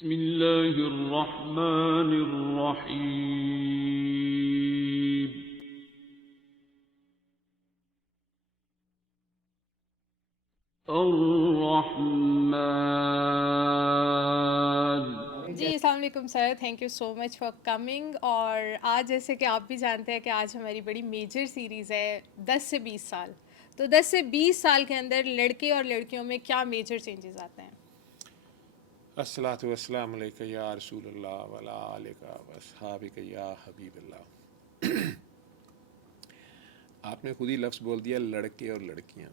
बिस्मिल्लाहिर्रहमानिर्रहीम। अर्रहमान। जी अस्सलाम वालेकुम sir, thank you so much for coming. और आज जैसे कि आप भी जानते हैं कि आज हमारी बड़ी मेजर सीरीज़ है 10 से 20 साल। तो 10 से 20 साल के अंदर लड़के और लड़कियों में क्या मेजर चेंजेस आते हैं? अस्सलातु वस्सलामु अलैका या रसूलल्लाह वला आलिका वस्हाबिका या हबीबल्लाह। आपने खुद ही लफ्ज़ बोल दिया लड़के और लड़कियां।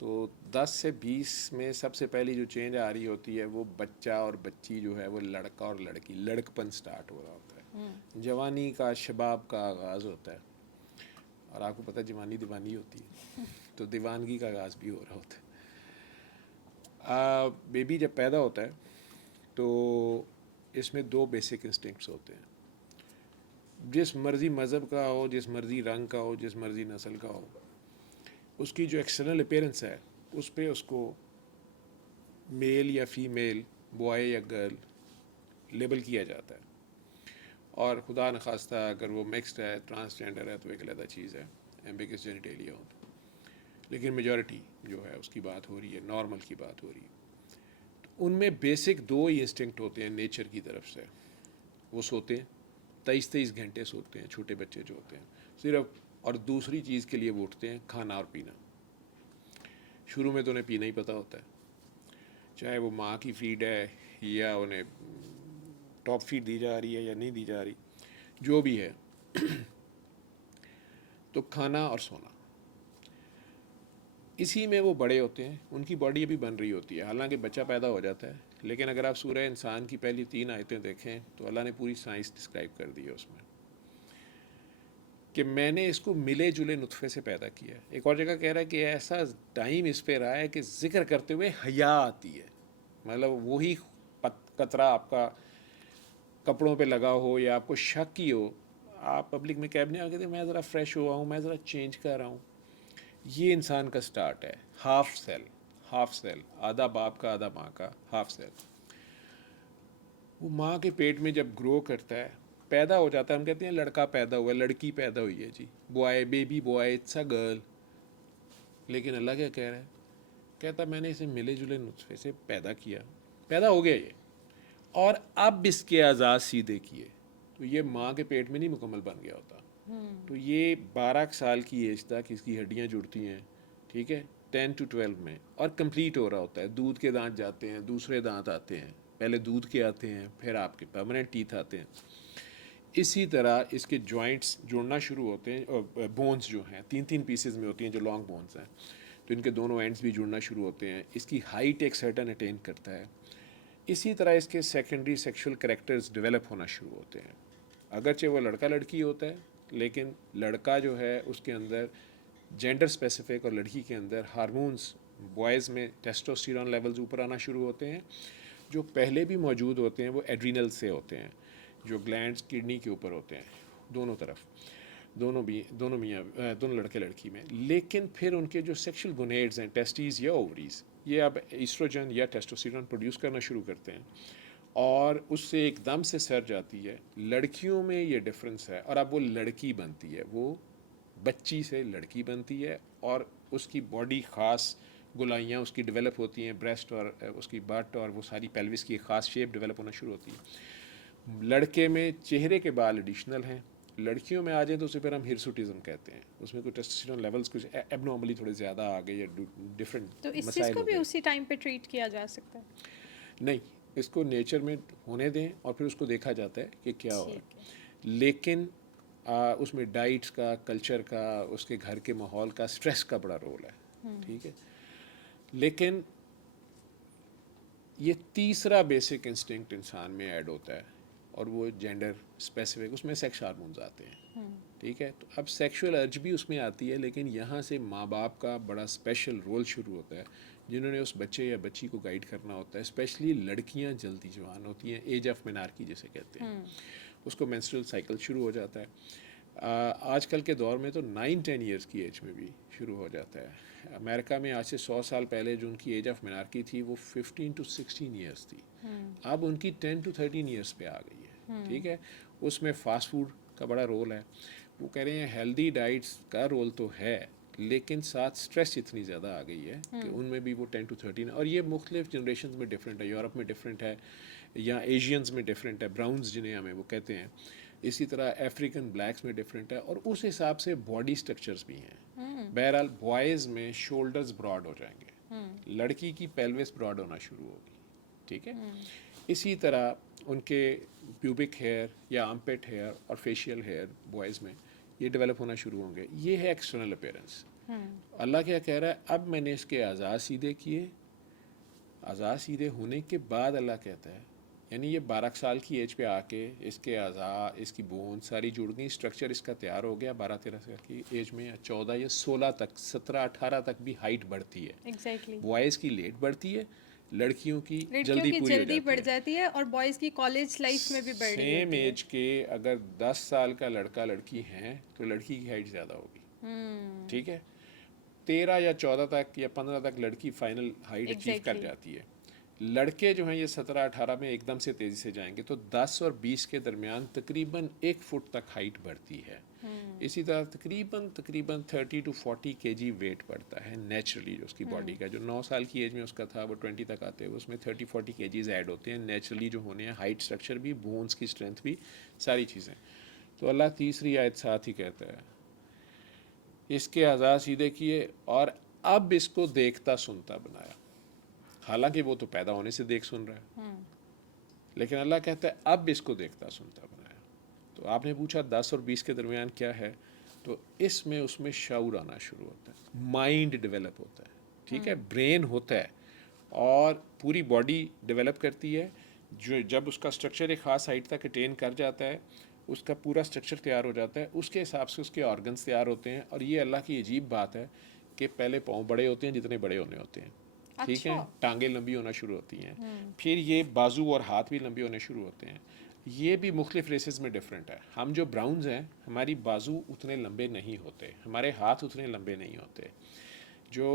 तो 10 से 20 में सबसे पहली जो चेंज आ रही होती है वो बच्चा और बच्ची जो है वो लड़का और लड़की लड़कपन स्टार्ट हो रहा होता है। जवानी का शबाब का आगाज़ होता है। और आपको पता है जवानी दीवानी होती है, तो दीवानगी का आगाज़ भी हो रहा होता है। बेबी जब पैदा होता है तो इसमें दो बेसिक इंस्टिंक्ट्स होते हैं। जिस मर्ज़ी मज़हब का हो, जिस मर्ज़ी रंग का हो, जिस मर्ज़ी नस्ल का हो, उसकी जो एक्सटर्नल अपीयरेंस है उस पर उसको मेल या फीमेल, बॉय या गर्ल लेबल किया जाता है। और खुदा न खास्ता अगर वो मिक्सड है, ट्रांसजेंडर है, तो एक अलग चीज़ है, एम्बिगस जेनिटेलिया हो। लेकिन मेजॉरिटी जो है उसकी बात हो रही है, नॉर्मल की बात हो रही है। तो उनमें बेसिक दो ही इंस्टिंक्ट होते हैं नेचर की तरफ से। वो सोते हैं, 23-23 घंटे सोते हैं छोटे बच्चे जो होते हैं सिर्फ, और दूसरी चीज़ के लिए वो उठते हैं खाना और पीना। शुरू में तो उन्हें पीना ही पता होता है, चाहे वो माँ की फीड है या उन्हें टॉप फीड दी जा रही है या नहीं दी जा रही, जो भी है। तो खाना और सोना, इसी में वो बड़े होते हैं। उनकी बॉडी अभी बन रही होती है, हालांकि बच्चा पैदा हो जाता है। लेकिन अगर आप सूरह इंसान की पहली 3 आयतें देखें तो अल्लाह ने पूरी साइंस डिस्क्राइब कर दी है उसमें कि मैंने इसको मिले जुले नुतफ़े से पैदा किया है। एक और जगह कह रहा है कि ऐसा टाइम इस पे रहा है कि जिक्र करते हुए हया आती है। मतलब वही कतरा आपका कपड़ों पे लगा हो या आपको शक ही हो, आप पब्लिक में कैब नहीं आके थे, मैं ज़रा फ्रेश हुआ हूँ, मैं ज़रा चेंज कर रहा हूँ। ये इंसान का स्टार्ट है। हाफ सेल, हाफ सेल, आधा बाप का आधा माँ का, हाफ सेल। वो माँ के पेट में जब ग्रो करता है, पैदा हो जाता है, हम कहते हैं लड़का पैदा हुआ, लड़की पैदा हुई है जी, boy, baby boy, it's a girl. लेकिन अल्लाह क्या कह रहा है? कहता मैंने इसे मिले जुले नुस्खे से पैदा किया, पैदा हो गया ये, और अब इसके आज़ाद सीधे किए। तो ये माँ के पेट में नहीं मुकम्मल बन गया होता। तो ये 12 साल की एज तक इसकी हड्डियाँ जुड़ती हैं, ठीक है, 10 to 12 में, और कंप्लीट हो रहा होता है। दूध के दांत जाते हैं, दूसरे दांत आते हैं, पहले दूध के आते हैं, फिर आपके परमानेंट टीथ आते हैं। इसी तरह इसके जॉइंट्स जुड़ना शुरू होते हैं, और बोन्स जो हैं 3-3 पीसेज में होती हैं जो लॉन्ग बोन्स हैं, तो इनके दोनों एंड्स भी जुड़ना शुरू होते हैं। इसकी हाइट एक सर्टन अटेन करता है। इसी तरह इसके सेकेंडरी सेक्सुअल करेक्टर्स डेवलप होना शुरू होते हैं। अगरचे वो लड़का लड़की होता है, लेकिन लड़का जो है उसके अंदर जेंडर स्पेसिफिक, और लड़की के अंदर हार्मोन्स, बॉयज़ में टेस्टोस्टेरोन लेवल्स ऊपर आना शुरू होते हैं। जो पहले भी मौजूद होते हैं वो एड्रीनल से होते हैं, जो ग्लैंड्स किडनी के ऊपर होते हैं, दोनों तरफ, दोनों लड़के लड़की में। लेकिन फिर उनके जो सेक्सुअल गोनेड्स हैं, टेस्टीज या ओवरीज, ये अब ईस्ट्रोजन या टेस्टोस्टेरोन प्रोड्यूस करना शुरू करते हैं, और उससे एकदम से सर्ज आती है। लड़कियों में ये डिफरेंस है, और अब वो लड़की बनती है, वो बच्ची से लड़की बनती है, और उसकी बॉडी ख़ास गोलाइयाँ उसकी डेवलप होती हैं, ब्रेस्ट और उसकी बट और वो सारी पेल्विस की एक ख़ास शेप डेवलप होना शुरू होती है। लड़के में चेहरे के बाल एडिशनल हैं, लड़कियों में आ जाए तो उसे फिर हम हिरसुटिज्म कहते हैं। उसमें कुछ टेस्टोस्टेरोन लेवल्स कुछ एबनॉर्मली थोड़े ज़्यादा आ गए, या डिफरेंट तो इस चीज़ मसाइल को हो भी गए। उसी टाइम पे ट्रीट किया जा सकता है? नहीं, इसको नेचर में होने दें और फिर उसको देखा जाता है कि क्या हो रहा ठीक है। है। लेकिन उसमें डाइट्स का, कल्चर का, उसके घर के माहौल का, स्ट्रेस का बड़ा रोल है, ठीक है। लेकिन ये तीसरा बेसिक इंस्टिंक्ट इंसान में ऐड होता है, और वो जेंडर स्पेसिफिक, उसमें सेक्स हार्मोन्स आते हैं, ठीक है। तो अब सेक्सुअल अर्ज भी उसमें आती है, लेकिन यहाँ से माँ बाप का बड़ा स्पेशल रोल शुरू होता है, जिन्होंने उस बच्चे या बच्ची को गाइड करना होता है। स्पेशली लड़कियाँ जल्दी जवान होती हैं, एज ऑफ मेनार्की जिसे कहते हैं, उसको मेंस्ट्रुअल साइकिल शुरू हो जाता है। आजकल के दौर में तो 9-10 ईयर्स की एज में भी शुरू हो जाता है। अमेरिका में आज से 100 साल पहले जो उनकी एज ऑफ मिनार्की थी वो 15 to 16 ईयर्स थी, अब उनकी 10 to 13 ईयर्स पे आ गई है। ठीक है, उसमें फास्ट फूड का बड़ा रोल है। वो कह रहे हैं हेल्दी डाइट्स का रोल तो है, लेकिन साथ स्ट्रेस इतनी ज़्यादा आ गई है कि उनमें भी वो 10 to 13, और ये मुख्तलिफ जनरेशन में डिफरेंट है। यूरोप में डिफरेंट है, या एशियंस में डिफरेंट है, ब्राउन्स जिन्हें हमें वो कहते हैं। इसी तरह अफ्रीकन ब्लैक्स में डिफरेंट है, और उस हिसाब से बॉडी स्ट्रक्चर्स भी हैं। बहरहाल बॉयज़ में शोल्डर्स ब्रॉड हो जाएंगे, लड़की की पेल्विस ब्रॉड होना शुरू होगी। ठीक है, इसी तरह उनके प्यूबिक हेयर या आर्मपिट हेयर और फेशियल हेयर बॉयज़ में ये डेवलप होना शुरू होंगे। ये है एक्सटर्नल अपीयरेंस। अल्लाह क्या कह रहा है, अब मैंने इसके आज़ाद सीधे किए। आज़ाद सीधे होने के बाद अल्लाह कहता है, यानी ये 12 साल की एज पे आके इसके अज़ा, इसकी बोन सारी जुड़ गई, स्ट्रक्चर इसका तैयार हो गया। 12-13 साल की एज में, या 14 या 16 तक, 17-18 तक भी हाइट बढ़ती है। एग्जैक्टली। बॉयज़ की लेट बढ़ती है, लड़कियों की लड़कियों जल्दी की पूरी हो जल्दी बढ़ जाती है। जाती है और बॉयज़ की कॉलेज लाइफ में भी बढ़ रही सेम होती है। एज के अगर 10 साल का लड़का लड़की हैं तो लड़की की हाइट ज़्यादा होगी। ठीक है, 13 या 14 तक या 15 तक लड़की फाइनल हाइट अचीव कर Exactly. जाती है। लड़के जो हैं ये 17-18 में एकदम से तेज़ी से जाएंगे, तो 10 और 20 के दरमियान तकरीबन 1 फुट तक हाइट बढ़ती है। इसी तरह तकरीबन 30 to 40 kg वेट बढ़ता है नेचुरली, जो उसकी बॉडी का, जो 9 साल की एज में उसका था वो 20 तक आते हुए उसमें 30-40 kgs ऐड होते हैं नेचुरली जो होने हैं। हाइट, स्ट्रक्चर भी, बोन्स की स्ट्रेंथ भी, सारी चीज़ें। तो अल्लाह तीसरी आयत साथ ही कहता है, इसके आज़ाद सीधे किए और अब इसको देखता सुनता बनाया। हालांकि वो तो पैदा होने से देख सुन रहा है, लेकिन अल्लाह कहता है अब इसको देखता सुनता बनाया। तो आपने पूछा 10 और 20 के दरमियान क्या है, तो इसमें उसमें शऊर आना शुरू होता है, माइंड डेवलप होता है। ठीक है, ब्रेन होता है और पूरी बॉडी डेवलप करती है। जो जब उसका स्ट्रक्चर एक ख़ास हाइट तक अटेन कर जाता है, उसका पूरा स्ट्रक्चर तैयार हो जाता है, उसके हिसाब से उसके ऑर्गन्स तैयार होते हैं। और ये अल्लाह की अजीब बात है कि पहले पाँव बड़े होते हैं जितने बड़े होने होते हैं। ठीक है, टांगें लंबी होना शुरू होती हैं, फिर ये बाजू और हाथ भी लंबे होने शुरू होते हैं। ये भी मुख्तलिफ रेसेस में डिफरेंट है। हम जो ब्राउन्स हैं, हमारी बाजू उतने लंबे नहीं होते, हमारे हाथ उतने लंबे नहीं होते। जो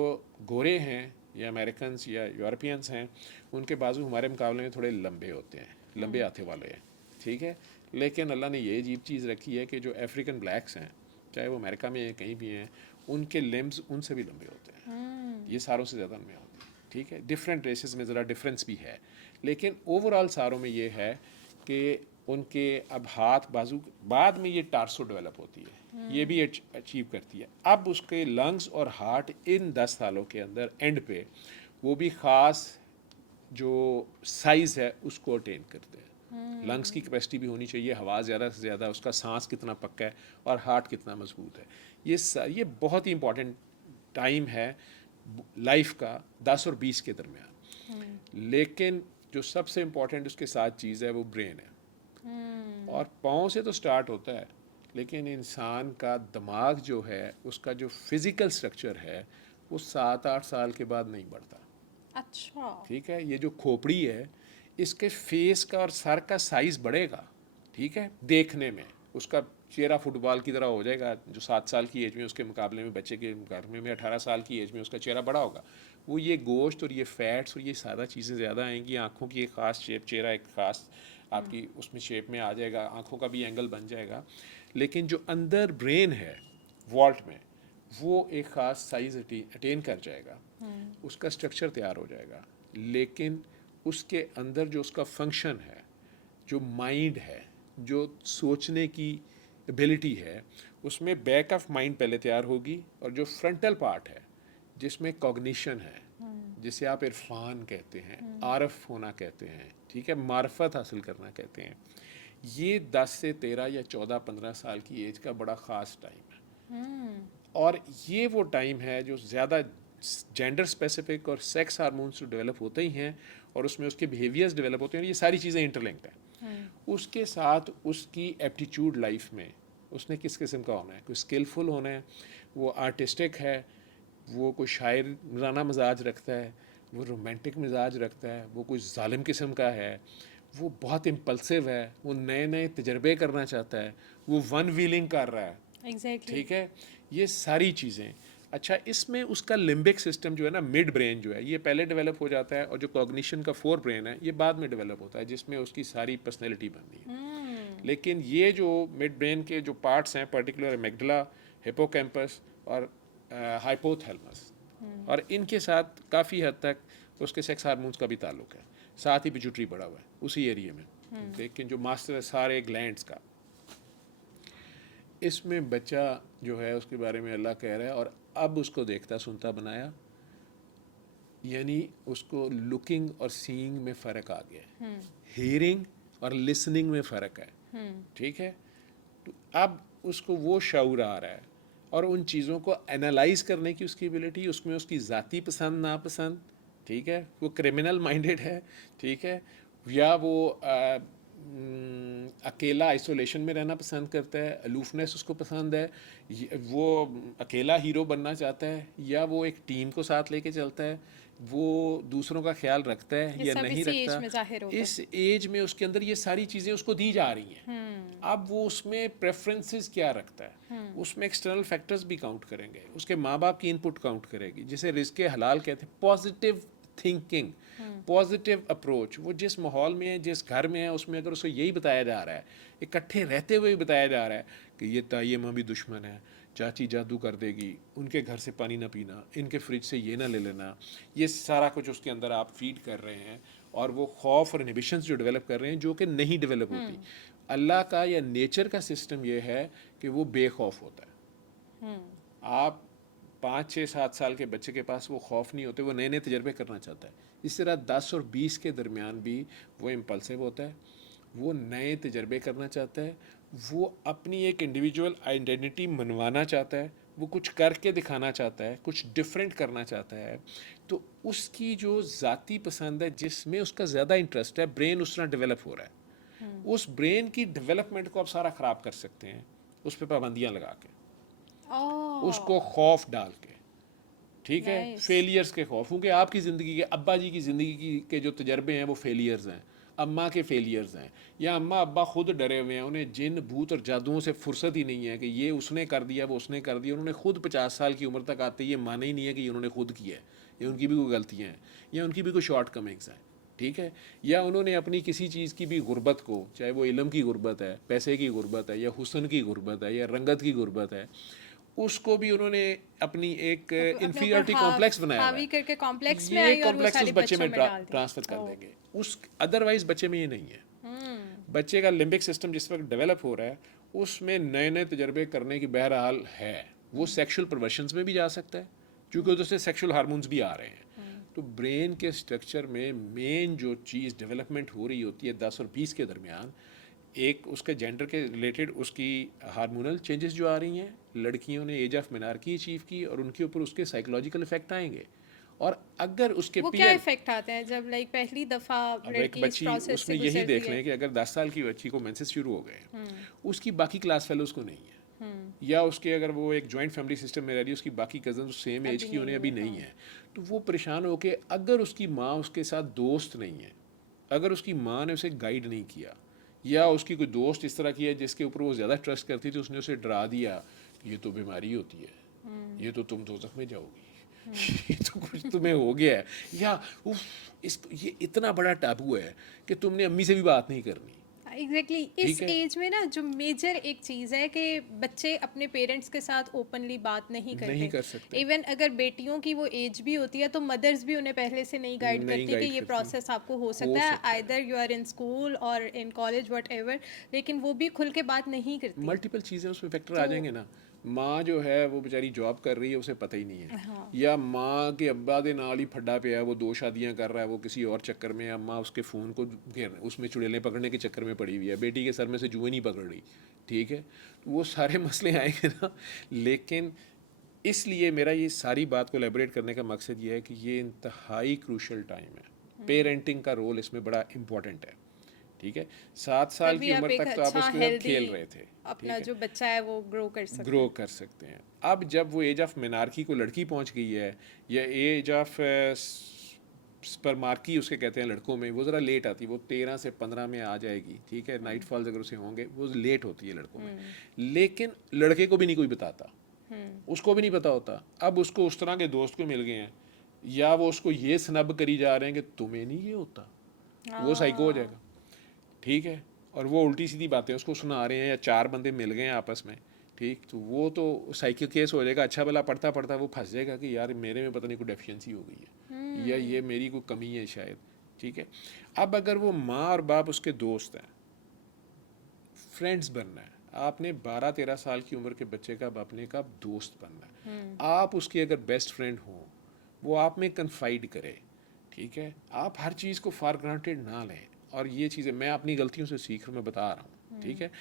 गोरे हैं या अमेरिकन या यूरोपियंस हैं, उनके बाजू हमारे मुकाबले में थोड़े लंबे होते हैं, लंबे हाथे वाले हैं। ठीक है, लेकिन अल्लाह ने ये अजीब चीज़ रखी है कि जो अफ्रीकन ब्लैक्स हैं, चाहे वो अमेरिका में हैं कहीं भी हैं, उनके लिम्स उनसे भी लंबे होते हैं। ये सारों से ज़्यादा लंबे होते हैं। ठीक है, डिफरेंट रेसेस में ज़रा डिफरेंस भी है, लेकिन ओवरऑल सारों में ये है कि उनके अब हाथ, बाजू, बाद में ये टार्सो डेवलप होती है, ये भी अचीव करती है। अब उसके लंग्स और हार्ट इन 10 सालों के अंदर एंड पे वो भी ख़ास जो साइज़ है उसको अटेन करते हैं। लंग्स की कैपेसिटी भी होनी चाहिए, हवा ज़्यादा से ज़्यादा, उसका सांस कितना पक्का है और हार्ट कितना मजबूत है। ये बहुत ही इंपॉर्टेंट टाइम है लाइफ का, 10 और 20 के दरमियान। लेकिन जो सबसे इम्पोर्टेंट उसके साथ चीज़ है वो ब्रेन है। और पाँव से तो स्टार्ट होता है, लेकिन इंसान का दिमाग जो है, उसका जो फिज़िकल स्ट्रक्चर है, वो 7-8 साल के बाद नहीं बढ़ता। अच्छा। ठीक है, ये जो खोपड़ी है, इसके फेस का और सर का साइज़ बढ़ेगा। ठीक है, देखने में उसका चेहरा फुटबॉल की तरह हो जाएगा। जो 7 साल की एज में उसके मुकाबले में, बच्चे के मुकाबले में 18 साल की एज में उसका चेहरा बड़ा होगा। वो ये गोश्त और ये फैट्स और ये सारा चीज़ें ज़्यादा आएंगी। आँखों की एक ख़ास शेप, चेहरा एक ख़ास आपकी उसमें शेप में आ जाएगा, आँखों का भी एंगल बन जाएगा। लेकिन जो अंदर ब्रेन है वॉल्ट में, वो एक ख़ास साइज़ अटेन कर जाएगा, उसका स्ट्रक्चर तैयार हो जाएगा। लेकिन उसके अंदर जो उसका फंक्शन है, जो माइंड है, जो सोचने की एबिलिटी है, उसमें बैक ऑफ माइंड पहले तैयार होगी। और जो फ्रंटल पार्ट है जिसमें कॉग्निशन है, जिसे आप इरफान कहते हैं, आरफ होना कहते हैं, ठीक है, मार्फत हासिल करना कहते हैं, ये 10 से 13 या 14-15 साल की एज का बड़ा ख़ास टाइम है। और ये वो टाइम है जो ज़्यादा जेंडर स्पेसिफिक और सेक्स हार्मोन्स जो डेवलप होते ही हैं, और उसमें उसके बिहेवियर्स डेवलप होते हैं। ये सारी चीज़ें इंटरलिंक्ड हैं। उसके साथ उसकी एप्टीट्यूड लाइफ में उसने किस किस्म का होना है, कोई स्किलफुल होना है, वो आर्टिस्टिक है, वो कोई शायराना मिजाज रखता है, वो रोमांटिक मिजाज रखता है, वो कोई जालिम किस्म का है, वो बहुत इम्पल्सिव है, वो नए नए तजर्बे करना चाहता है, वो वन व्हीलिंग कर रहा है, एग्जैक्टली। ठीक है, ये सारी चीज़ें। अच्छा, इसमें उसका लिम्बिक सिस्टम जो है ना, मिड ब्रेन जो है, ये पहले डेवलप हो जाता है, और जो कॉग्निशन का फोर ब्रेन है ये बाद में डेवलप होता है, जिसमें उसकी सारी पर्सनैलिटी बनती है। लेकिन ये जो मिड ब्रेन के जो पार्ट्स हैं, पर्टिकुलर एमिग्डाला, हिपोकैम्पस और हाइपोथैलेमस, और इनके साथ काफ़ी हद तक उसके सेक्स हार्मोन्स का भी ताल्लुक है, साथ ही पिट्यूटरी बड़ा हुआ है उसी एरिया में। लेकिन जो मास्टर है सारे ग्लैंड्स का, इसमें बच्चा जो है उसके बारे में अल्लाह कह रहा है, और अब उसको देखता सुनता बनाया, यानी उसको लुकिंग और सीइंग में फ़र्क आ गया है, हियरिंग और लिसनिंग में फ़र्क है, ठीक है। तो अब उसको वो शऊर आ रहा है, और उन चीज़ों को एनालाइज करने की उसकी एबिलिटी, उसमें उसकी ज़ाती पसंद नापसंद, ठीक है, वो क्रिमिनल माइंडेड है, ठीक है, या वो अकेला आइसोलेशन में रहना पसंद करता है, अलूफनेस उसको पसंद है, वो अकेला हीरो बनना चाहता है, या वो एक टीम को साथ लेके चलता है, वो दूसरों का ख्याल रखता है ये या सब नहीं इसी एज रखता। में जाहिर होगा। इस एज में उसके अंदर ये सारी चीज़ें उसको दी जा रही हैं। अब वो उसमें प्रेफरेंसेस क्या रखता है, उसमें एक्सटर्नल फैक्टर्स भी काउंट करेंगे, उसके माँ बाप की इनपुट काउंट करेगी, जिसे रिस्क हलाल कहते हैं, पॉजिटिव थिंकिंग, पॉजिटिव अप्रोच। वो जिस माहौल में है, जिस घर में है, उसमें अगर उसको यही बताया जा रहा है, इकट्ठे रहते हुए भी बताया जा रहा है कि ये ताई माँ भी दुश्मन है, चाची जादू कर देगी, उनके घर से पानी ना पीना, इनके फ्रिज से ये ना ले लेना, ये सारा कुछ उसके अंदर आप फीड कर रहे हैं, और वो खौफ और इनहिबिशंस जो डेवलप कर रहे हैं, जो कि नहीं डेवलप होती। अल्लाह का या नेचर का सिस्टम ये है कि वो बेखौफ होता है। आप 5, 6, 7 साल के बच्चे के पास वो खौफ नहीं होते, वो नए नए तजर्बे करना चाहता है। इस तरह 10 और 20 के दरमियान भी वो इम्पल्सिव होता है, वो नए तजर्बे करना चाहता है, वो अपनी एक इंडिविजुअल आइडेंटिटी मनवाना चाहता है, वो कुछ करके दिखाना चाहता है, कुछ डिफरेंट करना चाहता है। तो उसकी जो ज़ाती पसंद है, जिसमें उसका ज़्यादा इंटरेस्ट है, ब्रेन उस तरह डेवलप हो रहा है, उस ब्रेन की डेवलपमेंट को आप सारा ख़राब कर सकते हैं उस पर पाबंदियाँ लगा के, उसको खौफ डाल के, ठीक है, नाइस। फेलियर्स के खौफ, क्योंकि आपकी ज़िंदगी के, अब्बा जी की ज़िंदगी के जो तजर्बे हैं वो फेलियर्स हैं, अम्मा के फेलियर्स हैं, या अम्मा अब्बा खुद डरे हुए हैं, उन्हें जिन भूत और जादुओं से फुर्सत ही नहीं है कि ये उसने कर दिया, वो उसने कर दिया, उन्होंने खुद 50 साल की उम्र तक आते ये माना ही नहीं है कि ये उन्होंने खुद किया है, या उनकी भी कोई गलतियाँ हैं, या उनकी भी कोई शॉर्ट कमिंग्स हैं, ठीक है, या उन्होंने अपनी किसी चीज़ की भी गुर्बत को, चाहे वो इल्म की गुर्बत है, पैसे की गुर्बत है, या हुस्न की गुर्बत है, या रंगत की गुर्बत है, उसको भी उन्होंने अपनी एक अपने ऊपर इन्फीरियरिटी कॉम्प्लेक्स बनाया हुआ हावी करके कॉम्प्लेक्स है, में ये आई और वो कॉम्प्लेक्स उस सारे बच्चे बच्चों में में डाल दिया। ट्रांसफर कर देंगे, उस अदरवाइज बच्चे में ये नहीं है। बच्चे का लिम्बिक सिस्टम जिस वक्त डेवलप हो रहा है, उसमें नए नए तजर्बे करने की बहरहाल है, वो सेक्शुअल परवर्शंस में भी जा सकता है, क्योंकि उधर से सेक्शुअल हार्मोन्स भी आ रहे हैं। तो ब्रेन के स्ट्रक्चर में मेन जो चीज़ डेवलपमेंट हो रही होती है 10 और 20 के दरमियान, एक उसके जेंडर के रिलेटेड उसकी हार्मोनल चेंजेस जो आ रही हैं, लड़कियों ने एज ऑफ मिनार्की अचीव की, और उनके ऊपर उसके साइकोलॉजिकल इफेक्ट आएंगे, और अगर उसके वो क्या पीयर, इफेक्ट आते हैं जब लाइक पहली दफा अब एक लड़की इस बच्ची, प्रोसेस से उसमें यही गुजरती देख है? लें कि अगर 10 साल की बच्ची को मेंसेस शुरू हो गए, उसकी बाकी क्लास फेलोज को नहीं है, या उसके अगर वो एक जॉइंट फैमिली सिस्टम में रह रही है, उसकी बाकी कजन सेम एज की उन्हें अभी नहीं है, तो वो परेशान हो के, अगर उसकी माँ उसके साथ दोस्त नहीं है, अगर उसकी माँ ने उसे गाइड नहीं किया, या उसकी कोई दोस्त इस तरह की है जिसके ऊपर वो ज़्यादा ट्रस्ट करती थी, उसने उसे डरा दिया कि ये तो बीमारी होती है, ये तो तुम दोज़ख में जाओगी, ये तो कुछ तुम्हें हो गया है, या उफ, ये इतना बड़ा टाबू है कि तुमने अम्मी से भी बात नहीं करनी, एग्जैक्टली इस ठीक है। एज में ना जो मेजर एक चीज़ है कि बच्चे अपने पेरेंट्स के साथ ओपनली बात नहीं नहीं कर करते। सकते, इवन अगर बेटियों की वो एज भी होती है तो मदर्स भी उन्हें पहले से नहीं गाइड नहीं करती कि गाइड ये करती, प्रोसेस आपको हो सकता है, सकता है। Either you are in school और इन कॉलेज वट एवर, लेकिन वो भी खुल के बात नहीं करती। मल्टीपल चीज़ें उसमें फैक्टर आ तो जाएंगे ना, माँ जो है वो बेचारी जॉब कर रही है, उसे पता ही नहीं है, हाँ, या माँ के अब्बा के नाल ही फड्डा पे है, वो 2 शादियां कर रहा है, वो किसी और चक्कर में, या माँ उसके फ़ोन को घेर उसमें चुड़ैलें पकड़ने के चक्कर में पड़ी हुई है, बेटी के सर में से जुएं नहीं पकड़ रही, ठीक है, तो वो सारे मसले आएंगे ना। लेकिन इसलिए मेरा ये सारी बात को एलेबरेट करने का मकसद ये है कि ये इंतहाई क्रूशल टाइम है, पेरेंटिंग का रोल इसमें बड़ा इम्पोर्टेंट है, ठीक है। 7 साल तभी की आप उम्र एक तक तो आप अच्छा उसके साथ हेल्दी खेल रहे थे, अपना ठीक जो है, बच्चा है वो ग्रो कर सकते ग्रो हैं। कर सकते हैं। अब जब वो एज ऑफ मिनार्की को लड़की पहुंच गई है, या एज ऑफ स्पर्मार्की उसके कहते हैं लड़कों में, वो ज़रा लेट आती है, वो 13 से 15 में आ जाएगी, ठीक है, नाइट फॉल्स अगर उसे होंगे वो लेट होती है लड़कों में। लेकिन लड़के को भी नहीं कोई बताता, उसको भी नहीं पता होता। अब उसको उस तरह के दोस्त को मिल गए हैं, या वो उसको ये स्नब करी जा रहे हैं कि तुम्हें नहीं ये होता, वो साइको हो जाएगा, ठीक है। और वो उल्टी सीधी बातें उसको सुना रहे हैं, या 4 बंदे मिल गए हैं आपस में, ठीक, तो वो तो साइको केस हो जाएगा। अच्छा भला पढ़ता पढ़ता वो फंस जाएगा कि यार मेरे में पता नहीं कोई डेफिशिएंसी हो गई है, या ये मेरी कोई कमी है शायद, ठीक है। अब अगर वो माँ और बाप उसके दोस्त हैं, फ्रेंड्स बनना है, आपने 12-13 साल की उम्र के बच्चे का अपने का दोस्त बनना है। आप उसकी अगर बेस्ट फ्रेंड हो, वो आप में कन्फाइड करे, ठीक है। आप हर चीज़ को फॉर ग्रांटेड ना लें। और ये चीज़ें मैं अपनी गलतियों से सीख मैं बता रहा हूँ, ठीक है।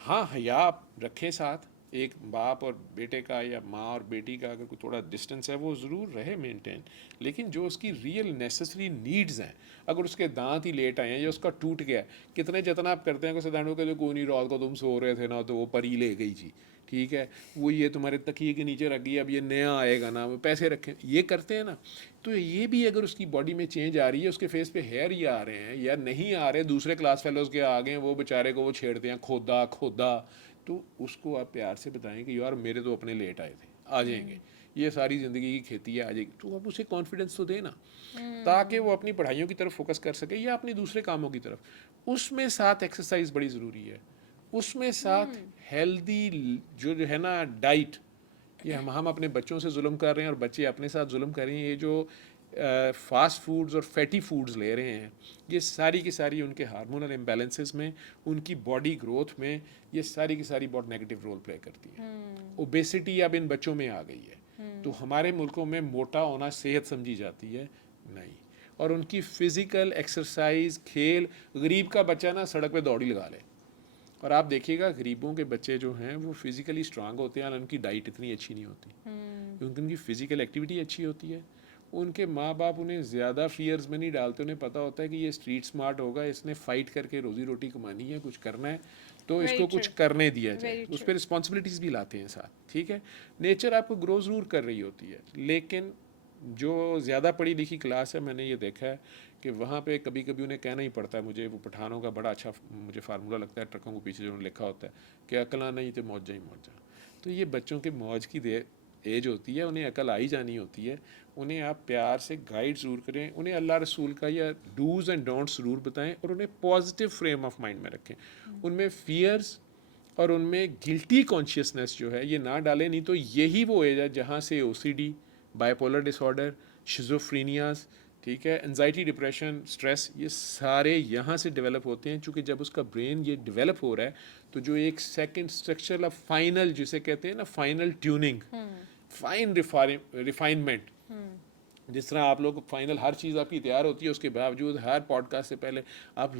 हाँ, हया आप रखें साथ, एक बाप और बेटे का या माँ और बेटी का अगर कोई थोड़ा डिस्टेंस है वो ज़रूर रहे मेंटेन, लेकिन जो उसकी रियल नेसेसरी नीड्स हैं, अगर उसके दांत ही लेट आए हैं या उसका टूट गया है, कितने जतन आप करते हैं कि सिद्धांत कहते कोई नहीं, रात को तुम सो रहे थे ना तो वो परी ले गई जी, ठीक है, वो ये तुम्हारे तकिए के नीचे रख गई, अब ये नया आएगा ना, वो पैसे रखें, ये करते हैं ना। तो ये भी अगर उसकी बॉडी में चेंज आ रही है, उसके फेस पे हेयर ही आ रहे हैं या नहीं आ रहे, दूसरे क्लास फेलोज के आ गए, वो बेचारे को वो छेड़ते हैं खोदा खोदा, तो उसको आप प्यार से बताएं कि यार मेरे तो अपने लेट आए थे, आ जाएंगे, ये सारी ज़िंदगी की खेती है, आ जाएगी। तो आप उसे कॉन्फिडेंस तो देना, ताकि वो अपनी पढ़ाइयों की तरफ फोकस कर सके या अपने दूसरे कामों की तरफ। उसमें साथ एक्सरसाइज बड़ी ज़रूरी है, उसमें साथ हेल्दी जो है ना डाइट। ये हम अपने बच्चों से जुल्म कर रहे हैं और बच्चे अपने साथ जुल्म कर रहे हैं। ये जो फास्ट फूड्स और फैटी फूड्स ले रहे हैं, ये सारी की सारी उनके हार्मोनल इम्बैलेंसेस में, उनकी बॉडी ग्रोथ में, ये सारी की सारी बहुत नेगेटिव रोल प्ले करती है। ओबेसिटी अब इन बच्चों में आ गई है, तो हमारे मुल्कों में मोटा होना सेहत समझी जाती है नहीं। और उनकी फ़िज़िकल एक्सरसाइज खेल, गरीब का बच्चा ना सड़क पे दौड़ी लगा ले, और आप देखिएगा गरीबों के बच्चे जो हैं वो फिज़िकली स्ट्रांग होते हैं, उनकी डाइट इतनी अच्छी नहीं होती, क्योंकि उनकी फ़िज़िकल एक्टिविटी अच्छी होती है। उनके माँ बाप उन्हें ज़्यादा फियर्स में नहीं डालते, उन्हें पता होता है कि ये स्ट्रीट स्मार्ट होगा, इसने फ़ाइट करके रोज़ी रोटी कमानी है, कुछ करना है, तो इसको कुछ करने दिया जाए, उस पर रिस्पॉन्सिबिलिटीज़ भी लाते हैं साथ, ठीक है। नेचर आपको ग्रो ज़रूर कर रही होती है, लेकिन जो ज़्यादा पढ़ी लिखी क्लास है, मैंने ये देखा है कि वहाँ पे कभी कभी उन्हें कहना ही पड़ता है। मुझे वो पठानों का बड़ा अच्छा मुझे फार्मूला लगता है, ट्रकों के पीछे जो लिखा होता है कि अकला नहीं तो मौजा ही मौजा। तो ये बच्चों के मौज की एज होती है, उन्हें अकल आई जानी होती है, उन्हें आप प्यार से गाइड ज़रूर करें, उन्हें अल्लाह रसूल का या डूज़ एंड डोंट्स ज़रूर बताएं, और उन्हें पॉजिटिव फ्रेम ऑफ माइंड में रखें। उनमें फियर्स और उनमें गिल्टी कॉन्शियसनेस जो है ये ना डालें, नहीं तो यही वो एज है जहाँ से OCD, बाइपोलर डिसऑर्डर, शिज़ोफ्रीनियाज, ठीक है, एंजाइटी, डिप्रेशन, स्ट्रेस, ये सारे यहाँ से डेवलप होते हैं। चूँकि जब उसका ब्रेन ये डेवलप हो रहा है, तो जो एक सेकंड स्ट्रक्चर ऑफ फाइनल जिसे कहते हैं ना, फाइनल ट्यूनिंग, फाइन रिफाइनमेंट, जिस तरह आप लोग फाइनल हर चीज़ आपकी तैयार होती है, उसके बावजूद हर पॉडकास्ट से पहले आप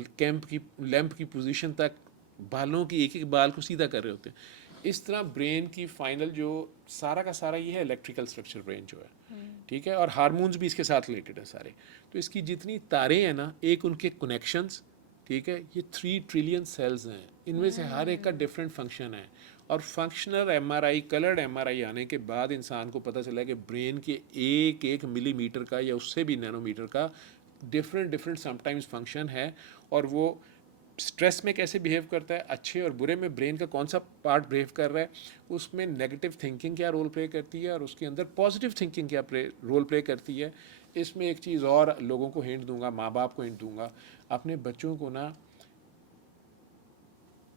लैंप की पोजीशन तक बालों की एक एक बाल को सीधा कर रहे होते हैं। इस तरह ब्रेन की फाइनल जो सारा का सारा ये है इलेक्ट्रिकल स्ट्रक्चर ब्रेन जो है, ठीक है, और हार्मोन्स भी इसके साथ रिलेटेड है सारे। तो इसकी जितनी तारें हैं ना, एक उनके कनेक्शंस, ठीक है, ये 3 ट्रिलियन सेल्स हैं, इनमें से हर एक का डिफरेंट फंक्शन है। और फंक्शनल MRI, कलर्ड MRI आने के बाद इंसान को पता चला कि ब्रेन के एक एक मिलीमीटर का या उससे भी नैनोमीटर का डिफरेंट समटाइम्स फंक्शन है, और वो स्ट्रेस में कैसे बिहेव करता है, अच्छे और बुरे में ब्रेन का कौन सा पार्ट बिहेव कर रहा है, उसमें नेगेटिव थिंकिंग क्या रोल प्ले करती है और उसके अंदर पॉजिटिव थिंकिंग क्या रोल प्ले करती है। इसमें एक चीज़ और लोगों को हिंट दूंगा, माँ बाप को हिंट दूंगा, अपने बच्चों को ना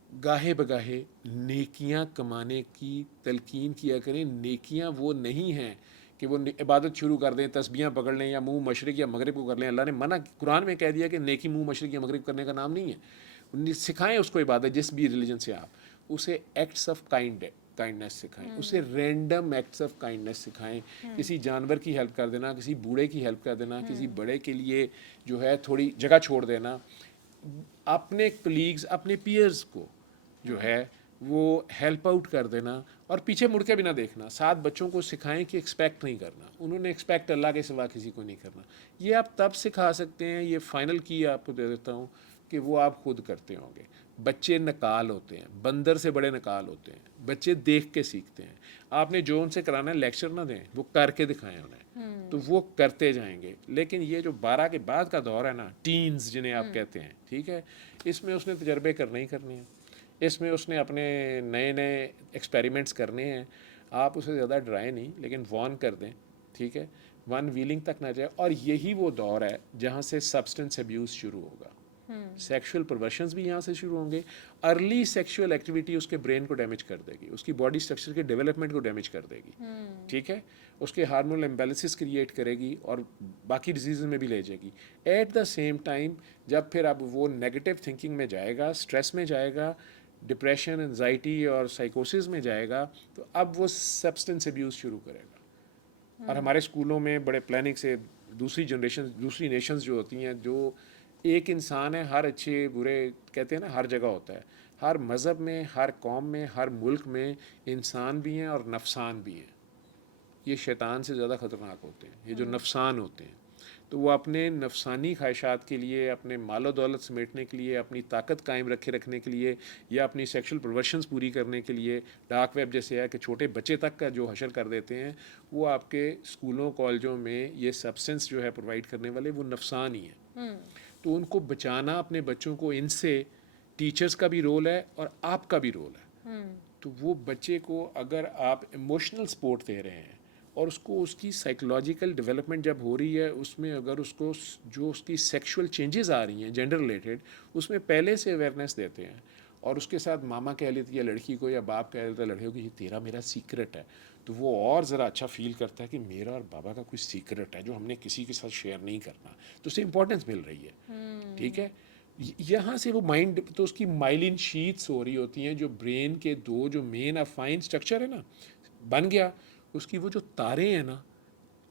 गाहे बगाहे नेकियां कमाने की तलकीन किया करें। नेकियां वो नहीं हैं कि वो इबादत शुरू कर दें, तस्बीहां पकड़ लें या मुंह मशरिक या मगरिब को कर लें। अल्लाह ने मना, कुरान में कह दिया कि नेकी मुंह मशरिक या मगरिब करने का नाम नहीं है। सिखाएं उसको इबादत, जिस भी रिलीजन से आप, उसे एक्ट्स ऑफ काइंडनेस सिखाएं, उसे रैंडम एक्ट्स ऑफ काइंडनेस सिखाएं। किसी जानवर की हेल्प कर देना, किसी बूढ़े की हेल्प कर देना, किसी बड़े के लिए जो है थोड़ी जगह छोड़ देना, अपने कलीग्स, अपने पीयर्स को जो है वो हेल्प आउट कर देना, और पीछे मुड़ के भी ना देखना। साथ बच्चों को सिखाएं कि एक्सपेक्ट नहीं करना, उन्होंने एक्सपेक्ट अल्लाह के सिवा किसी को नहीं करना। ये आप तब सिखा सकते हैं, ये फाइनल की आपको दे देता हूँ कि वो आप खुद करते होंगे। बच्चे नकाल होते हैं, बंदर से बड़े नकाल होते हैं, बच्चे देख के सीखते हैं। आपने जो उनसे कराना है लेक्चर ना दें, वो करके दिखाएं उन्हें, तो वो करते जाएंगे। लेकिन ये जो 12 के बाद का दौर है ना, टीन्स जिन्हें आप कहते हैं, ठीक है, इसमें उसने तजर्बे करने ही करने हैं, इसमें उसने अपने नए नए एक्सपेरिमेंट्स करने हैं। आप उसे ज़्यादा डराएं नहीं, लेकिन वार्न कर दें, ठीक है, वन व्हीलिंग तक ना जाए। और यही वो दौर है जहाँ से सब्सटेंस अब्यूज़ शुरू होगा, सेक्सुअल परवर्शंस भी यहाँ से शुरू होंगे। अर्ली सेक्सुअल एक्टिविटी उसके ब्रेन को डैमेज कर देगी, उसकी बॉडी स्ट्रक्चर के डेवलपमेंट को डैमेज कर देगी, ठीक है, उसके हार्मोनल इम्बैलेंसेस क्रिएट करेगी और बाकी डिजीज़ में भी ले जाएगी। एट द सेम टाइम जब फिर अब वो नेगेटिव थिंकिंग में जाएगा, स्ट्रेस में जाएगा, डिप्रेशन, एंजाइटी और साइकोसिस में जाएगा, तो अब वो सब्सटेंस अब्यूज़ शुरू करेगा। और हमारे स्कूलों में बड़े प्लानिंग से दूसरी नेशंस जो होती हैं, जो एक इंसान है, हर अच्छे बुरे कहते हैं ना, हर जगह होता है, हर मज़हब में, हर कौम में, हर मुल्क में इंसान भी हैं और नफसान भी हैं। ये शैतान से ज़्यादा ख़तरनाक होते हैं, ये जो नफसान होते हैं। तो वो अपने नफसानी ख्वाहिशात के लिए, अपने मालो दौलत समेटने के लिए, अपनी ताकत कायम रखने के लिए, या अपनी सेक्सुअल परवर्शंस पूरी करने के लिए, डार्क वेब जैसे है कि छोटे बच्चे तक का जो हशर कर देते हैं, वो आपके स्कूलों कॉलेजों में ये सब्सटेंस जो है प्रोवाइड करने वाले वो नफसान ही है। तो उनको बचाना अपने बच्चों को इनसे, टीचर्स का भी रोल है और आपका भी रोल है। तो वो बच्चे को अगर आप इमोशनल सपोर्ट दे रहे हैं और उसको उसकी साइकोलॉजिकल डेवलपमेंट जब हो रही है, उसमें अगर उसको जो उसकी सेक्सुअल चेंजेस आ रही हैं जेंडर रिलेटेड, उसमें पहले से अवेयरनेस देते हैं, और उसके साथ मामा कह लेती है लड़की को या बाप कह लेता है लड़के को कि ये तेरा मेरा सीक्रेट है, तो वो और ज़रा अच्छा फील करता है कि मेरा और बाबा का कोई सीक्रेट है जो हमने किसी के साथ शेयर नहीं करना, तो उसे इंपॉर्टेंस मिल रही है, ठीक है। यहाँ से वो माइंड, तो उसकी माइलिन शीट्स हो रही होती हैं, जो ब्रेन के दो जो मेन अफाइन स्ट्रक्चर है ना बन गया, उसकी वो जो तारें हैं ना,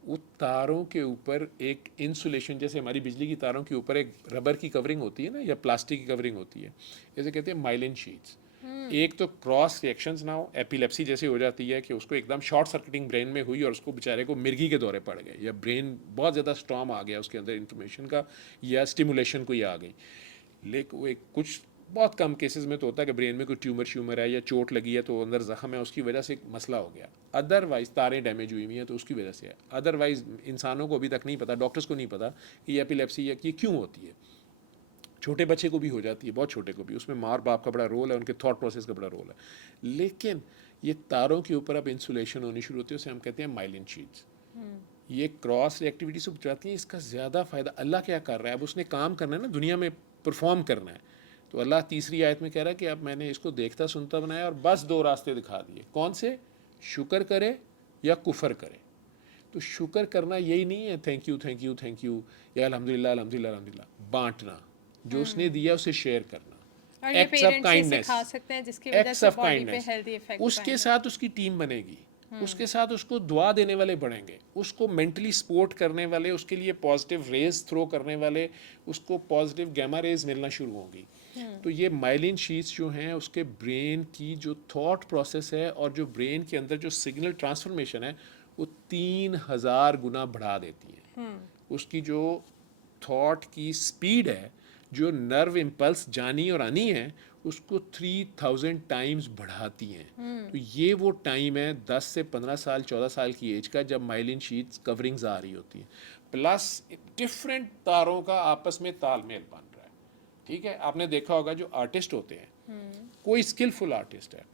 वो तारों के ऊपर एक इंसुलेशन, जैसे हमारी बिजली की तारों के ऊपर एक रबर की कवरिंग होती है ना, या प्लास्टिक की कवरिंग होती है, जैसे कहते हैं माइलिन शीट्स। एक तो क्रॉस रिएक्शंस ना हो, एपिलेप्सी जैसे हो जाती है कि उसको एकदम शॉर्ट सर्किटिंग ब्रेन में हुई और उसको बेचारे को मिर्गी के दौरे पड़ गए, या ब्रेन बहुत ज़्यादा स्ट्रॉम आ गया उसके अंदर इंफॉर्मेशन का, या स्टिमुलेशन कोई आ गई। लेकिन वो एक कुछ बहुत कम केसेस में तो होता है कि ब्रेन में कोई ट्यूमर है या चोट लगी है तो अंदर ज़ख्म है, उसकी वजह से एक मसला हो गया। अदरवाइज़ तारें डैमेज हुई हुई हैं तो उसकी वजह से है। अदरवाइज़ इंसानों को अभी तक नहीं पता, डॉक्टर्स को नहीं पता कि ये एपिलेप्सी या कि क्यों होती है। छोटे बच्चे को भी हो जाती है, बहुत छोटे को भी, उसमें माँ और बाप का बड़ा रोल है, उनके थॉट प्रोसेस का बड़ा रोल है। लेकिन ये तारों के ऊपर अब इंसुलेशन होनी शुरू होती है, उसे हम कहते हैं माइलिन शीट्स। ये क्रॉस रिएक्टिविटी से बचाती है। इसका ज़्यादा फ़ायदा अल्लाह क्या कर रहा है, अब उसने काम करना है ना, दुनिया में परफॉर्म करना है। तो अल्लाह तीसरी आयत में कह रहा है कि अब मैंने इसको देखता सुनता बनाया और बस दो रास्ते दिखा दिए। कौन से? शुक्र करे या कुफर करे। तो शुक्र करना यही नहीं है thank you thank you thank you या अल्हम्दुलिल्लाह अल्हम्दुलिल्लाह अल्हम्दुलिल्लाह। बांटना, जो उसने दिया उसे शेयर करना, और ये एक्ट्स ऑफ पेरेंट्स से काइंडनेस, सिखा सकते हैं जिसकी वजह एक्ट्स से ऑफ बॉडी पे काइंडनेस। हेल्दी इफेक्ट उसके साथ उसकी टीम बनेगी, उसके साथ उसको दुआ देने वाले बढ़ेंगे, उसको मेंटली सपोर्ट करने वाले, उसके लिए पॉजिटिव रेज थ्रो करने वाले, उसको पॉजिटिव गैमा रेज मिलना शुरू होंगी। तो ये माइलिन शीट्स जो हैं उसके ब्रेन की जो थॉट प्रोसेस है और जो ब्रेन के अंदर जो सिग्नल ट्रांसफॉर्मेशन है वो 3000 गुना बढ़ा देती है। उसकी जो थॉट की स्पीड है, जो नर्व इम्पल्स जानी और आनी है, उसको 3000 टाइम्स बढ़ाती हैं। तो ये वो टाइम है 10 से 15 साल 14 साल की एज का, जब माइलिन शीट्स कवरिंग्स आ रही होती हैं, प्लस डिफरेंट तारों का आपस में तालमेल बन रहा है। ठीक है, आपने देखा होगा जो आर्टिस्ट होते हैं, कोई स्किलफुल आर्टिस्ट है,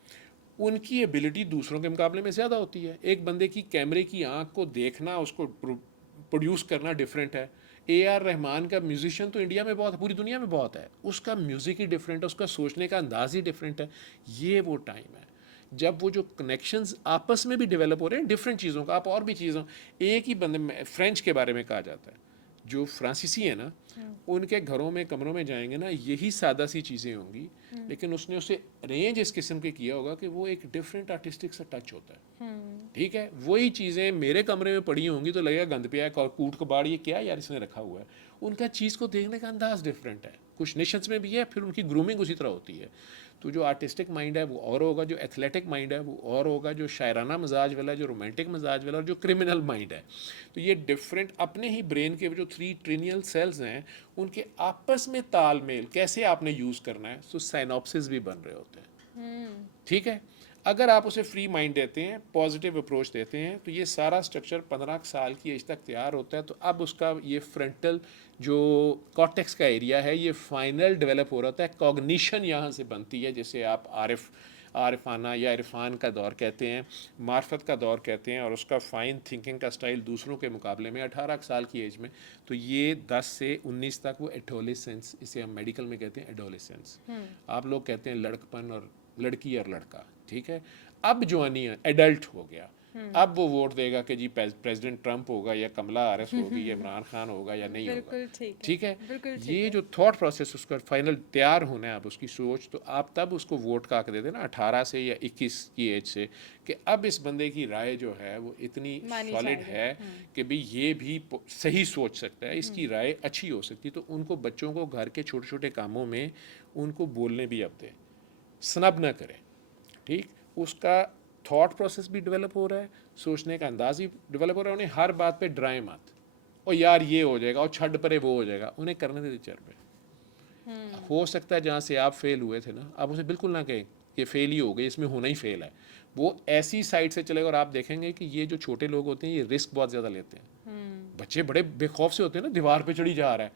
उनकी एबिलिटी दूसरों के मुकाबले में ज़्यादा होती है। एक बंदे की कैमरे की आंख को देखना, उसको प्रोड्यूस करना डिफरेंट है। AR रहमान का म्यूजिशियन तो इंडिया में बहुत है, पूरी दुनिया में बहुत है, उसका म्यूज़िक ही डिफरेंट है, उसका सोचने का अंदाज ही डिफरेंट है। ये वो टाइम है जब वो जो कनेक्शंस आपस में भी डेवलप हो रहे हैं डिफरेंट चीज़ों का। आप और भी चीज़ों, एक ही बंदे में फ्रेंच के बारे में कहा जाता है, जो फ्रांसीसी है ना, उनके घरों में कमरों में जाएंगे ना, यही सादा सी चीज़ें होंगी, लेकिन उसने उसे अरेंज इस किस्म के किया होगा कि वो एक डिफरेंट आर्टिस्टिक सा टच होता है। ठीक है, वही चीज़ें मेरे कमरे में पड़ी होंगी तो लगेगा गंद पे है और कूट कबाड़, ये क्या यार इसने रखा हुआ है। उनका चीज़ को देखने का अंदाज डिफरेंट है। कुछ नेशंस में भी है, फिर उनकी ग्रूमिंग उसी तरह होती है। तो जो आर्टिस्टिक माइंड है वो और होगा, जो एथलेटिक माइंड है वो और होगा, जो शायराना मिजाज वाला, जो रोमांटिक मिजाज वाला, और जो क्रिमिनल माइंड है। तो ये डिफरेंट अपने ही ब्रेन के जो 3 ट्रिलियन सेल्स हैं उनके आपस में तालमेल कैसे आपने यूज़ करना है, तो साइनॉप्सिस भी बन रहे होते हैं। ठीक है, अगर आप उसे फ्री माइंड देते हैं, पॉजिटिव अप्रोच देते हैं, तो ये सारा स्ट्रक्चर 15 साल की एज तक तैयार होता है। तो अब उसका ये फ्रंटल जो कॉर्टेक्स का एरिया है ये फाइनल डेवलप हो रहा है, कॉग्निशन यहाँ से बनती है, जिसे आप आरिफाना या इरफान का दौर कहते हैं, मार्फत का दौर कहते हैं, और उसका फ़ाइन थिंकिंग का स्टाइल दूसरों के मुकाबले में 18 साल की एज में। तो ये 10 से 19 तक वो एडोलेसेंस, इसे हम मेडिकल में कहते हैं एडोलेसेंस। आप लोग कहते हैं लड़कपन और लड़की और लड़का, ठीक है। अब जवानी है, एडल्ट हो गया, अब वो वोट देगा कि जी प्रेसिडेंट ट्रंप होगा या कमला हैरिस होगी या इमरान खान होगा या नहीं होगा। ठीक है, ये जो थॉट प्रोसेस उसका फाइनल तैयार होना है, अब उसकी सोच, तो आप तब उसको वोट का दे देना 18 से या 21 की एज से, कि अब इस बंदे की राय जो है वो इतनी सॉलिड है कि भाई ये भी सही सोच सकता है, इसकी राय अच्छी हो सकती है। तो उनको बच्चों को घर के छोटे छोटे कामों में उनको बोलने भी अब दें, स्नब ना करें। ठीक, उसका थॉट प्रोसेस भी डेवलप हो रहा है, सोचने का अंदाज भी डेवलप हो रहा है। उन्हें हर बात पे डराए मत, और यार ये हो जाएगा और छड़ परे वो हो जाएगा, उन्हें करने दे तजर्बे। हो सकता है जहाँ से आप फेल हुए थे ना, आप उसे बिल्कुल ना कहें ये फेल ही हो गई, इसमें होना ही फेल है। वो ऐसी साइड से चलेगा और आप देखेंगे कि ये जो छोटे लोग होते हैं ये रिस्क बहुत ज़्यादा लेते हैं। बच्चे बड़े बेखौफ से होते हैं ना, दीवार पे चढ़ी जा रहा है,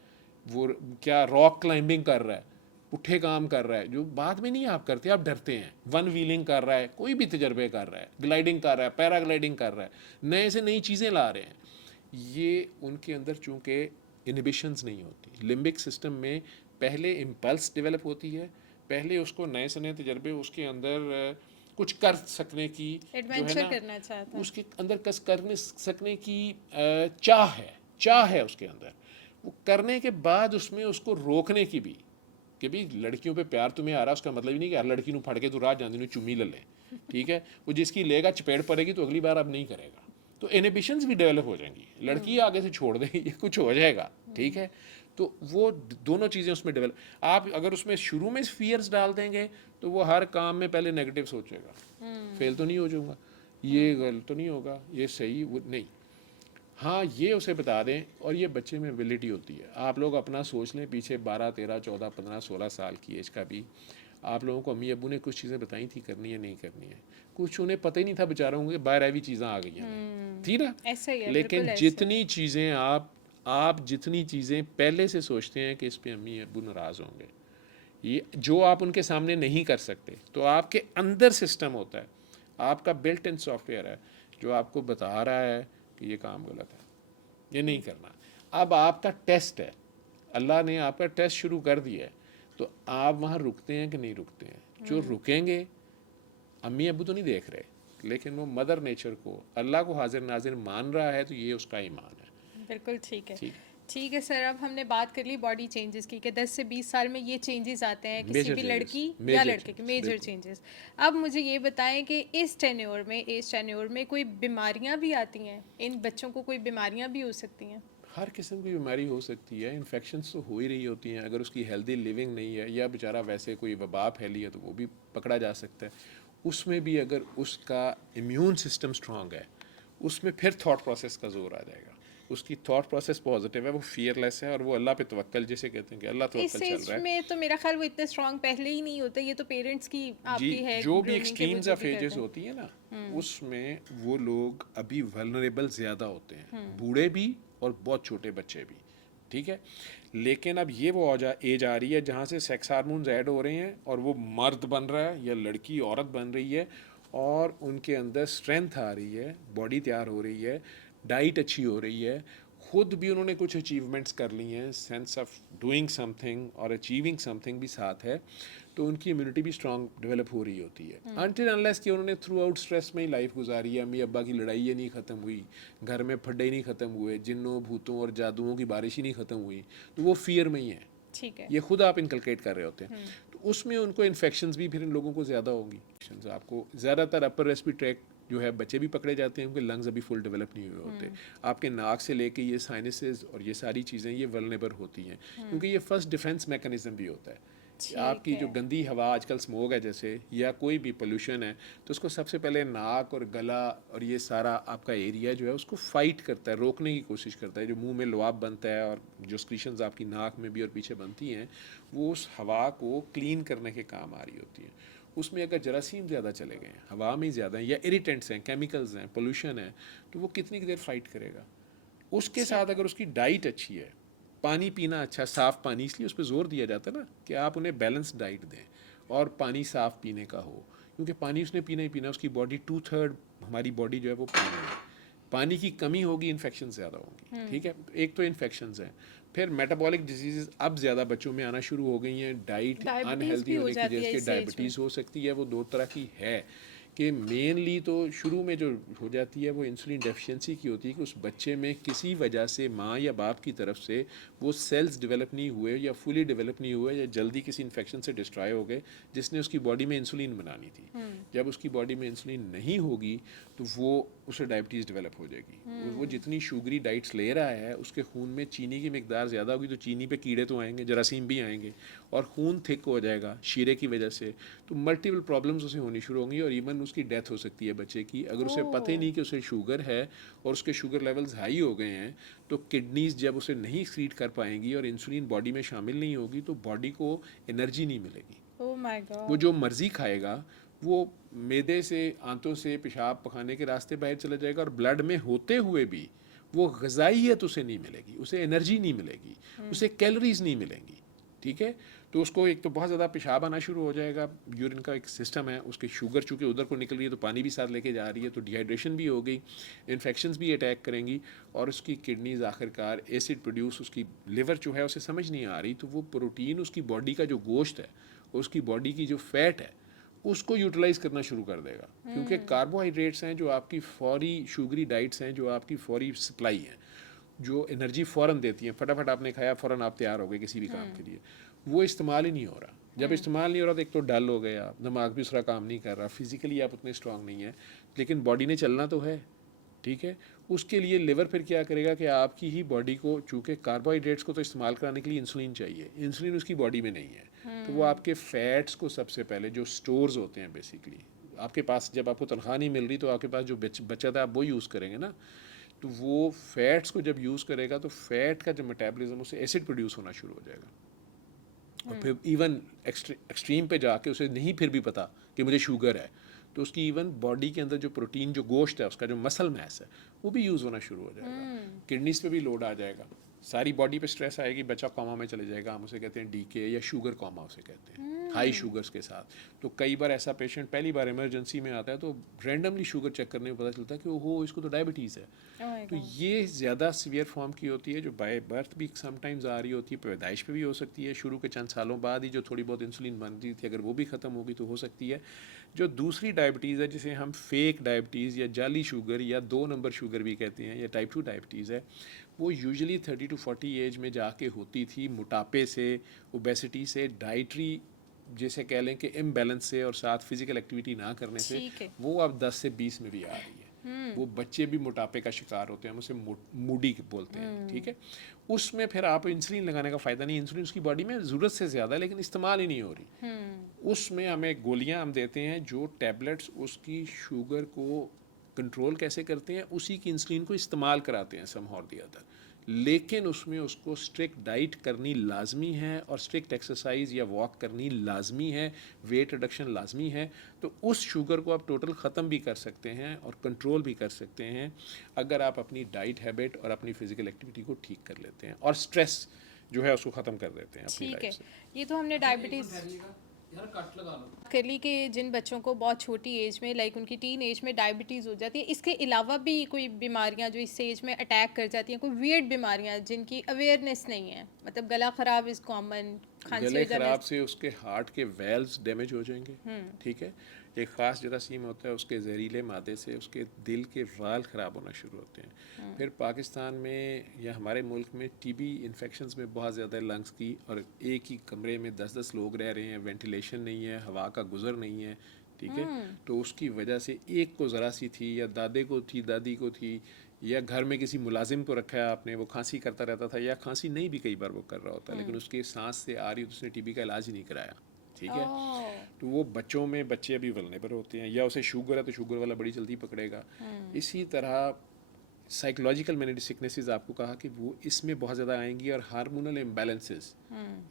वो क्या रॉक क्लाइंबिंग कर रहा है, पुट्ठे काम कर रहा है, जो बाद में नहीं आप करते, आप डरते हैं। वन व्हीलिंग कर रहा है, कोई भी तजर्बे कर रहा है, ग्लाइडिंग कर रहा है, पैराग्लाइडिंग कर रहा है, नए से नई चीज़ें ला रहे हैं। ये उनके अंदर चूँकि इनहिबिशंस नहीं होती, लिम्बिक सिस्टम में पहले इम्पल्स डेवलप होती है, पहले उसको नए से नए तजर्बे, उसके अंदर कुछ कर सकने की एडवेंचर करना चाहता है, उसके अंदर कस करने सकने की चाह है उसके अंदर। वो करने के बाद उसमें उसको रोकने की भी, कि भाई लड़कियों पे प्यार तुम्हें आ रहा है, उसका मतलब ही नहीं कि हर लड़की नू फड़ के तू राह जाती चुम्मी ले ले, ठीक है। वो जिसकी लेगा चपेट पड़ेगी तो अगली बार अब नहीं करेगा, तो इनहिबिशंस भी डेवलप हो जाएंगी, लड़की आगे से छोड़ देगी, ये कुछ हो जाएगा, ठीक है। तो वो दोनों चीज़ें उसमें डेवलप, आप अगर उसमें शुरू में फियर्स डाल देंगे तो वो हर काम में पहले नेगेटिव सोचेगा, फेल तो नहीं हो जाऊंगा, ये गलत तो नहीं होगा, ये सही वो नहीं। हाँ, ये उसे बता दें, और ये बच्चे में एबिलिटी होती है। आप लोग अपना सोच लें, पीछे 12, 13, 14, 15, 16 साल की एज का भी आप लोगों को अम्मी अबू ने कुछ चीज़ें बताई थी करनी है नहीं करनी है, कुछ उन्हें पता ही नहीं था बेचारों को, बाहर आई चीज़ें आ गई हैं, थी ना। ऐसा ही है, लेकिन जितनी चीज़ें आप जितनी चीज़ें पहले से सोचते हैं कि इस पर अम्मी अबू नाराज़ होंगे, ये जो आप उनके सामने नहीं कर सकते, तो आपके अंदर सिस्टम होता है, आपका बिल्ट इन सॉफ्टवेयर है जो आपको बता रहा है कि ये काम गलत है, ये नहीं करना। अब आपका टेस्ट है, अल्लाह ने आपका टेस्ट शुरू कर दिया है, तो आप वहाँ रुकते हैं कि नहीं रुकते हैं। जो रुकेंगे, अम्मी अबू तो नहीं देख रहे, लेकिन वो मदर नेचर को, अल्लाह को हाजिर नाजिर मान रहा है, तो ये उसका ईमान है। बिल्कुल ठीक है, ठीक है सर। अब हमने बात कर ली बॉडी चेंजेस की, कि 10 से 20 साल में ये चेंजेस आते हैं किसी भी लड़की या लड़के के, मेजर चेंजेस। अब मुझे ये बताएं कि इस टेन्योर में, एज टेन्योर में कोई बीमारियां भी आती हैं, इन बच्चों को कोई बीमारियां भी हो सकती हैं? हर किस्म की बीमारी हो सकती है, इन्फेक्शंस तो हो ही रही होती हैं, अगर उसकी हेल्दी लिविंग नहीं है या बेचारा वैसे कोई वबा फैली है तो वो भी पकड़ा जा सकता है। उसमें भी अगर उसका इम्यून सिस्टम स्ट्रांग है, उसमें फिर थॉट प्रोसेस का जोर आ जाएगा। उसकी थॉट प्रोसेस पॉजिटिव है, वो फियरलेस है, और वो अल्लाह पे तवक्कल, जिसे कहते हैं कि अल्लाह तवक्कल चल रहा है। में तो मेरा ख्याल वो इतने स्ट्रांग पहले ही नहीं होते, ये तो पेरेंट्स की आपकी है, जो भी एक्सट्रीम्स ऑफ एजेस होती है ना, उसमें वो लोग अभी वल्नरेबल ज़्यादा होते हैं, बूढ़े भी और बहुत छोटे बच्चे भी, ठीक है। लेकिन अब ये वो एज आ रही है जहाँ से सेक्स हार्मोन्स ऐड हो रहे हैं, और वो मर्द बन रहा है या लड़की औरत बन रही है, और उनके अंदर स्ट्रेंथ आ रही है, बॉडी तैयार हो रही है, डाइट अच्छी हो रही है, खुद भी उन्होंने कुछ अचीवमेंट्स कर ली हैं, सेंस ऑफ डूइंग समथिंग और अचीविंग समथिंग भी साथ है, तो उनकी इम्यूनिटी भी स्ट्रांग डेवलप हो रही होती है। अनटिल अनलेस कि उन्होंने थ्रू आउट स्ट्रेस में ही लाइफ गुजारी है, अम्मी अब्बा की लड़ाई ये नहीं ख़त्म हुई, घर में फड्डे ही नहीं ख़त्म हुए, जिन्नों भूतों और जादुओं की बारिश ही नहीं ख़त्म हुई, तो वो फियर में ही है, ठीक है, ये खुद आप इनकलकेट कर रहे होते हैं। तो उसमें उनको इन्फेक्शंस भी फिर इन लोगों को ज़्यादा होंगी। आपको ज़्यादातर अपर रेस्पिरेटरी ट्रैक जो है बच्चे भी पकड़े जाते हैं, उनके लंग्स अभी फुल डेवलप नहीं हुए होते। आपके नाक से लेके ये साइनसेस और ये सारी चीज़ें ये वल्नरेबल होती हैं, क्योंकि ये फर्स्ट डिफेंस मैकेनिज्म भी होता है। आपकी जो गंदी हवा, आजकल स्मोक है जैसे, या कोई भी पोल्यूशन है, तो उसको सबसे पहले नाक और गला और ये सारा आपका एरिया जो है उसको फाइट करता है, रोकने की कोशिश करता है। जो मुंह में लुआब बनता है और जो स्क्रीशंस आपकी नाक में भी और पीछे बनती हैं, वो उस हवा को क्लीन करने के काम आ रही होती हैं। उसमें अगर जरासीम ज़्यादा चले गए हैं, हवा में ज़्यादा हैं, या इरिटेंट्स हैं, केमिकल्स हैं, पोल्यूशन है, तो वो कितनी देर फाइट करेगा। उसके साथ अगर उसकी डाइट अच्छी है, पानी पीना अच्छा, साफ़ पानी, इसलिए उस पर ज़ोर दिया जाता है ना कि आप उन्हें बैलेंस डाइट दें और पानी साफ़ पीने का हो, क्योंकि पानी उसने पीना ही पीना। उसकी बॉडी 2/3 हमारी बॉडी जो है वो पानी है। पानी की कमी होगी, इन्फेक्शन ज़्यादा होंगी। ठीक है, एक तो इन्फेक्शंस हैं, फिर मेटाबॉलिक डिजीज़ अब ज़्यादा बच्चों में आना शुरू हो गई हैं। डाइट अनहेल्दी होने की वजह से डायबिटीज़ हो सकती है। वो दो तरह की है कि मेनली तो शुरू में जो हो जाती है वो इंसुलिन डेफिशिएंसी की होती है, कि उस बच्चे में किसी वजह से माँ या बाप की तरफ से वो सेल्स डेवलप नहीं हुए या फुली डेवलप नहीं हुए, या जल्दी किसी इन्फेक्शन से डिस्ट्रॉय हो गए जिसने उसकी बॉडी में इंसुलिन बनानी थी। जब उसकी बॉडी में इंसुलिन नहीं होगी तो वो उसे डायबिटीज़ डेवलप हो जाएगी। वो जितनी शुगरी डाइट्स ले रहा है, उसके खून में चीनी की मिकदार ज़्यादा होगी, तो चीनी पे कीड़े तो आएंगे, जरासीम भी आएंगे, और खून थिक हो जाएगा शीरे की वजह से। तो मल्टीपल प्रॉब्लम्स उसे होनी शुरू होंगी, और इवन उसकी डेथ हो सकती है बच्चे की, अगर उसे पता ही नहीं कि उसे शुगर है और उसके शुगर लेवल्स हाई हो गए हैं। तो किडनीज जब उसे नहीं एक्सक्रीट कर पाएंगी और इंसुलिन बॉडी में शामिल नहीं होगी, तो बॉडी को एनर्जी नहीं मिलेगी। Oh my God. वो जो मर्जी खाएगा वो मैदे से, आंतों से, पेशाब पखाने के रास्ते बाहर चला जाएगा, और ब्लड में होते हुए भी वो ग़िज़ाइयत उसे नहीं मिलेगी, उसे एनर्जी नहीं मिलेगी, उसे कैलोरीज नहीं मिलेंगी। ठीक है, तो उसको एक तो बहुत ज़्यादा पेशाब आना शुरू हो जाएगा। यूरिन का एक सिस्टम है, उसके शुगर चूँकि उधर को निकल रही है तो पानी भी साथ लेके जा रही है, तो डिहाइड्रेशन भी हो गई, इन्फेक्शंस भी अटैक करेंगी, और उसकी किडनीज आखिरकार एसिड प्रोड्यूस, उसकी लिवर जो है उसे समझ नहीं आ रही, तो वो प्रोटीन उसकी बॉडी का जो गोश्त है, उसकी बॉडी की जो फैट है, उसको यूटिलाइज करना शुरू कर देगा। क्योंकि कार्बोहाइड्रेट्स हैं जो आपकी फौरी, शुगरी डाइट्स हैं जो आपकी फौरी सप्लाई हैं, जो एनर्जी फ़ौरन देती हैं, फटाफट आपने खाया फ़ौरन आप तैयार हो गए किसी भी काम के लिए, वो इस्तेमाल ही नहीं हो रहा। जब इस्तेमाल नहीं हो रहा तो एक तो डल हो गया, दिमाग भी उसका काम नहीं कर रहा, फिज़िकली आप उतने स्ट्रांग नहीं है, लेकिन बॉडी ने चलना तो है। ठीक है, उसके लिए लिवर फिर क्या करेगा कि आपकी ही बॉडी को, चूँकि कार्बोहाइड्रेट्स को तो इस्तेमाल कराने के लिए इंसुलिन चाहिए, इंसुलिन उसकी बॉडी में नहीं है, तो वो आपके फ़ैट्स को सबसे पहले, जो स्टोर्स होते हैं बेसिकली आपके पास, जब आपको तनख्वाह नहीं मिल रही तो आपके पास जो बचत है आप वो यूज़ करेंगे ना, तो वो फैट्स को जब यूज़ करेगा तो फैट का जो मेटाबॉलिज्म, उससे एसिड प्रोड्यूस होना शुरू हो जाएगा। और फिर इवन एक्सट्रीम पे जाके उसे नहीं फिर भी पता कि मुझे शुगर है, तो उसकी इवन बॉडी के अंदर जो प्रोटीन, जो गोश्त है, उसका जो मसल मैस है, वो भी यूज़ होना शुरू हो जाएगा। किडनीज पे भी लोड आ जाएगा, सारी बॉडी पे स्ट्रेस आएगी, बच्चा कॉमा में चले जाएगा, हम उसे कहते हैं डीके या शुगर कॉमा उसे कहते हैं, हाई शुगर्स के साथ। तो कई बार ऐसा पेशेंट पहली बार इमरजेंसी में आता है तो रैंडमली शुगर चेक करने में पता चलता है कि ओहो, इसको तो डायबिटीज़ है। तो ये ज़्यादा सीवियर फॉर्म की होती है, जो बाय बर्थ भी समटाइम्स आ रही होती है, पैदाइश पे भी हो सकती है, शुरू के चंद सालों बाद ही जो थोड़ी बहुत इंसुलिन बन रही थी, अगर वो भी ख़त्म होगी तो हो सकती है। जो दूसरी डायबिटीज़ है, जिसे हम फेक डायबिटीज़ या जाली शुगर या 2 नंबर शुगर भी कहते हैं, या टाइप 2 डायबिटीज़ है, वो यूजुअली 30 to 40 एज में जाके होती थी, मोटापे से, ओबेसिटी से, डाइटरी जैसे कह लें कि इम्बैलेंस से, और साथ फिजिकल एक्टिविटी ना करने से, वो अब 10 से 20 में भी आ रही है। वो बच्चे भी मोटापे का शिकार होते हैं, हम उसे मूडी बोलते हैं। ठीक है, उसमें फिर आप इंसुलिन लगाने का फ़ायदा नहीं, इंसुलिन उसकी बॉडी में ज़रूरत से ज़्यादा है लेकिन इस्तेमाल ही नहीं हो रही। उसमें हमें गोलियां हम देते हैं, जो टैबलेट्स उसकी शुगर को कंट्रोल कैसे करते हैं, उसी की इंसुलिन को इस्तेमाल कराते हैं समहाउ द अदर, लेकिन उसमें उसको स्ट्रिक्ट डाइट करनी लाजमी है, और स्ट्रिक्ट एक्सरसाइज या वॉक करनी लाजमी है, वेट रिडक्शन लाजमी है। तो उस शुगर को आप टोटल ख़त्म भी कर सकते हैं और कंट्रोल भी कर सकते हैं, अगर आप अपनी डाइट हैबिट और अपनी फ़िज़िकल एक्टिविटी को ठीक कर लेते हैं, और स्ट्रेस जो है उसको ख़त्म कर देते हैं अपनी लाइफ से। ये तो हमने डायबिटीज़ कर ली कि जिन बच्चों को बहुत छोटी एज में, लाइक उनकी टीन एज में डायबिटीज़ हो जाती है, इसके अलावा भी कोई बीमारियां जो इस एज में अटैक कर जाती हैं, कोई वियर्ड बीमारियां जिनकी अवेयरनेस नहीं है, मतलब गला ख़राब इज़ कॉमन, गले ख़राब से उसके हार्ट के वेल्व्स डैमेज हो जाएंगे। ठीक है, एक ख़ास जरासीम होता है, उसके जहरीले मादे से उसके दिल के वाल ख़राब होना शुरू होते हैं। फिर पाकिस्तान में या हमारे मुल्क में टीबी इन्फेक्शंस में बहुत ज़्यादा लंग्स की, और एक ही कमरे में 10-10 लोग रह रहे हैं, वेंटिलेशन नहीं है, हवा का गुज़र नहीं है, ठीक है। तो उसकी वजह से एक को ज़रा सी थी, या दादे को थी, दादी को थी, या घर में किसी मुलाजिम को रखा है आपने, वो खांसी करता रहता था, या खांसी नहीं भी कई बार वो कर रहा होता, लेकिन उसके सांस से आ रही, तो उसने टीबी का इलाज ही नहीं कराया, ठीक है। तो वो बच्चों में, बच्चे अभी वल्नरेबल होते हैं, या उसे शुगर है तो शुगर वाला बड़ी जल्दी पकड़ेगा। इसी तरह साइकोलॉजिकल मैंने सिकनेसेस आपको कहा कि वो इसमें बहुत ज़्यादा आएंगी, और हार्मोनल इम्बैलेंसेस,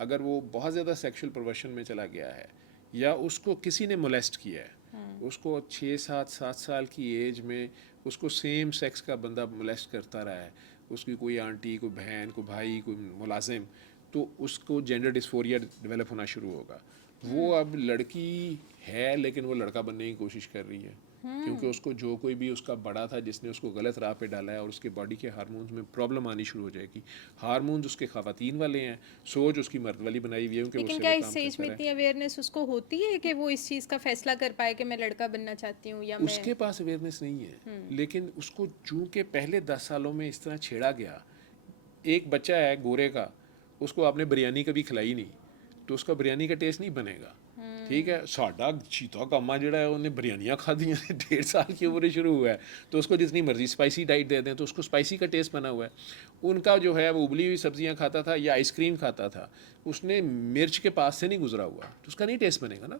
अगर वो बहुत ज़्यादा सेक्सुअल परवर्शन में चला गया है, या उसको किसी ने मोलेस्ट किया है, उसको 6-7 की एज में उसको सेम सेक्स का बंदा मोलेस्ट करता रहा है, उसकी कोई आंटी, कोई बहन, कोई भाई, कोई मुलाजिम, तो उसको जेंडर डिस्फोरिया डेवलप होना शुरू होगा। वो अब लड़की है लेकिन वो लड़का बनने की कोशिश कर रही है, क्योंकि उसको जो कोई भी उसका बड़ा था जिसने उसको गलत राह पे डाला है, और उसके बॉडी के हार्मोन्स में प्रॉब्लम आनी शुरू हो जाएगी। हार्मोन्स उसके खवातीन वाले हैं, सोच उसकी मर्द वाली बनाई हुई है, क्योंकि लेकिन उससे क्या वो इस काम स्टेज करता में रहा है। इतनी अवेयरनेस उसको होती है कि वो इस चीज़ का फैसला कर पाए कि मैं लड़का बनना चाहती हूँ या उसके पास अवेयरनेस नहीं है, लेकिन उसको चूंकि पहले 10 सालों में इस तरह छेड़ा गया। एक बच्चा है गोरे का, उसको आपने बिरयानी कभी खिलाई नहीं, तो उसका बिरयानी का टेस्ट नहीं बनेगा, ठीक है। साडा चीता कामा जिहड़ा है उन्हें बिरयानियाँ खादियाँ ने, 1.5 साल की उम्र शुरू हुआ है, तो उसको जितनी मर्जी स्पाइसी डाइट दे दें तो उसको स्पाइसी का टेस्ट बना हुआ है। उनका जो है वो उबली हुई सब्जियाँ खाता था या आइसक्रीम खाता था, उसने मिर्च के पास से नहीं गुजरा हुआ, तो उसका नहीं टेस्ट बनेगा ना।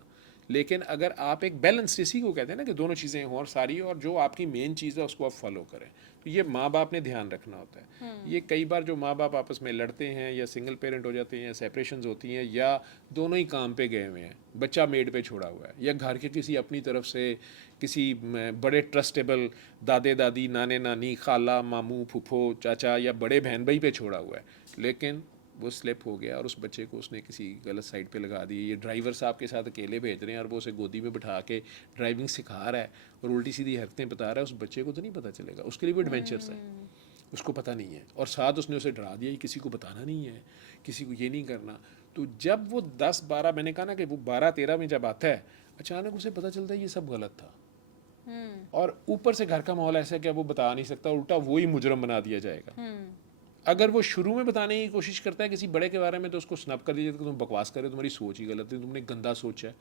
लेकिन अगर आप एक बैलेंस, इसी को कहते हैं ना कि दोनों चीज़ें हों, और सारी, और जो आपकी मेन चीज़ है उसको आप फॉलो करें, तो ये माँ बाप ने ध्यान रखना होता है। ये कई बार जो माँ बाप आपस में लड़ते हैं, या सिंगल पेरेंट हो जाते हैं, या सेपरेशंस होती हैं, या दोनों ही काम पे गए हुए हैं, बच्चा मेड पे छोड़ा हुआ है, या घर के किसी अपनी तरफ से किसी बड़े ट्रस्टेबल दादे दादी, नाने नानी, खाला, मामू, फूफो, चाचा, या बड़े बहन भाई पे छोड़ा हुआ है, लेकिन वो स्लिप हो गया और उस बच्चे को उसने किसी गलत साइड पे लगा दी। ये ड्राइवर साहब के साथ अकेले भेज रहे हैं और वो उसे गोदी में बिठा के ड्राइविंग सिखा रहा है और उल्टी सीधी हरकतें बता रहा है, उस बच्चे को तो नहीं पता चलेगा, उसके लिए भी एडवेंचर्स है, उसको पता नहीं है। और साथ उसने उसे डरा दिया कि किसी को बताना नहीं है, किसी को ये नहीं करना। तो जब वो 10-12, मैंने कहा ना कि वो 12-13 में जब आता है, अचानक उसे पता चलता है ये सब गलत था, और ऊपर से घर का माहौल ऐसा है कि वो बता नहीं सकता, उल्टा वो ही मुजरम बना दिया जाएगा। अगर वो शुरू में बताने की कोशिश करता है किसी बड़े के बारे में, तो उसको स्नैप कर दीजिए कि तुम बकवास कर रहे हो, तुम्हारी सोच ही गलत है, तुमने गंदा सोचा है,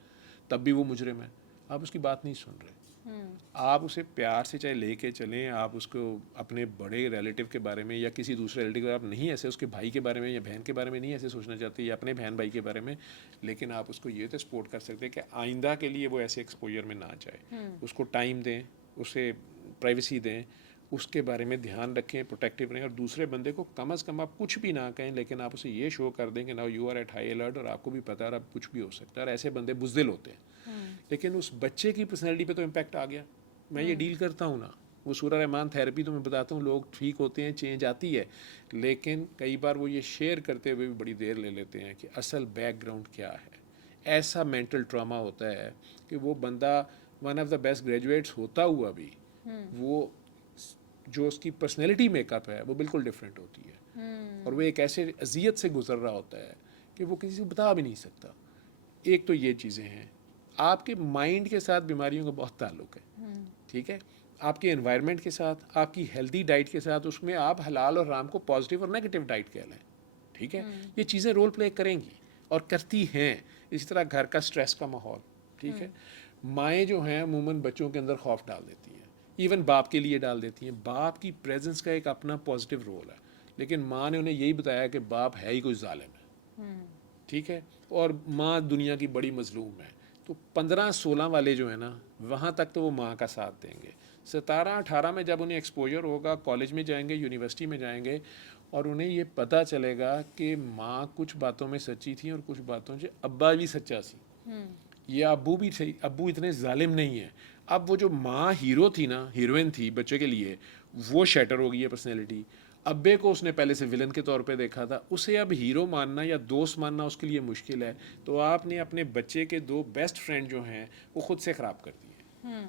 तब भी वो मुजरिम है। आप उसकी बात नहीं सुन रहे। आप उसे प्यार से चाहे लेके चलें, आप उसको अपने बड़े रिलेटिव के बारे में या किसी दूसरे रिलेटिव के, आप नहीं ऐसे उसके भाई के बारे में या बहन के बारे में नहीं ऐसे सोचना चाहते, या अपने बहन भाई के बारे में, लेकिन आप उसको ये तो सपोर्ट कर सकते हैं कि आइंदा के लिए वो ऐसे एक्सपोजर में ना जाए। उसको टाइम दें, उसे प्राइवेसी दें, उसके बारे में ध्यान रखें, प्रोटेक्टिव रहें, और दूसरे बंदे को कम अज़ कम आप कुछ भी ना कहें, लेकिन आप उसे ये शो कर दें कि now you are at high alert, और आपको भी पता है अब कुछ भी हो सकता है। और ऐसे बंदे बुज़दिल होते हैं, लेकिन उस बच्चे की पर्सनैलिटी पे तो इम्पैक्ट आ गया। मैं ये डील करता हूँ ना, वो सूरा रहमान थेरेपी तो मैं बताता हूँ, लोग ठीक होते हैं, चेंज आती है, लेकिन कई बार वो ये शेयर करते हुए भी बड़ी देर ले लेते हैं कि असल बैकग्राउंड क्या है। ऐसा मेंटल ट्रामा होता है कि वो बंदा one of the best graduates होता हुआ भी, वो जो उसकी पर्सनैलिटी मेकअप है वो बिल्कुल डिफरेंट होती है, और वो एक ऐसे अजियत से गुजर रहा होता है कि वो किसी को बता भी नहीं सकता। एक तो ये चीज़ें हैं। आपके माइंड के साथ बीमारियों का बहुत ताल्लुक है, ठीक है। आपके एनवायरनमेंट के साथ, आपकी हेल्दी डाइट के साथ, उसमें आप हलाल और हराम को पॉजिटिव और नेगेटिव डाइट कह लें, ठीक है। ये चीज़ें रोल प्ले करेंगी और करती हैं। इसी तरह घर का स्ट्रेस का माहौल, ठीक है। माएँ जो हैं अमूमन बच्चों के अंदर खौफ डाल देती हैं, इवन बाप के लिए डाल देती हैं। बाप की प्रेजेंस का एक अपना पॉजिटिव रोल है, लेकिन माँ ने उन्हें यही बताया कि बाप है ही कोई जालिम है, ठीक है, और माँ दुनिया की बड़ी मजलूम है। तो 15-16 वाले जो है ना, वहाँ तक तो वो माँ का साथ देंगे। 17-18 में जब उन्हें एक्सपोजर होगा, कॉलेज में जाएंगे, यूनिवर्सिटी में जाएंगे, और उन्हें ये पता चलेगा कि माँ कुछ बातों में सच्ची थी और कुछ बातों से अब्बा भी सच्चा सी, ये अब्बू भी सही, अब्बू इतने जालिम नहीं है। अब वो जो माँ हीरो थी ना, हीरोइन थी बच्चे के लिए, वो शैटर हो गई है पर्सनैलिटी। अब्बे को उसने पहले से विलन के तौर पे देखा था, उसे अब हीरो मानना या दोस्त मानना उसके लिए मुश्किल है। तो आपने अपने बच्चे के 2 बेस्ट फ्रेंड जो हैं वो खुद से ख़राब कर दिए।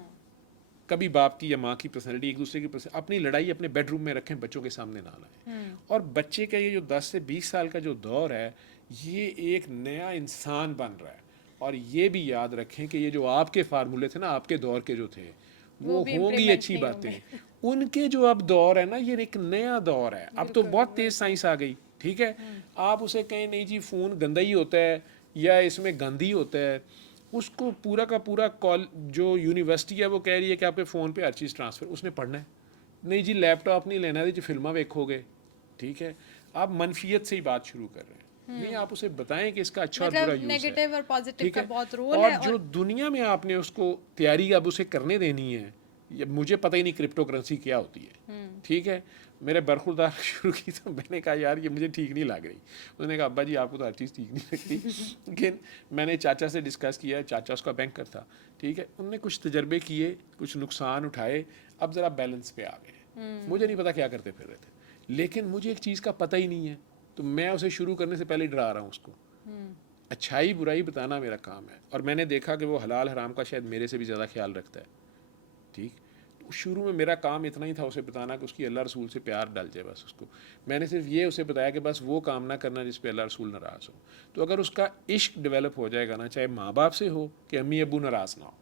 कभी बाप की या माँ की पर्सनैलिटी, एक दूसरे की अपनी लड़ाई अपने बेडरूम में रखें, बच्चों के सामने ना लाएं। और बच्चे का ये जो 10 से 20 साल का जो दौर है, ये एक नया इंसान बन रहा है। और ये भी याद रखें कि ये जो आपके फार्मूले थे ना, आपके दौर के जो थे, वो होंगी अच्छी बातें। उनके जो अब दौर है ना, ये एक नया दौर है। अब तो बहुत तेज साइंस आ गई, ठीक है। आप उसे कहें नहीं जी फ़ोन गंदा ही होता है या इसमें गंद ही होता है, उसको पूरा का पूरा कॉल जो यूनिवर्सिटी है वो कह रही है कि आपके फ़ोन पे हर चीज़ ट्रांसफ़र, उसने पढ़ना है। नहीं जी लैपटॉप नहीं लेना है जी, फिल्मा देखोगे, ठीक है। आप मनफियत से ही बात शुरू कर रहे हैं, नहीं आप उसे बताएं कि इसका अच्छा और बुरा मतलब यूज़ है, नेगेटिव और पॉजिटिव ठीक का है। बहुत रोल और है। जो और दुनिया में आपने उसको तैयारी अब उसे करने देनी है, ये मुझे पता ही नहीं क्रिप्टो करेंसी क्या होती है, ठीक है। मेरे बरखुरदार शुरू की तो मैंने कहा यार ये मुझे ठीक नहीं लग रही। उसने कहा अब्बा जी आपको तो हर चीज़ ठीक नहीं लगती लेकिन मैंने चाचा से डिस्कस किया, चाचा उसका बैंकर था, ठीक है। उनने कुछ तजर्बे किए, कुछ नुकसान उठाए, अब ज़रा बैलेंस पे आ गए। मुझे नहीं पता क्या करते फिर रहे थे, लेकिन मुझे एक चीज़ का पता ही नहीं है, तो मैं उसे शुरू करने से पहले डरा रहा हूँ उसको। अच्छाई बुराई बताना मेरा काम है, और मैंने देखा कि वो हलाल हराम का शायद मेरे से भी ज़्यादा ख्याल रखता है, ठीक। तो शुरू में मेरा काम इतना ही था उसे बताना कि उसकी अल्लाह रसूल से प्यार डल जाए बस उसको। मैंने सिर्फ ये उसे बताया कि बस वो काम ना करना जिस पे अल्लाह रसूल नाराज़ हो। तो अगर उसका इश्क डेवलप हो जाएगा ना, चाहे माँ बाप से हो कि अम्मी अबू नाराज़ ना हो,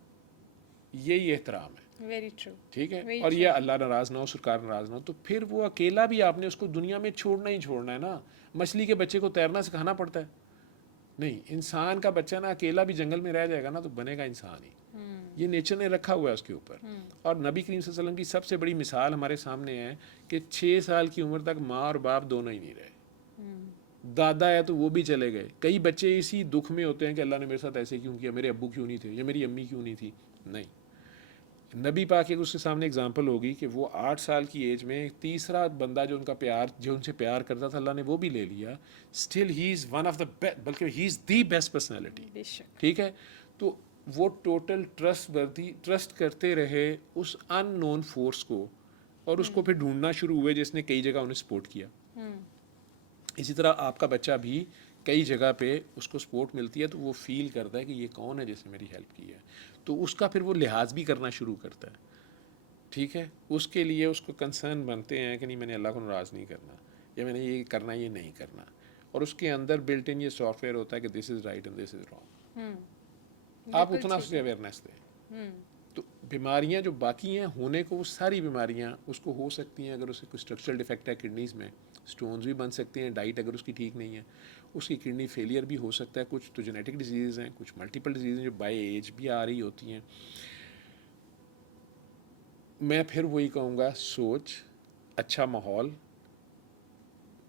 यही एहतराम है, वेरी ट्रू, ठीक है। वेरी और ये ट्रू। अल्लाह नाराज़ ना हो, सरकार नाराज़ ना हो, तो फिर वो अकेला भी आपने उसको दुनिया में छोड़ना ही छोड़ना है ना। मछली के बच्चे को तैरना सिखाना पड़ता है, नहीं इंसान का बच्चा ना अकेला भी जंगल में रह जाएगा ना तो बनेगा इंसान ही, ये नेचर ने रखा हुआ है उसके ऊपर। और नबी करीम सल्लल्लाहु अलैहि वसल्लम की सबसे बड़ी मिसाल हमारे सामने है कि 6 साल की उम्र तक माँ और बाप दोनों ही नहीं रहे, दादा है तो वो भी चले गए। कई बच्चे इसी दुख में होते हैं कि अल्लाह ने मेरे साथ ऐसे क्यों किया, मेरे अब्बू क्यों नहीं थे या मेरी अम्मी क्यों नहीं थी। नहीं, नबी पाक एक उसके सामने एग्जांपल होगी कि वो 8 साल की एज में तीसरा बंदा जो उनका प्यार जो उनसे प्यार करता था अल्लाह ने वो भी ले लिया, still he is one of the best, बल्कि he is the best personality, बेशक। ठीक है। तो वो टोटल ट्रस्ट करते रहे उस अननोन फोर्स को, और उसको फिर ढूंढना शुरू हुए जिसने कई जगह उन्हें सपोर्ट किया। इसी तरह आपका बच्चा भी कई जगह पे उसको सपोर्ट मिलती है तो वो फील करता है कि ये कौन है जिसने मेरी हेल्प की है, तो उसका फिर वो लिहाज भी करना शुरू करता है, ठीक है। उसके लिए उसको कंसर्न बनते हैं कि नहीं मैंने अल्लाह को नाराज़ नहीं करना, या मैंने ये करना ये नहीं करना, और उसके अंदर बिल्ट इन ये सॉफ्टवेयर होता है कि this is right and this is wrong. आप बिल्कुल उतना ठीक उससे है। अवेयरनेस दें, तो बीमारियां जो बाकी हैं होने को, वो सारी बीमारियां उसको हो सकती हैं। अगर उसे कोई स्ट्रक्चरल डिफेक्ट है किडनीज़ में, स्टोन्स भी बन सकते हैं, डाइट अगर उसकी ठीक नहीं है, उसकी किडनी फेलियर भी हो सकता है। कुछ तो जेनेटिक डिजीज़ हैं, कुछ मल्टीपल डिजीज़ हैं जो बाय एज भी आ रही होती हैं। मैं फिर वही कहूँगा, सोच, अच्छा माहौल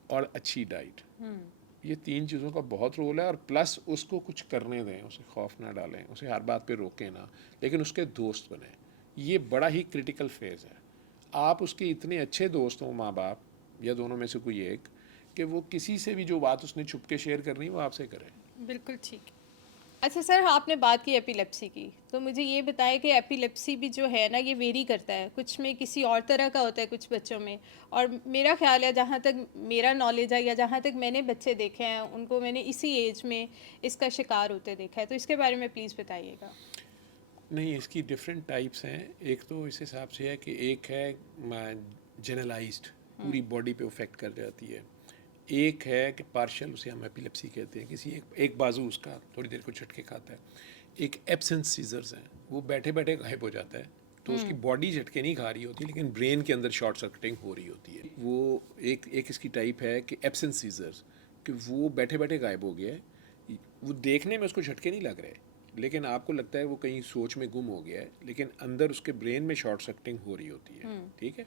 और अच्छी डाइट, ये 3 चीज़ों का बहुत रोल है। और प्लस उसको कुछ करने दें, उसे खौफ ना डालें, उसे हर बात पे रोकें ना, लेकिन उसके दोस्त बने। ये बड़ा ही क्रिटिकल फेज़ है। आप उसके इतने अच्छे दोस्त हों, माँ बाप या दोनों में से कोई एक, कि वो किसी से भी जो बात उसने छुप के शेयर करनी वो आपसे करे। बिल्कुल ठीक है। अच्छा सर, आपने बात की एपिलेप्सी की, तो मुझे ये बताएं कि एपिलेप्सी भी जो है ना ये वेरी करता है, कुछ में किसी और तरह का होता है कुछ बच्चों में। और मेरा ख्याल है, जहाँ तक मेरा नॉलेज है या जहाँ तक मैंने बच्चे देखे हैं उनको मैंने इसी एज में इसका शिकार होते देखा है, तो इसके बारे में प्लीज़ बताइएगा। नहीं, इसकी डिफरेंट टाइप्स हैं। एक तो इस हिसाब से है कि एक है जनरलाइज्ड, पूरी बॉडी पे इफेक्ट कर जाती है। एक है कि पार्शियल, उसे हम एपिलेप्सी कहते हैं, किसी एक बाजू उसका थोड़ी देर को झटके खाता है। एक एब्सेंस सीजर्स हैं, वो बैठे बैठे गायब हो जाता है, तो उसकी बॉडी झटके नहीं खा रही होती लेकिन ब्रेन के अंदर शॉर्ट सर्किटिंग हो रही होती है। वो एक इसकी टाइप है कि एब्सेंस सीजर्स, कि वो बैठे बैठे गायब हो गया है, वो देखने में उसको झटके नहीं लग रहे लेकिन आपको लगता है वो कहीं सोच में गुम हो गया है, लेकिन अंदर उसके ब्रेन में शॉर्ट सर्किटिंग हो रही होती है, ठीक है।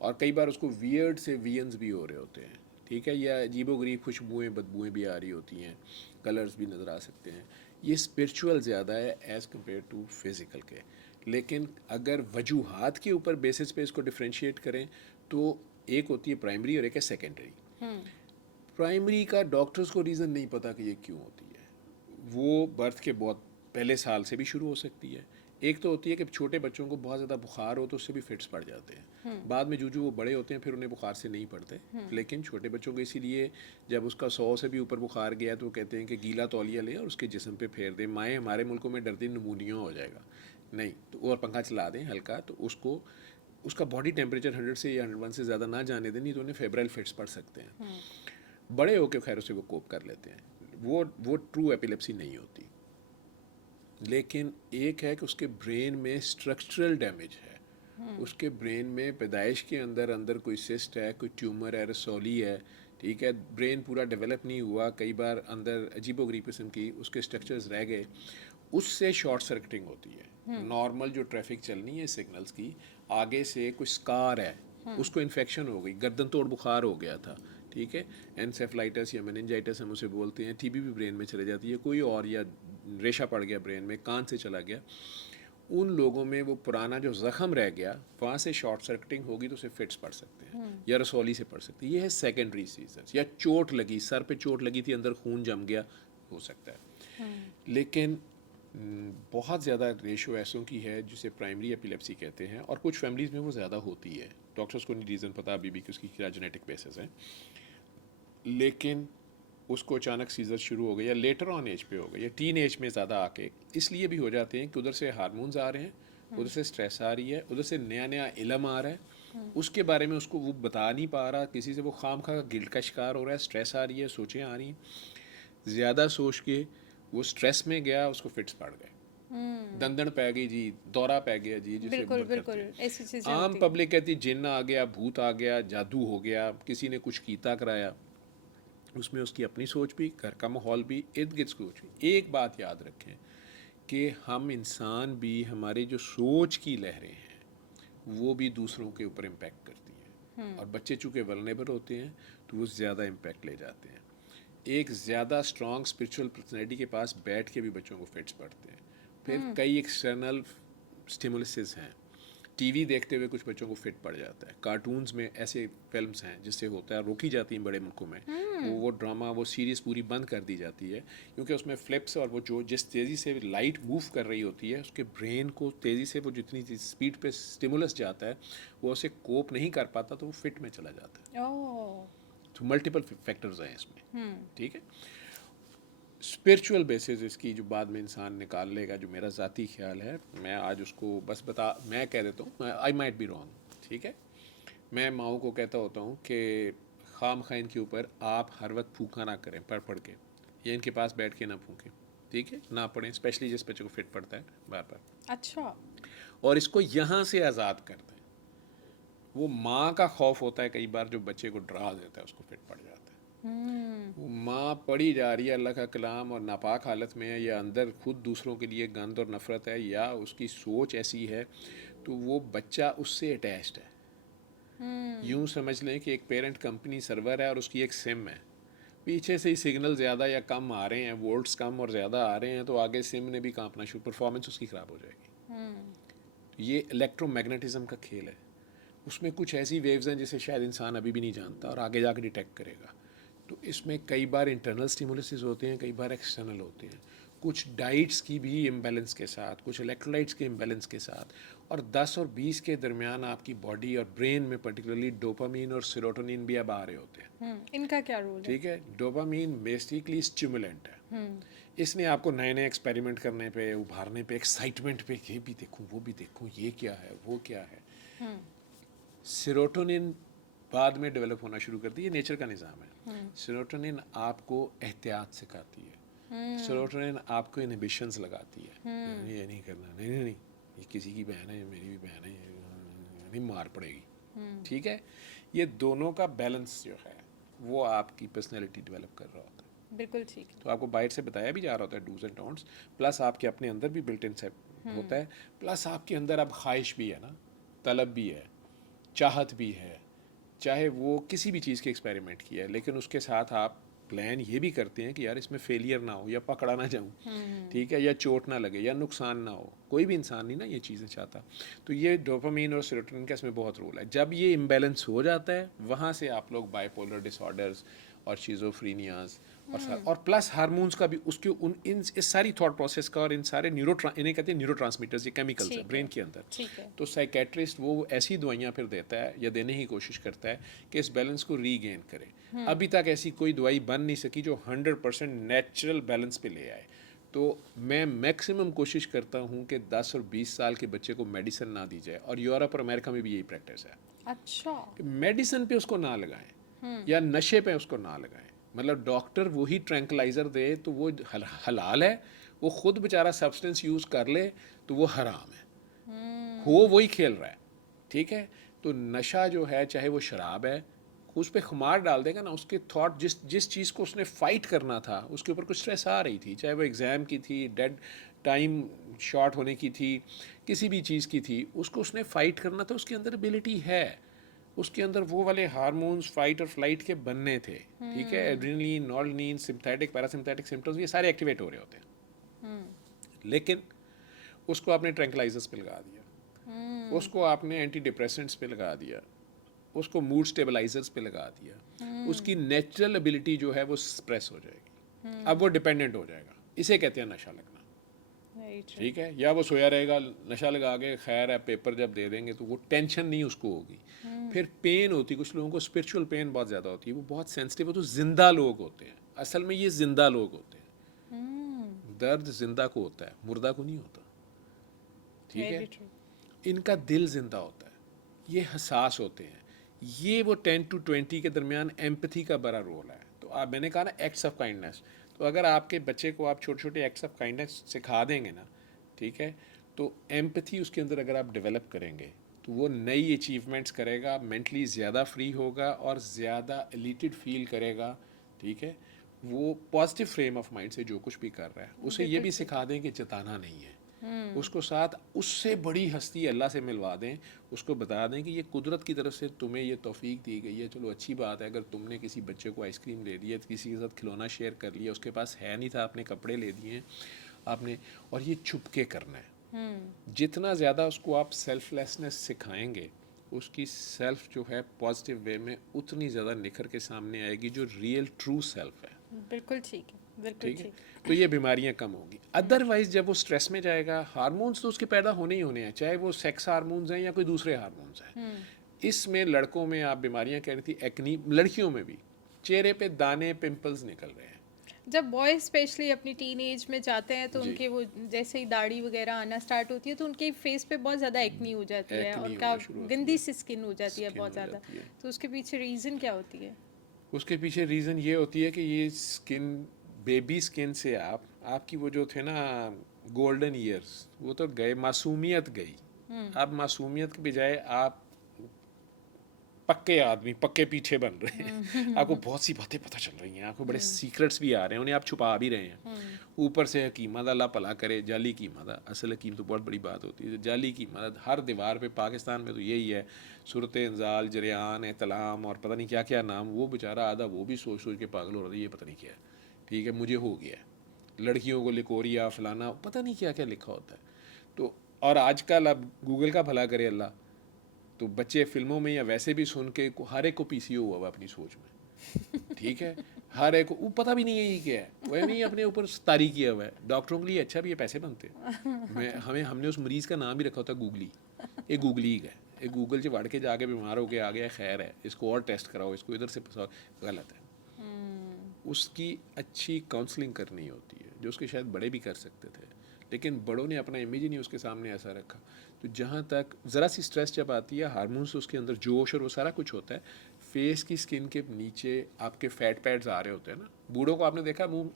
और कई बार उसको वियर्ड से वियंस भी हो रहे होते हैं, ठीक है, या अजीबोगरीब खुशबुएँ बदबुएँ भी आ रही होती हैं, कलर्स भी नज़र आ सकते हैं। ये स्पिरिचुअल ज़्यादा है एज़ कम्पेयर टू फिज़िकल के। लेकिन अगर वजूहात के ऊपर बेसिस पे इसको डिफ्रेंशिएट करें तो एक होती है प्राइमरी और एक है सेकेंडरी। प्राइमरी का डॉक्टर्स को रीज़न नहीं पता कि ये क्यों होती है, वो बर्थ के बहुत पहले साल से भी शुरू हो सकती है। एक तो होती है कि छोटे बच्चों को बहुत ज़्यादा बुखार हो तो उससे भी फिट्स पड़ जाते हैं, बाद में जो वो बड़े होते हैं फिर उन्हें बुखार से नहीं पड़ते। लेकिन छोटे बच्चों को इसीलिए जब उसका 100 से भी ऊपर बुखार गया तो वो कहते हैं कि गीला तौलिया ले और उसके जिस्म पे फेर दें। माएँ हमारे मुल्कों में डरती नमूनिया हो जाएगा, नहीं तो और पंखा चला दें हल्का, तो उसको उसका बॉडी टेम्परेचर 100 से या 101 से ज़्यादा ना जाने दें, नहीं तो उन्हें फेब्राइल फिट्स पड़ सकते हैं। बड़े होकर खैर उसे वो कोप कर लेते हैं, वो ट्रू एपिलेप्सी नहीं होती। लेकिन एक है कि उसके ब्रेन में स्ट्रक्चरल डैमेज है, उसके ब्रेन में पैदाइश के अंदर अंदर कोई सिस्ट है, कोई ट्यूमर है, रसौली है, ठीक है, ब्रेन पूरा डेवलप नहीं हुआ, कई बार अंदर अजीबोगरीब किस्म की उसके स्ट्रक्चर्स रह गए, उससे शॉर्ट सर्किटिंग होती है। नॉर्मल जो ट्रैफिक चलनी है सिग्नल्स की, आगे से कोई स्कार है, उसको इन्फेक्शन हो गई, गर्दन तोड़ बुखार हो गया था, ठीक है, एनसेफलाइटिस या मेनिंजाइटिस हम उसे बोलते हैं, टीबी भी ब्रेन में चले जाती है, कोई और, या रेशा पड़ गया ब्रेन में, कान से चला गया, उन लोगों में वो पुराना जो ज़ख़म रह गया वहाँ से शॉर्ट सर्किटिंग होगी तो उसे फिट्स पड़ सकते हैं या रसौली से पड़ सकती है। ये है सेकेंडरी सीजर्स। या चोट लगी, सर पे चोट लगी थी, अंदर खून जम गया, हो सकता है। लेकिन बहुत ज़्यादा रेशो ऐसों की है जिसे प्राइमरी एपिलेप्सी कहते हैं, और कुछ फैमिलीज़ में वो ज़्यादा होती है। डॉक्टर्स को नहीं रीज़न पता अभी भी कि उसकी क्या जेनेटिक बेसिस है, लेकिन उसको अचानक सीजर शुरू हो गए या लेटर ऑन एज पे हो गए या टीन एज में ज़्यादा आके इसलिए भी हो जाते हैं कि उधर से हार्मोन्स आ रहे हैं, उधर से स्ट्रेस आ रही है, उधर से नया नया इलम आ रहा है, उसके बारे में उसको वो बता नहीं पा रहा, किसी से वो खाम खा गिल्ट का शिकार हो रहा है, स्ट्रेस आ रही है, सोचें आ रही हैं, ज़्यादा सोच के वो स्ट्रेस में गया, उसको फिट्स पड़ गए, दंदन पै गई जी, दौरा पै गया जी, जिसे बिल्कुल करते बिल्कुल हैं। ऐसी चीजें आम होती हैं। पब्लिक कहती जिन्न आ गया, भूत आ गया, जादू हो गया, किसी ने कुछ कीता कराया, उसमें उसकी अपनी सोच भी, घर का माहौल भी, इर्द गिर्द सोच भी। एक बात याद रखें कि हम इंसान भी, हमारे जो सोच की लहरें हैं वो भी दूसरों के ऊपर इम्पैक्ट करती हैं, और बच्चे चूँकि वल्नरेबल होते हैं तो वो ज़्यादा इम्पैक्ट ले जाते हैं। एक ज़्यादा स्ट्रॉन्ग स्पिरिचुअल पर्सनैलिटी के पास बैठ के भी बच्चों को फिट्स पड़ते हैं। फिर कई एक्सटर्नल स्टिमुलसेस हैं, टीवी देखते हुए कुछ बच्चों को फिट पड़ जाता है, कार्टून्स में ऐसे फिल्म्स हैं जिससे होता है, रोकी जाती हैं बड़े मुल्कों में, वो ड्रामा, वो सीरीज़ पूरी बंद कर दी जाती है, क्योंकि उसमें फ्लिप्स और वो जो जिस तेज़ी से लाइट मूव कर रही होती है उसके ब्रेन को तेज़ी से, वो जितनी स्पीड पे स्टिमुलस जाता है वो उसे कोप नहीं कर पाता, तो वो फिट में चला जाता है। ओह। तो मल्टीपल फैक्टर्स हैं इसमें, ठीक है। स्पिरिचुअल बेसिस इसकी जो बाद में इंसान निकाल लेगा, जो मेरा ज़ाती ख्याल है, मैं आज उसको बस मैं कह देता हूँ, आई माइट बी रॉन्ग, ठीक है। मैं माओ को कहता होता हूँ कि खाम खा इनके ऊपर आप हर वक्त फूका ना करें पढ़ पढ़ के, या इनके पास बैठ के ना फूकें, ठीक है, ना पढ़ें, स्पेशली जिस बच्चे को फिट पड़ता है बार बार, अच्छा। और इसको यहाँ से आज़ाद कर दें। वो माँ का खौफ होता है कई बार जो बच्चे को डरा देता है, उसको फिट पड़ जाता है। वो माँ पढ़ी जा रही है अल्लाह का कलाम और नापाक हालत में है, या अंदर खुद दूसरों के लिए गंद और नफ़रत है, या उसकी सोच ऐसी है, तो वो बच्चा उससे अटैच्ड है। यूँ समझ लें कि एक पेरेंट कंपनी सर्वर है और उसकी एक सिम है, पीछे से ही सिग्नल ज़्यादा या कम आ रहे हैं, वोल्ट्स कम और ज़्यादा आ रहे हैं, तो आगे सिम ने भी कांपना शुरू, परफॉर्मेंस उसकी ख़राब हो जाएगी। ये इलेक्ट्रोमैग्नेटिज्म का खेल है, उसमें कुछ ऐसी वेव्स हैं जिसे शायद इंसान अभी भी नहीं जानता और आगे जाकर डिटेक्ट करेगा। तो इसमें कई बार इंटरनल स्टिमुलसेस होते हैं, कई बार एक्सटर्नल होते हैं, कुछ डाइट्स की भी इम्बैलेंस के साथ, कुछ इलेक्ट्रोलाइट्स के इम्बैलेंस के साथ, और 10 और 20 के दरमियान आपकी बॉडी और ब्रेन में पर्टिकुलरली डोपामीन और सेरोटोनिन भी अब आ रहे होते हैं। इनका क्या रोल है? ठीक है, डोपामीन बेसिकली स्टिमुलेंट है, इसने आपको नए नए एक्सपेरिमेंट करने पे, उभारने पे, एक्साइटमेंट पे, ये भी देखूं वो भी देखूं, ये क्या है वो क्या है। सेरोटोनिन बाद में डेवलप होना शुरू करती है, नेचर का निज़ाम है। सेरोटोनिन आपको एहतियात सिखाती है, सेरोटोनिन आपको इनहिबिशंस लगाती है, ये नहीं करना, नहीं नहीं नहीं, ये किसी की बहन है, मेरी भी बहन है, नहीं मार पड़ेगी, ठीक है। ये दोनों का बैलेंस जो है वो आपकी पर्सनैलिटी डेवलप कर रहा होता है। बिल्कुल ठीक। तो आपको बाहर से बताया भी जा रहा होता है डूज एंड डोंट्स, प्लस आपके अपने अंदर भी बिल्ट इन होता है, प्लस आपके अंदर अब ख्वाहिश भी है ना, तलब भी है, चाहत भी है, चाहे वो किसी भी चीज़ के एक्सपेरिमेंट किया है, लेकिन उसके साथ आप प्लान ये भी करते हैं कि यार इसमें फेलियर ना हो, या पकड़ा ना जाऊँ, ठीक है, या चोट ना लगे, या नुकसान ना हो। कोई भी इंसान नहीं ना ये चीज़ें चाहता। तो ये डोपामीन और सेरोटोनिन का इसमें बहुत रोल है। जब ये इम्बैलेंस हो जाता है, वहाँ से आप लोग बाइपोलर डिसऑर्डर्स और शिज़ोफ्रीनियाज और प्लस हार्मोन्स का भी, उसके उन इन इस सारी थॉट प्रोसेस का, और इन सारे इन्हें कहते हैं न्यूरोट्रांसमीटर्स, ये केमिकल्स है ब्रेन के अंदर। ठीक है। तो साइकेट्रिस्ट वो ऐसी दवाइयाँ फिर देता है या देने की कोशिश करता है कि इस बैलेंस को रीगेन करे। अभी तक ऐसी कोई दवाई बन नहीं सकी जो 100% नेचुरल बैलेंस पे ले आए। तो मैं मैक्सिमम कोशिश करता हूँ कि 10 और 20 साल के बच्चे को मेडिसिन ना दी जाए, और यूरोप और अमेरिका में भी यही प्रैक्टिस है। अच्छा। मेडिसिन पे उसको ना लगाएं या नशे पे उसको ना लगाएं। मतलब डॉक्टर वही ट्रैंक्लाइज़र दे तो वो हलाल है, वो खुद बेचारा सब्सटेंस यूज़ कर ले तो वो हराम है, हो वही खेल रहा है, ठीक है। तो नशा जो है, चाहे वो शराब है, उस पर खुमार डाल देगा ना, उसके थॉट जिस जिस चीज़ को उसने फ़ाइट करना था, उसके ऊपर कुछ स्ट्रेस आ रही थी, चाहे वो एग्ज़ाम की थी, टाइम शॉर्ट होने की थी, किसी भी चीज़ की थी, उसको उसने फ़ाइट करना था, उसके अंदर एबिलिटी है, उसके अंदर वो वाले हार्मोन्स फाइट और फ्लाइट के बनने थे, ठीक है। एड्रेनलिन, नॉर्लिन, सिंथेटिक पैरासिम्पथेटिक सिम्टम्स ये सारे एक्टिवेट हो रहे होते हैं, लेकिन उसको आपने ट्रैंक्विलाइजर्स पे लगा दिया, उसको आपने एंटी डिप्रेसेंट्स पे लगा दिया, उसको मूड स्टेबलाइजर्स पे लगा दिया, उसकी नेचुरल एबिलिटी जो है वो स्प्रेस हो जाएगी, अब वो डिपेंडेंट हो जाएगा। इसे कहते हैं नशा लगना, ठीक है। या वो सोया रहेगा, नशा लगा के खैर है, पेपर जब दे देंगे तो वो टेंशन नहीं उसको होगी। फिर पेन होती, कुछ लोगों को स्पिरिचुअल पेन बहुत ज़्यादा होती है, वो बहुत सेंसिटिव, वो तो जिंदा लोग होते हैं, असल में ये जिंदा लोग होते हैं। दर्द जिंदा को होता है, मुर्दा को नहीं होता, ठीक है। इनका दिल जिंदा होता है, ये हसास होते हैं, ये वो 10 to 20 के दरमियान एम्पथी का बड़ा रोल है। तो आप, मैंने कहा ना एक्ट्स ऑफ काइंडनेस, तो अगर आपके बच्चे को आप छोटे छोटे एक्ट्स ऑफ काइंडनेस सिखा देंगे ना, ठीक है, तो एम्पथी उसके अंदर अगर आप डेवलप करेंगे तो वो नई अचीवमेंट्स करेगा, मेंटली ज़्यादा फ्री होगा और ज़्यादा एलिटेड फील करेगा, ठीक है। वो पॉजिटिव फ्रेम ऑफ माइंड से जो कुछ भी कर रहा है, उसे ये भी सिखा दें कि जताना नहीं है, उसको साथ उससे बड़ी हस्ती अल्लाह से मिलवा दें, उसको बता दें कि ये कुदरत की तरफ से तुम्हें ये तौफीक दी गई है। चलो अच्छी बात है, अगर तुमने किसी बच्चे को आइसक्रीम ले दी है, किसी के साथ खिलौना शेयर कर लिया, उसके पास है नहीं था, आपने कपड़े ले दिए आपने, और ये छुप के करना है। जितना ज़्यादा उसको आप सेल्फलेसनेस सिखाएंगे, उसकी सेल्फ जो है पॉजिटिव वे में उतनी ज़्यादा निखर के सामने आएगी, जो रियल ट्रू सेल्फ है। बिल्कुल ठीक है, बिल्कुल ठीक है, ठीक। तो ये बीमारियां कम होगी। अदरवाइज जब वो स्ट्रेस में जाएगा, हार्मोन्स तो उसके पैदा होने ही होने हैं, चाहे वो सेक्स हार्मोन्स हैं या कोई दूसरे हार्मोन्स हैं। इसमें लड़कों में आप बीमारियां कह रही थी, एक्नी, लड़कियों में भी चेहरे पे दाने, पिंपल्स निकल रहे हैं। जब बॉयज स्पेशली अपनी टीन एज में जाते हैं तो जी, उनके वो जैसे ही दाढ़ी वगैरह आना स्टार्ट होती है तो उनके फेस पे बहुत ज़्यादा एक्नी हो जाती है, एक्नी उनका होना शुरू होती गंदी है, सी स्किन हो जाती है स्किन बहुत हो ज़्यादा। जाती है। तो उसके पीछे रीज़न क्या होती है? उसके पीछे रीज़न ये होती है कि ये स्किन, बेबी स्किन से आपकी वो जो थे ना गोल्डन ईयर्स, वो तो गए, मासूमियत गई। अब मासूमियत के बजाय आप पक्के आदमी, पक्के पीछे बन रहे हैं। आपको बहुत सी बातें पता चल रही हैं, आपको बड़े सीक्रेट्स भी आ रहे हैं, उन्हें आप छुपा भी रहे हैं। ऊपर से हकीमत, अल्लाह भला करे, जाली कीमत, असल हकीम तो बहुत बड़ी बात होती है, जाली कीमत हर दीवार पे पाकिस्तान में तो यही है, सूरत इंजाल, जरियान, एतलाम और पता नहीं क्या क्या नाम, वो बेचारा आधा वो भी सोच सोच के पागल हो रहा था, ये पता नहीं क्या है, ठीक है, मुझे हो गया। लड़कियों को लिकोरिया फलाना पता नहीं क्या क्या लिखा होता है। तो और आजकल अब गूगल का भला करे अल्लाह, तो बच्चे फिल्मों में या वैसे भी सुन के हर एक को पीसीओ हुआ हुआ अपनी सोच में, ठीक है। हर एक को वो पता भी नहीं है ये क्या है, वह नहीं अपने ऊपर तारी किया हुआ है। डॉक्टरों के लिए अच्छा भी ये पैसे बनते हैं। हमने उस मरीज़ का नाम भी रखा होता है गूगली, ये गूगली है, ये गूगल से वड़ के जाके बीमार होके आ गया, खैर है, इसको और टेस्ट कराओ, इसको इधर से फंसाओ, गलत है। उसकी अच्छी काउंसलिंग करनी होती है, जो उसके शायद बड़े भी कर सकते थे, लेकिन बड़ों ने अपना इमेज ही नहीं उसके सामने ऐसा रखा। तो जहाँ तक ज़रा सी स्ट्रेस जब आती है, हार्मोन्स उसके अंदर जोश और वो सारा कुछ होता है, फेस की स्किन के नीचे आपके फैट पैड्स आ रहे होते हैं ना, बूढ़ों को आपने देखा मुंह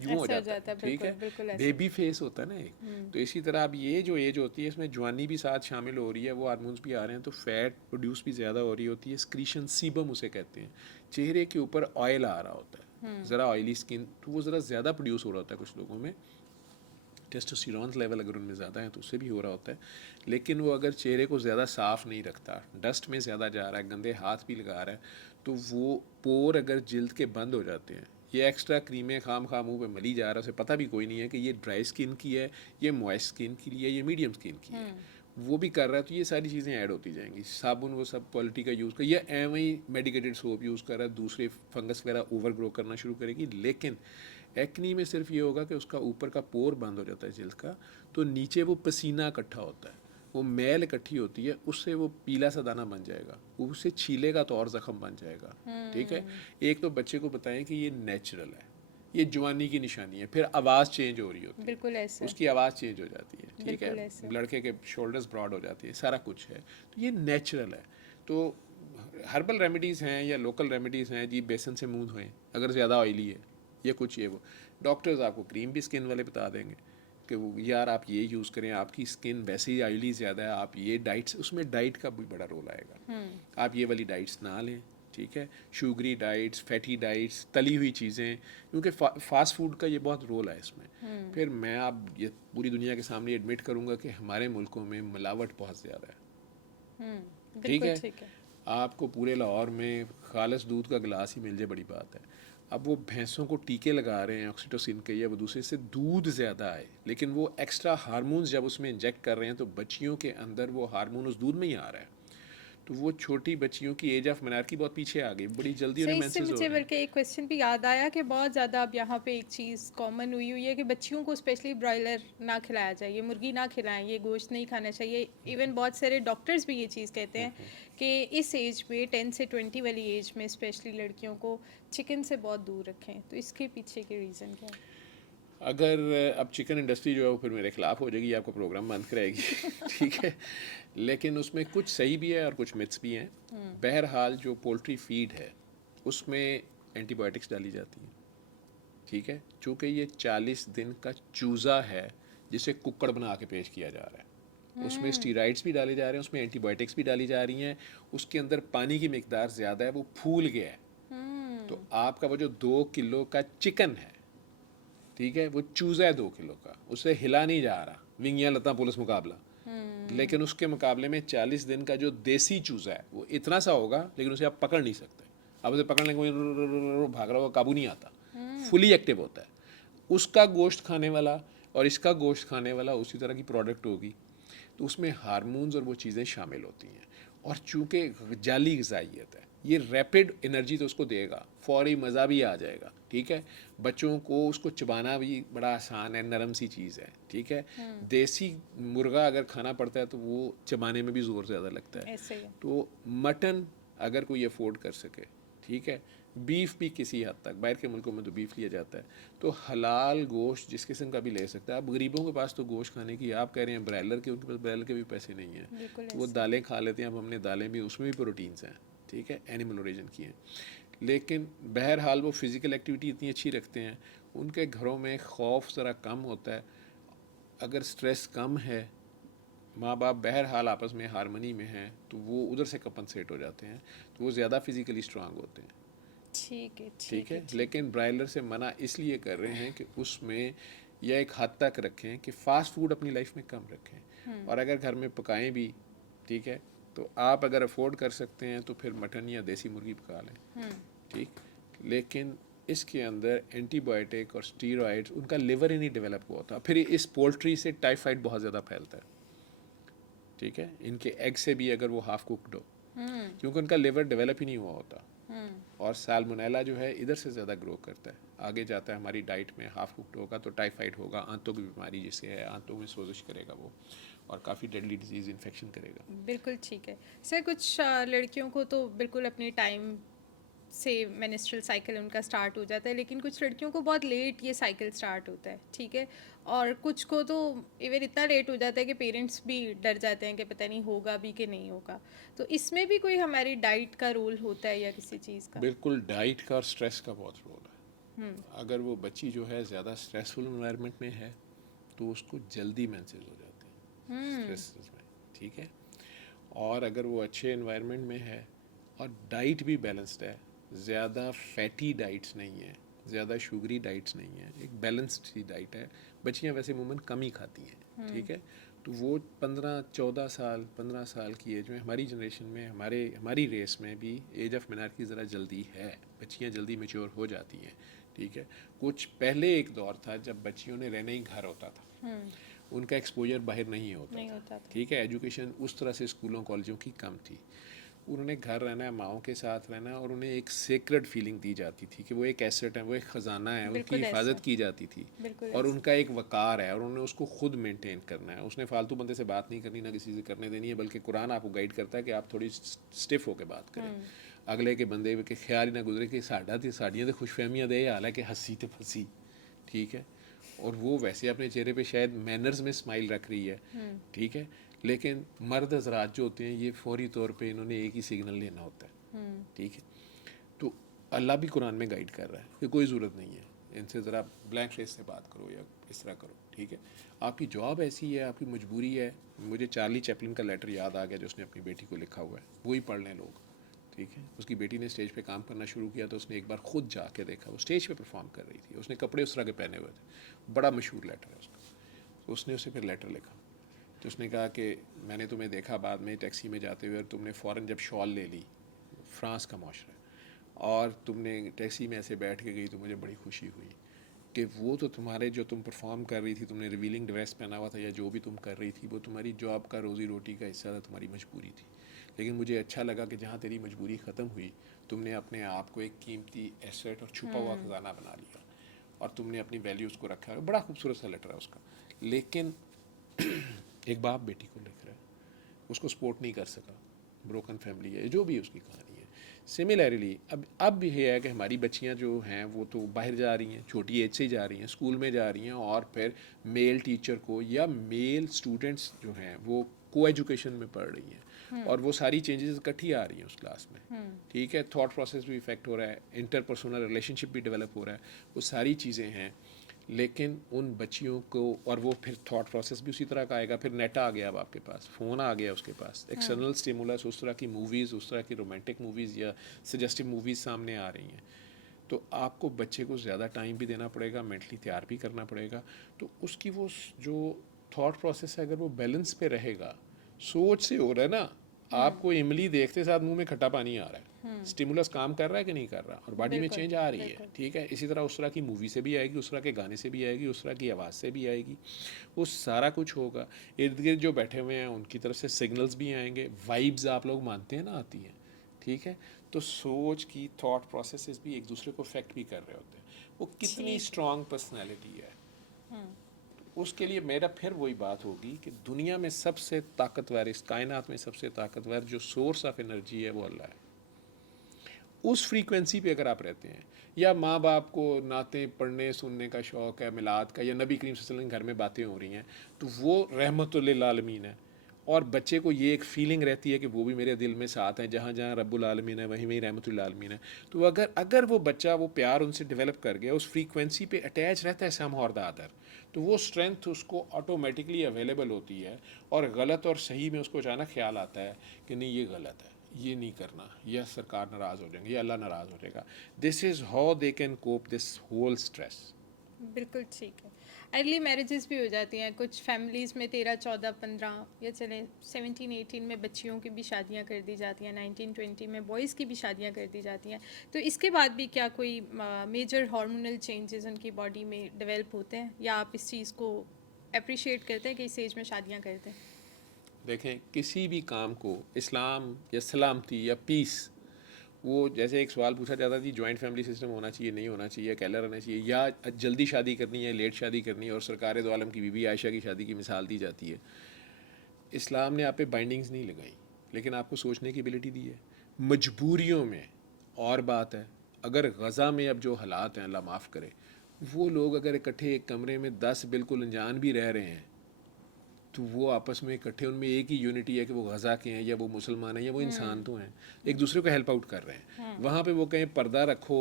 यूँ हो जाता है, ठीक है, बेबी फेस होता है ना एक। तो इसी तरह अब ये जो एज होती है, इसमें जवानी भी साथ शामिल हो रही है, वो हार्मोन्स भी आ रहे हैं, तो फैट प्रोड्यूस भी ज़्यादा हो रही होती है, स्क्रीशन सीबम उसे कहते हैं। चेहरे के ऊपर ऑयल आ रहा होता है, ज़रा ऑयली स्किन, तो वो ज़रा ज़्यादा प्रोड्यूस हो रहा होता है कुछ लोगों में। टेस्टोस्टेरोन लेवल अगर उनमें ज़्यादा है तो उससे भी हो रहा होता है। लेकिन वो अगर चेहरे को ज़्यादा साफ़ नहीं रखता, डस्ट में ज़्यादा जा रहा है, गंदे हाथ भी लगा रहा है, तो वो पोर अगर जिल्द के बंद हो जाते हैं, ये एक्स्ट्रा क्रीमें खाम खा मुँह पे मली जा रहा है, उसे पता भी कोई नहीं है कि ये ड्राई स्किन की है, ये मॉइस्ट स्किन की है, ये मीडियम स्किन की है, वो भी कर रहा है, तो ये सारी चीज़ें ऐड होती जाएंगी। साबुन वो सब क्वालिटी का यूज़ कर, या एवं ही मेडिकेटेड सोप यूज़ कर रहा है, दूसरे फंगस वगैरह ओवर ग्रो करना शुरू करेगी। लेकिन एक्नी में सिर्फ ये होगा कि उसका ऊपर का पोर बंद हो जाता है जिल्द का, तो नीचे वो पसीना इकट्ठा होता है, वो मैल इकट्ठी होती है, उससे वो पीला सा दाना बन जाएगा, उसे छीलेगा तो और ज़ख्म बन जाएगा, ठीक है। एक तो बच्चे को बताएं कि ये नेचुरल है, ये जवानी की निशानी है। फिर आवाज़ चेंज हो रही होती है, बिल्कुल ऐसे, उसकी आवाज़ चेंज हो जाती है, ठीक बिल्कुल है, ऐसे। लड़के के शोल्डर्स ब्रॉड हो जाती है, सारा कुछ है, तो ये नेचुरल है। तो हर्बल रेमेडीज़ हैं या लोकल रेमेडीज़ हैं जी, बेसन से मुँह धोएं अगर ज़्यादा ऑयली है, ये कुछ ये वो। डॉक्टर्स आपको क्रीम भी स्किन वाले बता देंगे कि वो यार आप ये यूज़ करें, आपकी स्किन वैसे ही ऑयली ज़्यादा है, आप ये डाइट्स, उसमें डाइट का भी बड़ा रोल आएगा। आप ये वाली डाइट्स ना लें, ठीक है, शुगरी डाइट्स, फैटी डाइट्स, तली हुई चीज़ें, क्योंकि फास्ट फूड का ये बहुत रोल है इसमें। फिर मैं आप ये पूरी दुनिया के सामने एडमिट करूँगा कि हमारे मुल्कों में मिलावट बहुत ज़्यादा है। ठीक बिल्कुल है, ठीक है। आपको पूरे लाहौर में खालिस दूध का गिलास ही मिल जाए, बड़ी बात है। अब वो भैंसों को टीके लगा रहे हैं ऑक्सीटोसिन के या वो दूसरे से दूध ज़्यादा आए, लेकिन वो एक्स्ट्रा हार्मोन्स जब उसमें इंजेक्ट कर रहे हैं तो बच्चियों के अंदर वो हार्मोन उस दूध में ही आ रहा है, तो वो छोटी बच्चियों की एज ऑफ मेनार्की बहुत पीछे आ गई, बड़ी जल्दी सो उन्हें इससे मेंसेस हो मुझे रहे हैं। बल्कि एक क्वेश्चन भी याद आया कि बहुत ज़्यादा अब यहाँ पे एक चीज़ कॉमन हुई है कि बच्चियों को स्पेशली ब्रॉयलर ना खिलाया चाहिए, मुर्गी ना खिलाएं, ये गोश्त नहीं खाना चाहिए। इवन बहुत सारे डॉक्टर्स भी ये चीज़ कहते हैं कि इस एज में 10 से 20 वाली एज में स्पेशली लड़कियों को चिकन से बहुत दूर रखें। तो इसके पीछे के रीज़न क्या है? अगर अब चिकन इंडस्ट्री जो है वो फिर मेरे खिलाफ हो जाएगी, आपका प्रोग्राम बंद कराएगी ठीक है, लेकिन उसमें कुछ सही भी है और कुछ मिथ्स भी हैं। बहरहाल जो पोल्ट्री फीड है उसमें एंटीबायोटिक्स डाली जाती हैं, ठीक है, चूँकि ये 40 दिन का चूज़ा है जिसे कुक्कड़ बना के पेश किया जा रहा है, उसमें स्टीराइड्स भी डाले जा रहे हैं, उसमें एंटीबायोटिक्स भी डाली जा रही हैं, उसके अंदर पानी की मिकदार ज़्यादा है, वो फूल गया है। तो आपका वो जो 2 किलो का चिकन है, ठीक है, वो चूज़ा है 2 किलो का, उसे हिला नहीं जा रहा, विंगियाँ लता पुलिस मुकाबला, लेकिन उसके मुकाबले में 40 दिन का जो देसी चूज़ा है वो इतना सा होगा, लेकिन उसे आप पकड़ नहीं सकते। आप उसे पकड़ने को भाग रहा होगा, काबू नहीं आता, फुली एक्टिव होता है। उसका गोश्त खाने वाला और इसका गोश्त खाने वाला उसी तरह की प्रोडक्ट होगी, तो उसमें हार्मोन्स और वो चीज़ें शामिल होती हैं। और चूँकि जाली ग़िज़ाइयत है, ये रैपिड एनर्जी तो उसको देगा, फौरी मज़ा भी आ जाएगा, ठीक है, बच्चों को उसको चबाना भी बड़ा आसान है, नरम सी चीज़ है, ठीक है। देसी मुर्गा अगर खाना पड़ता है तो वो चबाने में भी ज़ोर ज़्यादा लगता है। ऐसे ही। तो मटन अगर कोई अफोर्ड कर सके, ठीक है, बीफ भी किसी हद तक, बाहर के मुल्कों में तो बीफ लिया जाता है, तो हलाल गोश्त जिस किस्म का भी ले सकता है। अब गरीबों के पास तो गोश्त खाने की, आप कह रहे हैं ब्रायलर के, उनके पास ब्रायलर के भी पैसे नहीं हैं, बिल्कुल तो वो ऐसे। दालें खा लेते हैं। अब हमने दालें भी, उसमें भी प्रोटीन्स हैं, ठीक है, एनिमल ओरिजिन की हैं, लेकिन बहरहाल वो फिज़िकल एक्टिविटी इतनी अच्छी रखते हैं, उनके घरों में खौफ ज़रा कम होता है। अगर स्ट्रेस कम है, माँ बाप बहरहाल आपस में हारमनी में हैं, तो वो उधर से कंपनसेट हो जाते हैं, तो वो ज़्यादा फिज़िकली स्ट्रांग होते हैं, ठीक है ठीक ठीक है है। ठीक लेकिन ब्रायलर से मना इसलिए कर रहे हैं कि उसमें यह एक हद तक रखें कि फ़ास्ट फूड अपनी लाइफ में कम रखें, और अगर घर में पकाएं भी, ठीक है, तो आप अगर अफोर्ड कर सकते हैं तो फिर मटन या देसी मुर्गी पका लें, ठीक। लेकिन इसके अंदर एंटीबायोटिक और स्टीरॉइड्स, उनका लिवर ही नहीं डेवलप हुआ होता। फिर इस पोल्ट्री से टाइफाइड बहुत ज़्यादा फैलता है, ठीक है, इनके एग से भी अगर वो हाफ कुक्ड हो, क्योंकि उनका लिवर डेवलप ही नहीं हुआ होता। और साल्मोनेला जो है इधर से ज़्यादा ग्रो करता है, आगे जाता है हमारी डाइट में, हाफ कुक्ड होगा तो टाइफाइड होगा, आंतों की बीमारी जिसे है, आंतों में सोजिश करेगा वो, और काफ़ी डेडली डिजीज़ इन्फेक्शन करेगा। बिल्कुल ठीक है सर। कुछ लड़कियों को तो बिल्कुल अपनी टाइम से मेंस्ट्रुअल साइकिल उनका स्टार्ट हो जाता है, लेकिन कुछ लड़कियों को बहुत लेट ये साइकिल स्टार्ट होता है, ठीक है, और कुछ को तो इवन इतना लेट हो जाता है कि पेरेंट्स भी डर जाते हैं कि पता नहीं होगा भी कि नहीं होगा। तो इसमें भी कोई हमारी डाइट का रोल होता है या किसी चीज़ का? बिल्कुल, डाइट का और स्ट्रेस का बहुत रोल है। अगर वो बच्ची जो है ज़्यादा स्ट्रेसफुल इन्वायरमेंट में है तो उसको जल्दी मेंसेस हो जाते हैं स्ट्रेस में, ठीक है। और अगर वो अच्छे इन्वायरमेंट में है और डाइट भी बैलेंस्ड है, ज़्यादा फैटी डाइट्स नहीं है, ज़्यादा शुगरी डाइट्स नहीं है, एक बैलेंस्ड सी डाइट है, बच्चियां वैसे अमूमन कम ही खाती हैं, ठीक है, तो वो 15-14 साल 15 साल की एज में, हमारी जनरेशन में, हमारी रेस में भी एज ऑफ मेनार्की ज़रा जल्दी है, बच्चियां जल्दी मेच्योर हो जाती हैं, ठीक है। कुछ पहले एक दौर था जब बच्चियों ने रहना ही घर होता था, उनका एक्सपोजर बाहर नहीं होता था, ठीक है, एजुकेशन उस तरह से स्कूलों कॉलेजों की कम थी, उन्होंने घर रहना है, माओं के साथ रहना है, और उन्हें एक सेक्रेड फीलिंग दी जाती थी कि वो एक एसेट है, वो एक ख़जाना है, उनकी बिल्कुल हिफाजत ऐसे। की जाती थी, बिल्कुल और ऐसे। उनका एक वक़ार है और उन्हें उसको खुद मेंटेन करना है। उसने फालतू बंदे से बात नहीं करनी, ना किसी से करने देनी है, बल्कि कुरान आपको गाइड करता है कि आप थोड़ी स्टिफ होकर बात करें, अगले के बंदे के ख्याल ही ना गुजरे कि साड़ियाँ तो खुशफहमियाँ दे, हाल है कि हंसी तो फंसी, ठीक है, और वो वैसे अपने चेहरे पे शायद मैनर्स में स्माइल रख रही है, ठीक है, लेकिन मर्द हजरात जो होते हैं ये फौरी तौर पे इन्होंने एक ही सिग्नल लेना होता है, ठीक है। तो अल्लाह भी कुरान में गाइड कर रहा है कि कोई ज़रूरत नहीं है, इनसे ज़रा ब्लैंक फेस से बात करो या इस तरह करो, ठीक है, आपकी जॉब ऐसी है, आपकी मजबूरी है। मुझे चार्ली चैपलिन का लेटर याद आ गया जो उसने अपनी बेटी को लिखा हुआ है, वही पढ़ लें लोग, ठीक है। उसकी बेटी ने स्टेज पे काम करना शुरू किया तो उसने एक बार खुद जाके देखा, वो स्टेज पे परफॉर्म कर रही थी, उसने कपड़े उस तरह के पहने हुए थे, बड़ा मशहूर लेटर है उसका। तो उसने उसे फिर लेटर लिखा, तो उसने कहा कि मैंने तुम्हें देखा बाद में टैक्सी में जाते हुए और तुमने फ़ौरन जब शॉल ले ली, फ्रांस का माशरा है, और तुमने टैक्सी में ऐसे बैठ के गई तो मुझे बड़ी खुशी हुई कि वो तो तुम्हारे जो तुम परफॉर्म कर रही थी, तुमने रिवीलिंग ड्रेस पहना हुआ था या जो भी तुम कर रही थी, वो तुम्हारी जॉब का रोज़ी रोटी का हिस्सा था, तुम्हारी मजबूरी थी। लेकिन मुझे अच्छा लगा कि जहाँ तेरी मजबूरी ख़त्म हुई, तुमने अपने आप को एक कीमती एसेट और छुपा हुआ ख़जाना बना लिया और तुमने अपनी वैल्यूज़ को रखा है। बड़ा खूबसूरत सा लेटर है उसका। लेकिन एक बाप बेटी को लिख रहा है, उसको सपोर्ट नहीं कर सका, ब्रोकन फैमिली है, जो भी उसकी कहानी है। सिमिलरली अब भी ये है कि हमारी बच्चियां जो हैं वो तो बाहर जा रही हैं, छोटी एज से जा रही हैं, स्कूल में जा रही हैं, और फिर मेल टीचर को या मेल स्टूडेंट्स जो हैं वो को एजुकेशन में पढ़ रही हैं, और वो सारी चेंजेस इकट्ठी आ रही हैं उस क्लास में, ठीक है। थॉट प्रोसेस भी इफेक्ट हो रहा है, इंटरपर्सनल रिलेशनशिप भी डेवलप हो रहा है, वो सारी चीज़ें हैं। लेकिन उन बच्चियों को, और वो फिर थॉट प्रोसेस भी उसी तरह का आएगा, फिर नेट आ गया अब आपके पास, फ़ोन आ गया उसके पास, एक्सटर्नल स्टिमुलस, उस तरह की मूवीज़, उस तरह की रोमांटिक मूवीज़ या सजेस्टिव मूवीज़ सामने आ रही हैं। तो आपको बच्चे को ज़्यादा टाइम भी देना पड़ेगा, मेंटली तैयार भी करना पड़ेगा। तो उसकी वो जो थॉट प्रोसेस है, अगर वो बैलेंस पे रहेगा, सोच से हो रहा है ना, आपको इमली देखते साथ मुंह में खट्टा पानी आ रहा है, स्टिमुलस काम कर रहा है कि नहीं कर रहा, और बॉडी में चेंज आ रही है, ठीक है। इसी तरह उस तरह की मूवी से भी आएगी, उस तरह के गाने से भी आएगी, उस तरह की आवाज़ से भी आएगी, वो सारा कुछ होगा। इर्द गिर्द जो बैठे हुए हैं उनकी तरफ से सिग्नल्स भी आएंगे, वाइब्स आप लोग मानते हैं ना, आती हैं, ठीक है। तो सोच की थॉट प्रोसेसेस भी एक दूसरे को अफेक्ट भी कर रहे होते हैं। वो कितनी स्ट्रॉन्ग पर्सनैलिटी है, उसके लिए मेरा फिर वही बात होगी कि दुनिया में सबसे ताकतवर, इस कायनात में सबसे ताकतवर जो सोर्स ऑफ एनर्जी है वो अल्लाह है। उस फ्रीक्वेंसी पे अगर आप रहते हैं, या माँ बाप को नाते पढ़ने सुनने का शौक़ है, मिलाद का, या नबी करीम सल्लल्लाहु अलैहि वसल्लम घर में बातें हो रही हैं, तो वो रहमतुल्लिल आलमीन है। और बच्चे को ये एक फीलिंग रहती है कि वो भी मेरे दिल में साथ हैं, जहाँ जहाँ रब्बुल आलमीन है वहीं वहीं रहमतुल्लिल आलमीन है। तो अगर अगर वो बच्चा वो प्यार उनसे डेवलप कर गया, उस फ्रीक्वेंसी पे अटैच रहता है सम और द अदर, तो वो स्ट्रेंथ उसको ऑटोमेटिकली अवेलेबल होती है। और गलत और सही में उसको अचानक ख्याल आता है कि नहीं ये गलत है, ये नहीं करना, यह सरकार नाराज़ हो जाएंगे, या अल्लाह नाराज़ हो जाएगा। This is how they can cope this whole stress. बिल्कुल ठीक है। अर्ली मैरिजेस भी हो जाती हैं कुछ फैमिलीज़ में, 13, 14, 15 या चले 17, 18 में बच्चियों की भी शादियां कर दी जाती हैं, 19, 20 में बॉयज़ की भी शादियां कर दी जाती हैं। तो इसके बाद भी क्या कोई मेजर हार्मोनल चेंजेस उनकी बॉडी में डेवलप होते हैं, या आप इस चीज़ को अप्रिशिएट करते हैं कि इस एज में शादियाँ करते हैं? देखें, किसी भी काम को इस्लाम या सलामती या पीस, वो जैसे एक सवाल पूछा जाता थी, जॉइंट फैमिली सिस्टम होना चाहिए नहीं होना चाहिए, अकेला रहना चाहिए, या जल्दी शादी करनी है लेट शादी करनी है, और सरकार दो आलम की बीबी आयशा की शादी की मिसाल दी जाती है। इस्लाम ने आप पे बाइंडिंग्स नहीं लगाई, लेकिन आपको सोचने की एबिलिटी दी है। मजबूरियों में और बात है, अगर गज़ा में अब जो हालात हैं, अल्लाह माफ़ करे, वो लोग अगर इकट्ठे एक कमरे में 10 बिल्कुल अनजान भी रह रहे हैं, तो वो आपस में इकट्ठे, उनमें एक ही यूनिटी है कि वो गज़ा के हैं या वो मुसलमान हैं या वो इंसान तो हैं, एक दूसरे को हेल्प आउट कर रहे हैं। वहाँ पे वो कहें पर्दा रखो,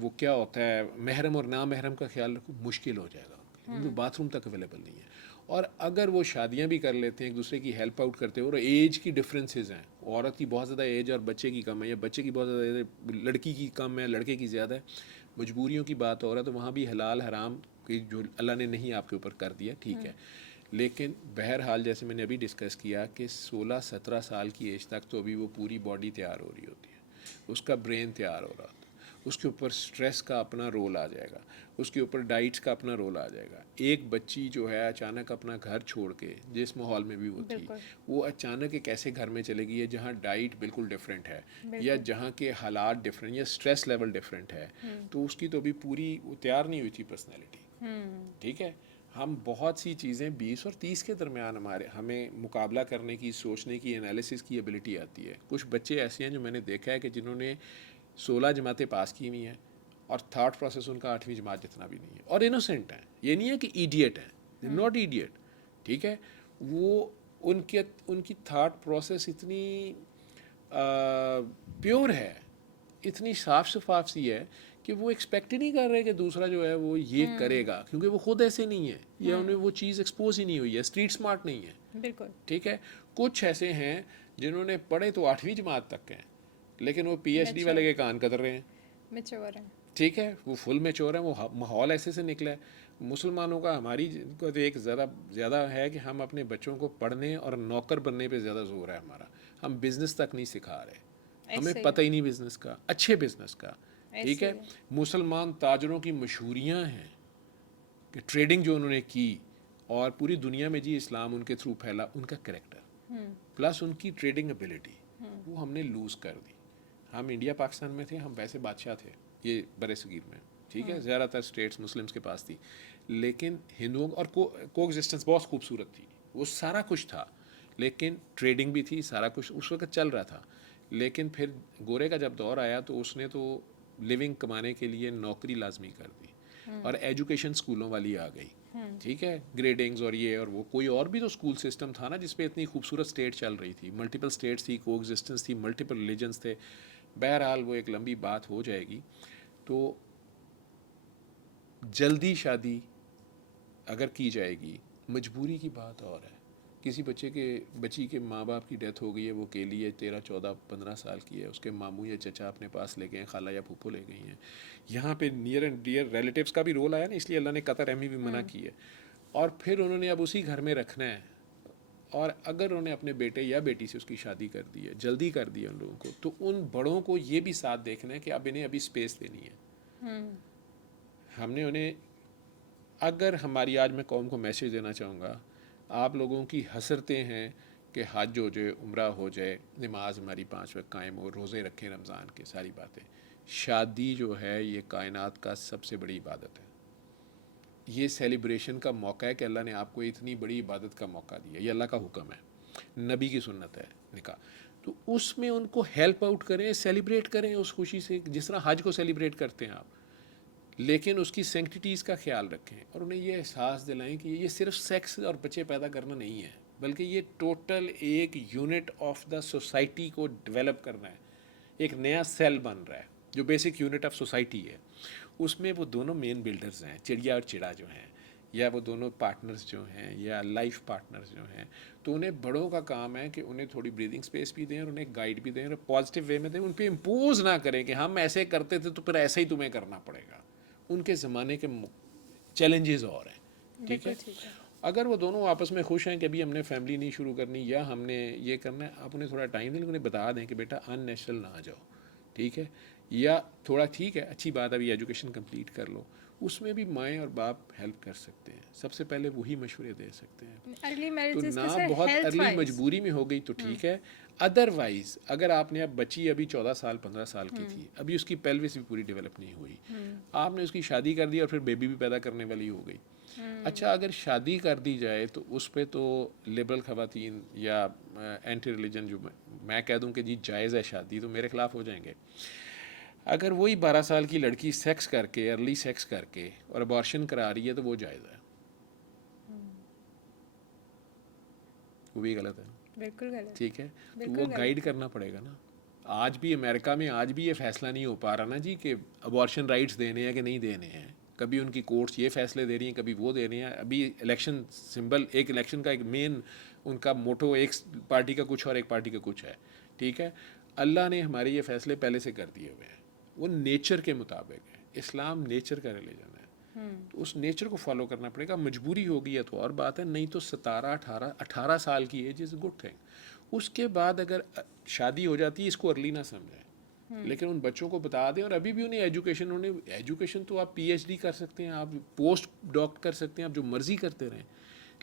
वो क्या होता है, महरम और ना महरम का ख्याल रखो, मुश्किल हो जाएगा उनके, बाथरूम तक अवेलेबल नहीं है। और अगर वो शादियाँ भी कर लेते हैं, एक दूसरे की हेल्प आउट करते हैं, और एज की डिफरेंसेस हैं, औरत की बहुत ज़्यादा एज और बच्चे की कम है, या बच्चे की बहुत ज़्यादा, लड़की की कम है, लड़के की ज़्यादा है, मजबूरियों की बात हो रहा है, तो वहाँ भी हलाल हराम की जो अल्लाह ने नहीं आपके ऊपर कर दिया, ठीक है। लेकिन बहरहाल जैसे मैंने अभी डिस्कस किया कि 16-17 साल की एज तक तो अभी वो पूरी बॉडी तैयार हो रही होती है, उसका ब्रेन तैयार हो रहा होता है, उसके ऊपर स्ट्रेस का अपना रोल आ जाएगा, उसके ऊपर डाइट्स का अपना रोल आ जाएगा। एक बच्ची जो है अचानक अपना घर छोड़ के, जिस माहौल में भी वो थी, वो अचानक एक ऐसे घर में चलेगी है जहाँ डाइट बिल्कुल डिफरेंट है, या जहाँ के हालात डिफरेंट, या स्ट्रेस लेवल डिफरेंट है, तो उसकी तो अभी पूरी तैयार नहीं हुई थी पर्सनैलिटी, ठीक है। हम बहुत सी चीज़ें 20 और 30 के दरमियान हमें मुकाबला करने की, सोचने की, एनालिसिस की एबिलिटी आती है। कुछ बच्चे ऐसे हैं जो मैंने देखा है कि जिन्होंने 16 जमातें पास की हुई हैं, और थाट प्रोसेस उनका 8वीं जमात जितना भी नहीं है, और इनोसेंट हैं। ये नहीं है कि ईडियट हैं, नॉट ईडियट, ठीक है। वो उनकी थाट प्रोसेस इतनी प्योर है, इतनी साफ शफाफ सी है कि वो एक्सपेक्ट ही नहीं कर रहे कि दूसरा जो है वो ये करेगा, क्योंकि वो खुद ऐसे नहीं है, या उन्हें वो चीज़ एक्सपोज ही नहीं हुई है, स्ट्रीट स्मार्ट नहीं है, बिल्कुल ठीक है। कुछ ऐसे हैं जिन्होंने पढ़े तो 8वीं जमात तक हैं, लेकिन वो पीएचडी वाले के कान कतर रहे हैं, मैच्योर है। ठीक है, वो फुल मैच्योर है, वो माहौल ऐसे से निकला है। मुसलमानों का हमारी को तो एक ज़्यादा है कि हम अपने बच्चों को पढ़ने और नौकर बनने पे ज़्यादा जोर है हमारा, हम बिज़नेस तक नहीं सिखा रहे, हमें पता ही नहीं बिज़नेस का, अच्छे बिज़नेस का, ठीक है। मुसलमान ताजरों की मशहूरियाँ हैं कि ट्रेडिंग जो उन्होंने की और पूरी दुनिया में जी इस्लाम उनके थ्रू फैला, उनका करेक्टर प्लस उनकी ट्रेडिंग एबिलिटी वो हमने लूज़ कर दी। हम इंडिया पाकिस्तान में थे, हम वैसे बादशाह थे ये बरे सगीर में, ठीक है, ज़्यादातर स्टेट्स मुस्लिम्स के पास थी, लेकिन हिंदुओं और को एग्जिस्टेंस बहुत खूबसूरत थी, वो सारा कुछ था, लेकिन ट्रेडिंग भी थी, सारा कुछ उस वक्त चल रहा था। लेकिन फिर गोरे का जब दौर आया तो उसने तो लिविंग कमाने के लिए नौकरी लाजमी कर दी और एजुकेशन स्कूलों वाली आ गई, ठीक है, ग्रेडिंग्स और ये और वो, कोई और भी तो स्कूल सिस्टम था ना जिसपे इतनी खूबसूरत स्टेट चल रही थी, मल्टीपल स्टेट्स थी, को एग्जिस्टेंस थी, मल्टीपल रिलीजन्स थे। बहरहाल वो एक लंबी बात हो जाएगी। तो जल्दी शादी अगर की जाएगी, मजबूरी की बात और है, किसी बच्ची के माँ बाप की डेथ हो गई है, वो अकेली है, 13, 14, 15 साल की है, उसके मामू या चचा अपने पास ले गए हैं, खाला या फूफो ले गई हैं, यहाँ पे नियर एंड डियर रिलेटिव्स का भी रोल आया ना, इसलिए अल्लाह ने कतर रहमी भी मना की है। और फिर उन्होंने अब उसी घर में रखना है, और अगर उन्होंने अपने बेटे या बेटी से उसकी शादी कर दी है, जल्दी कर दी है उन लोगों को, तो उन बड़ों को ये भी साथ देखना है कि अब इन्हें अभी स्पेस देनी है। हमने उन्हें, अगर हमारी आज मैं कौम को मैसेज देना चाहूँगा, आप लोगों की हसरतें हैं कि हज हो जाए, उम्रा हो जाए, नमाज हमारी 5 वक्त कायम हो, रोज़े रखें रमज़ान के, सारी बातें, शादी जो है ये कायनात का सबसे बड़ी इबादत है, ये सेलिब्रेशन का मौका है कि अल्लाह ने आपको इतनी बड़ी इबादत का मौका दिया, ये अल्लाह का हुक्म है, नबी की सुन्नत है निकाह, तो उसमें उनको हेल्प आउट करें, सेलिब्रेट करें उस खुशी से, जिस तरह हज को सेलिब्रेट करते हैं आप, लेकिन उसकी सेंक्टिटीज़ का ख्याल रखें और उन्हें ये एहसास दिलाएं कि ये सिर्फ सेक्स और बच्चे पैदा करना नहीं है, बल्कि ये टोटल एक यूनिट ऑफ द सोसाइटी को डेवलप करना है, एक नया सेल बन रहा है जो बेसिक यूनिट ऑफ सोसाइटी है। उसमें वो दोनों मेन बिल्डर्स हैं, चिड़िया और चिड़ा जो हैं, या वो दोनों पार्टनर्स जो हैं, या लाइफ पार्टनर्स जो हैं, तो उन्हें बड़ों का काम है कि उन्हें थोड़ी ब्रीदिंग स्पेस भी दें और उन्हें गाइड भी दें और पॉजिटिव वे में दें, उन पर इम्पोज ना करें कि हम ऐसे करते थे तो फिर ऐसा ही तुम्हें करना पड़ेगा। उनके ज़माने के चैलेंजेस और हैं, ठीक है। अगर वो दोनों आपस में खुश हैं कि अभी हमने फैमिली नहीं शुरू करनी या हमने ये करना है, आप उन्हें थोड़ा टाइम दें, उन्हें बता दें कि बेटा अननेचुरल ना आ जाओ, ठीक है, या थोड़ा ठीक है अच्छी बात अभी एजुकेशन कंप्लीट कर लो, उसमें भी माएँ और बाप हेल्प कर सकते हैं, सबसे पहले वही मशवरे दे सकते हैं। अर्ली तो मैरिजेस ना कैसे बहुत हेल्थ अर्ली वाइज मजबूरी में हो गई तो ठीक है, अदरवाइज अगर आपने, अब बच्ची अभी 14 साल 15 साल की थी, अभी उसकी पेल्विस भी पूरी डेवलप नहीं हुई, आपने उसकी शादी कर दी और फिर बेबी भी पैदा करने वाली हो गई। अच्छा, अगर शादी कर दी जाए तो उस पर तो लिबरल खवातीन या एंटी रिलीजन जो मैं कह दूं कि जी जायज़ है शादी, तो मेरे ख़िलाफ़ हो जाएंगे। अगर वही 12 साल की लड़की सेक्स करके, अर्ली सेक्स करके और अबॉर्शन करा रही है तो वो जायज़ है, वो भी गलत है, बिल्कुल गलत, ठीक है। तो वो गाइड करना पड़ेगा ना। आज भी अमेरिका में आज भी ये फैसला नहीं हो पा रहा ना जी कि अबॉर्शन राइट्स देने हैं कि नहीं देने हैं, कभी उनकी कोर्ट्स ये फैसले दे रही हैं, कभी वो दे रही हैं। अभी इलेक्शन सिंबल, एक इलेक्शन का एक मेन उनका मोटो एक पार्टी का कुछ और एक पार्टी का कुछ है, ठीक है। अल्लाह ने हमारे ये फैसले पहले से कर दिए हुए हैं, वो नेचर के मुताबिक है, इस्लाम नेचर का रिलीजन है, तो उस नेचर को फॉलो करना पड़ेगा। मजबूरी होगी है तो और बात है, नहीं तो 17, 18 साल की एज इज़ गुड थिंग। उसके बाद अगर शादी हो जाती है, इसको अर्ली ना समझें, लेकिन उन बच्चों को बता दें। और अभी भी उन्हें एजुकेशन तो आप पीएचडी कर सकते हैं, आप पोस्ट डॉक्टर कर सकते हैं, आप जो मर्ज़ी करते रहें,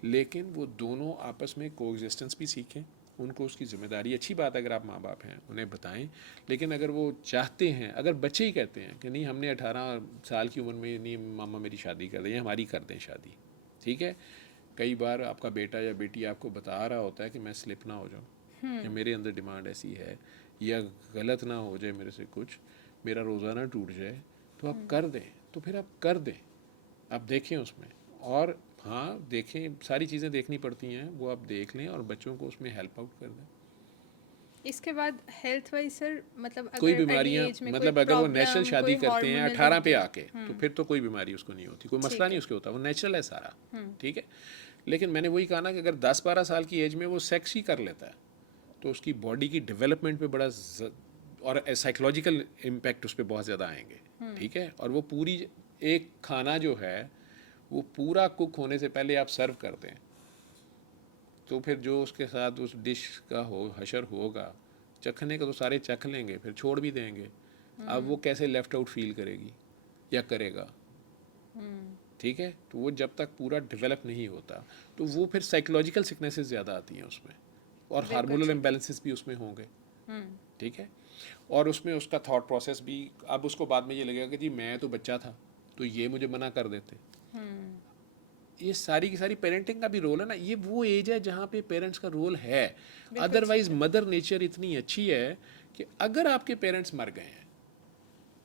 लेकिन वो दोनों आपस में कोएग्जिस्टेंस भी सीखें, उनको उसकी ज़िम्मेदारी, अच्छी बात है अगर आप माँ बाप हैं उन्हें बताएं, लेकिन अगर वो चाहते हैं, अगर बच्चे ही कहते हैं कि नहीं हमने 18 साल की उम्र में नहीं मामा मेरी शादी कर दें, हमारी कर दें शादी, ठीक है। कई बार आपका बेटा या बेटी आपको बता रहा होता है कि मैं स्लिप ना हो जाऊँ, या मेरे अंदर डिमांड ऐसी है, या गलत ना हो जाए मेरे से कुछ, मेरा रोज़ा ना टूट जाए, तो आप कर दें, तो फिर आप कर दें, आप देखें उसमें। और हाँ देखें, सारी चीज़ें देखनी पड़ती हैं, वो आप देख लें और बच्चों को उसमें हेल्प आउट कर दें। इसके बाद हेल्थ वाइज सर, मतलब कोई अगर बीमारियां, एज में मतलब कोई अगर वो नेचुरल प्रॉब्लम, शादी कोई करते हैं हार्मोनल 18 पे दिक्कत, आके, तो फिर तो कोई बीमारी उसको नहीं होती, कोई मसला नहीं उसके होता, वो नेचुरल है सारा, ठीक है। लेकिन मैंने वही कहा ना कि अगर 10-12 साल की एज में वो सेक्स ही कर लेता है, तो उसकी बॉडी की डेवलपमेंट पे बड़ा और साइकोलॉजिकल इम्पैक्ट उस पर बहुत ज़्यादा आएंगे, ठीक है। और वो पूरी एक खाना जो है वो पूरा कुक होने से पहले आप सर्व कर दें तो फिर जो उसके साथ उस डिश का हशर होगा, चखने का तो सारे चख लेंगे, फिर छोड़ भी देंगे। अब वो कैसे लेफ्ट आउट फील करेगी या करेगा, ठीक है। तो वो जब तक पूरा डेवलप नहीं होता तो वो फिर साइकोलॉजिकल सिकनेसेस ज़्यादा आती हैं उसमें, और हार्मोनल इम्बैलेंसेस भी उसमें होंगे, ठीक है। और उसमें उसका थॉट प्रोसेस भी, अब उसको बाद में ये लगेगा कि जी मैं तो बच्चा था तो ये मुझे मना कर देते। ये सारी की सारी पेरेंटिंग का भी रोल है ना, ये वो एज है जहाँ पे पेरेंट्स का रोल है। अदरवाइज मदर नेचर इतनी अच्छी है कि अगर आपके पेरेंट्स मर गए हैं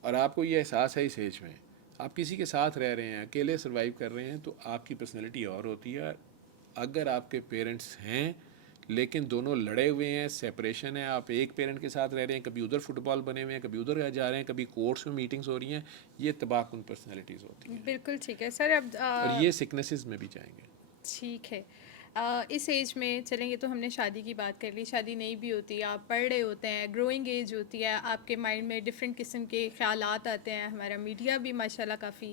और आपको ये एहसास है इस एज में, आप किसी के साथ रह रहे हैं, अकेले सर्वाइव कर रहे हैं, तो आपकी पर्सनैलिटी और होती है। अगर आपके पेरेंट्स हैं लेकिन दोनों लड़े हुए हैं, सेपरेशन है, आप एक पेरेंट के साथ रह रहे हैं, कभी उधर फुटबॉल बने हुए हैं, कभी उधर जा रहे हैं, कभी कोर्ट्स में मीटिंग्स हो रही हैं, ये तबाहकुन पर्सनैलिटीज़ होती हैं। बिल्कुल ठीक है सर। अब और ये सिकनेसेस में भी जाएंगे। ठीक है। इस एज में चलेंगे तो हमने शादी की बात कर ली, शादी नहीं भी होती, आप पढ़ रहे होते हैं, ग्रोइंग एज होती है, आपके माइंड में डिफरेंट किस्म के ख्यालात आते हैं, हमारा मीडिया भी माशाल्लाह काफ़ी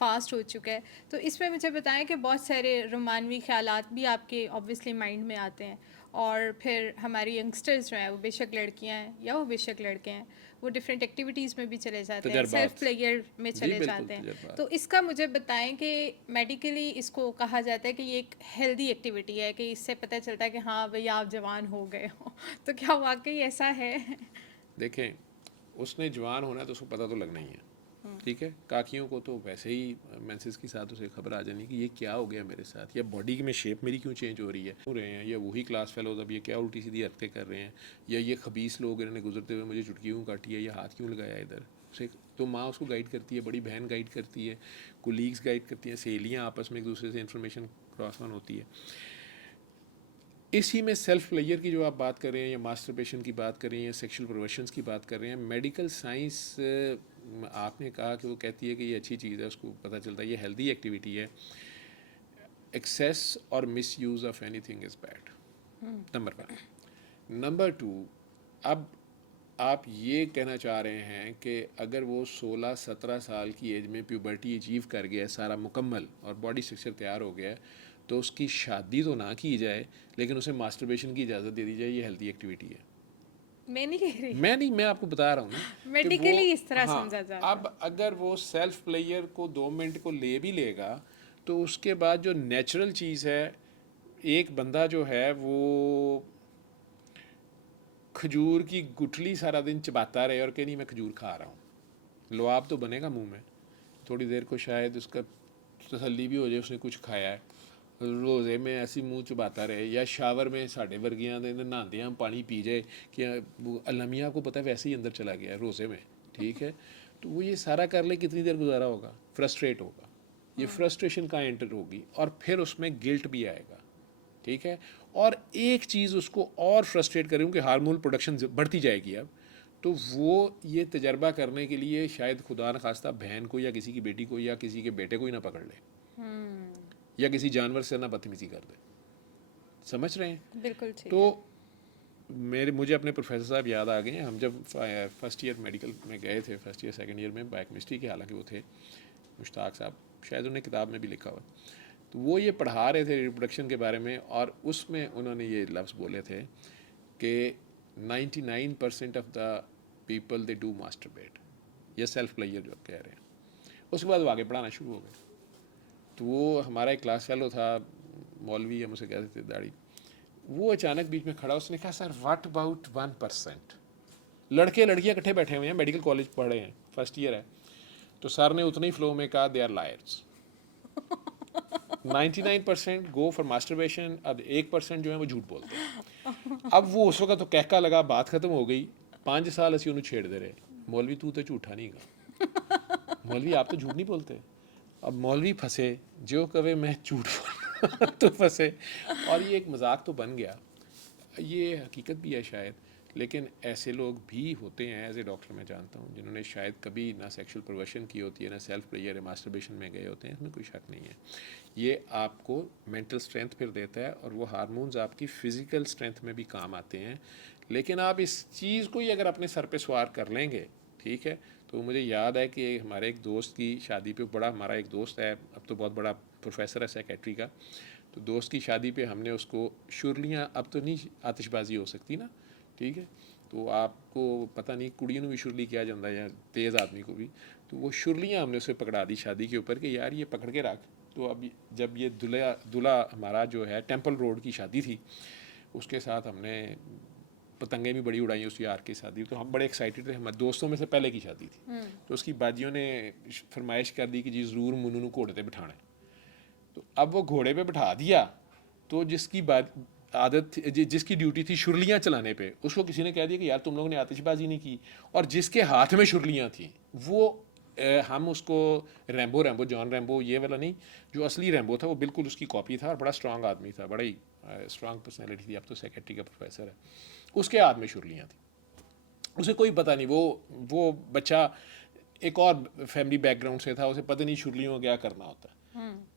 फास्ट हो चुका है। तो इसमें मुझे बताएं कि बहुत सारे रोमानवी ख्यालात भी आपके ऑब्वियसली माइंड में आते हैं, और फिर हमारे यंगस्टर्स जो हैं वो बेशक लड़कियां हैं या वो बेशक लड़के हैं, वो डिफरेंट एक्टिविटीज़ में भी चले जाते हैं, सेल्फ प्लेयर में चले जाते हैं। तो इसका मुझे बताएं कि मेडिकली इसको कहा जाता है कि ये एक हेल्दी एक्टिविटी है, कि इससे पता चलता है कि हाँ भैया आप जवान हो गए हो। तो क्या वाकई ऐसा है? देखें, उसने जवान होना है तो उसको पता तो लगना ही है, ठीक है। काकियों को तो वैसे ही मेंसेस के साथ उसे खबर आ जानी कि ये क्या हो गया मेरे साथ, या बॉडी में शेप मेरी क्यों चेंज हो रही है, हो रहे हैं, या वही क्लास फेलोज अब ये क्या उल्टी सीधी हरकतें कर रहे हैं, या ये खबीस लोग इन्होंने गुजरते हुए मुझे चुटकी क्यों काटी है, या हाथ क्यों लगाया इधर उसे। तो माँ उसको गाइड करती है, बड़ी बहन गाइड करती है, कोलीग्स गाइड करती हैं, सहेलियाँ आपस में एक दूसरे से इन्फॉर्मेशन क्रॉस ऑन होती है। इसी में सेल्फ प्लेयर की जो आप बात कर रहे हैं, या मास्टरबेशन की बात कर रहे हैं, या सेक्सुअल परवर्शंस की बात कर रहे हैं, मेडिकल साइंस आपने कहा कि वो कहती है कि ये अच्छी चीज़ है, उसको पता चलता है ये हेल्दी एक्टिविटी है। एक्सेस और miss use of anything is bad, number 1। Number 2, अब आप ये कहना चाह रहे हैं कि अगर वो 16-17 साल की एज में प्यूबर्टी अचीव कर गया है सारा मुकम्मल, और बॉडी स्ट्रक्चर तैयार हो गया है, तो उसकी शादी तो ना की जाए लेकिन उसे मास्टरबेशन की इजाज़त दे दी जाए, ये हेल्दी एक्टिविटी है। मैं नहीं कह रही, मैं आपको बता रहा हूँ ना मेडिकली इस तरह हाँ, समझा जाता है। अब अगर वो सेल्फ प्लेयर को 2 मिनट को ले भी लेगा तो उसके बाद जो नेचुरल चीज़ है, एक बंदा जो है वो खजूर की गुठली सारा दिन चबाता रहे और कहे नहीं मैं खजूर खा रहा हूँ, लुआब तो बनेगा मुंह में, थोड़ी देर को शायद उसका तसल्ली भी हो जाए उसने कुछ खाया है, रोज़े में ऐसी मुँह चबाता रहे, या शावर में साढ़े वर्गियां दे नहाते हम पानी पी जाए कि अलमिया को पता है वैसे ही अंदर चला गया है रोज़े में, ठीक है। तो वो ये सारा कर ले, कितनी देर गुजारा होगा, फ्रस्ट्रेट होगा, ये फ्रस्ट्रेशन का एंटर होगी, और फिर उसमें गिल्ट भी आएगा, ठीक है। और एक चीज़ उसको और फ्रस्ट्रेट करें कि हार्मोन प्रोडक्शन बढ़ती जाएगी अब, तो वो ये तजर्बा करने के लिए शायद खुदा न खास्ता बहन को या किसी की बेटी को या किसी के बेटे को ही ना पकड़ ले, या किसी जानवर से ना बदतमीजी कर दे, समझ रहे हैं? बिल्कुल ठीक। तो मुझे अपने प्रोफेसर साहब याद आ गए हैं। हम जब फर्स्ट ईयर मेडिकल में गए थे, फर्स्ट ईयर सेकंड ईयर में, बायोकेमिस्ट्री के, हालांकि वो थे मुश्ताक साहब, शायद उन्हें किताब में भी लिखा हुआ, तो वो ये पढ़ा रहे थे रिप्रोडक्शन के बारे में, और उसमें उन्होंने ये लफ्ज़ बोले थे कि 99% of the people they do masturbate, ये सेल्फ प्लेयर जो कह रहे हैं। उसके बाद वो आगे पढ़ाना शुरू हो गए। तो वो हमारा एक क्लास फेलो था, मौलवी, हम उसे कहते थे दाढ़ी, वो अचानक बीच में खड़ा, उसने कहा सर व्हाट अबाउट 1%, लड़के लड़कियां इकट्ठे बैठे हुए हैं, मेडिकल कॉलेज पढ़ रहे हैं, फर्स्ट ईयर है। तो सर ने उतने ही फ्लो में कहा they are liars, 99% go for masturbation, अब 1% जो है वो झूठ बोलते हैं। अब वो उस वक्त तो कहका लगा, बात खत्म हो गई, 5 साल असी उन्हें छेड़ दे रहे, मौलवी तू तो झूठा नहीं गा, मौलवी आप तो झूठ नहीं बोलते। अब मौलवी फंसे, जो कहे मैं झूठ बोल तो फंसे, और ये एक मजाक तो बन गया, ये हकीकत भी है शायद, लेकिन ऐसे लोग भी होते हैं एज ए डॉक्टर मैं जानता हूँ जिन्होंने शायद कभी ना सेक्सुअल परवर्शन की होती है ना सेल्फ प्लेजर या मास्टरबेशन में गए होते हैं, इसमें कोई शक नहीं है। ये आपको मेंटल स्ट्रेंथ फिर देता है और वो हार्मोन्स आपकी फ़िज़िकल स्ट्रेंथ में भी काम आते हैं। लेकिन आप इस चीज़ को ही अगर अपने सर पे सवार कर लेंगे, ठीक है, तो मुझे याद है कि हमारे एक दोस्त की शादी पे, बड़ा हमारा एक दोस्त है, अब तो बहुत बड़ा प्रोफेसर है सेक्रेटरी का, तो दोस्त की शादी पे हमने उसको शुरलियाँ, अब तो नहीं आतिशबाजी हो सकती ना, ठीक है, तो आपको पता नहीं कुड़ियों को भी शुरली किया जाता है या तेज़ आदमी को भी, तो वो शुरलियाँ हमने उसे पकड़ा दी शादी के ऊपर कि यार ये पकड़ के रख। तो अब जब ये दूल्हा हमारा जो है टेंपल रोड की शादी थी, उसके साथ हमने पतंगें भी बड़ी उड़ाई उस यार की शादी, तो हम बड़े एक्साइटेड थे, हमारे दोस्तों में से पहले की शादी थी। तो उसकी बाजियों ने फरमाइश कर दी कि जी ज़रूर मुन्नू घोड़े पे बिठाना है। तो अब वो घोड़े पे बिठा दिया, तो जिसकी बात आदत जिसकी ड्यूटी थी शुरलियाँ चलाने पे, उसको किसी ने कह दिया कि यार तुम लोगों ने आतिशबाजी नहीं की, और जिसके हाथ में शुरलियाँ थी वो हम उसको रैम्बो जॉन रैम्बो ये वाला नहीं, जो असली रैम्बो था वो बिल्कुल उसकी कॉपी था और बड़ा स्ट्रांग आदमी था, बड़ा ही स्ट्रांग पर्सनैलिटी थी, अब तो सेक्रेटरी का प्रोफेसर है, उसके हाथ में शुरलियाँ थी। उसे कोई पता नहीं, वो बच्चा एक और फैमिली बैकग्राउंड से था, उसे पता नहीं शुरलियों को क्या करना होता है।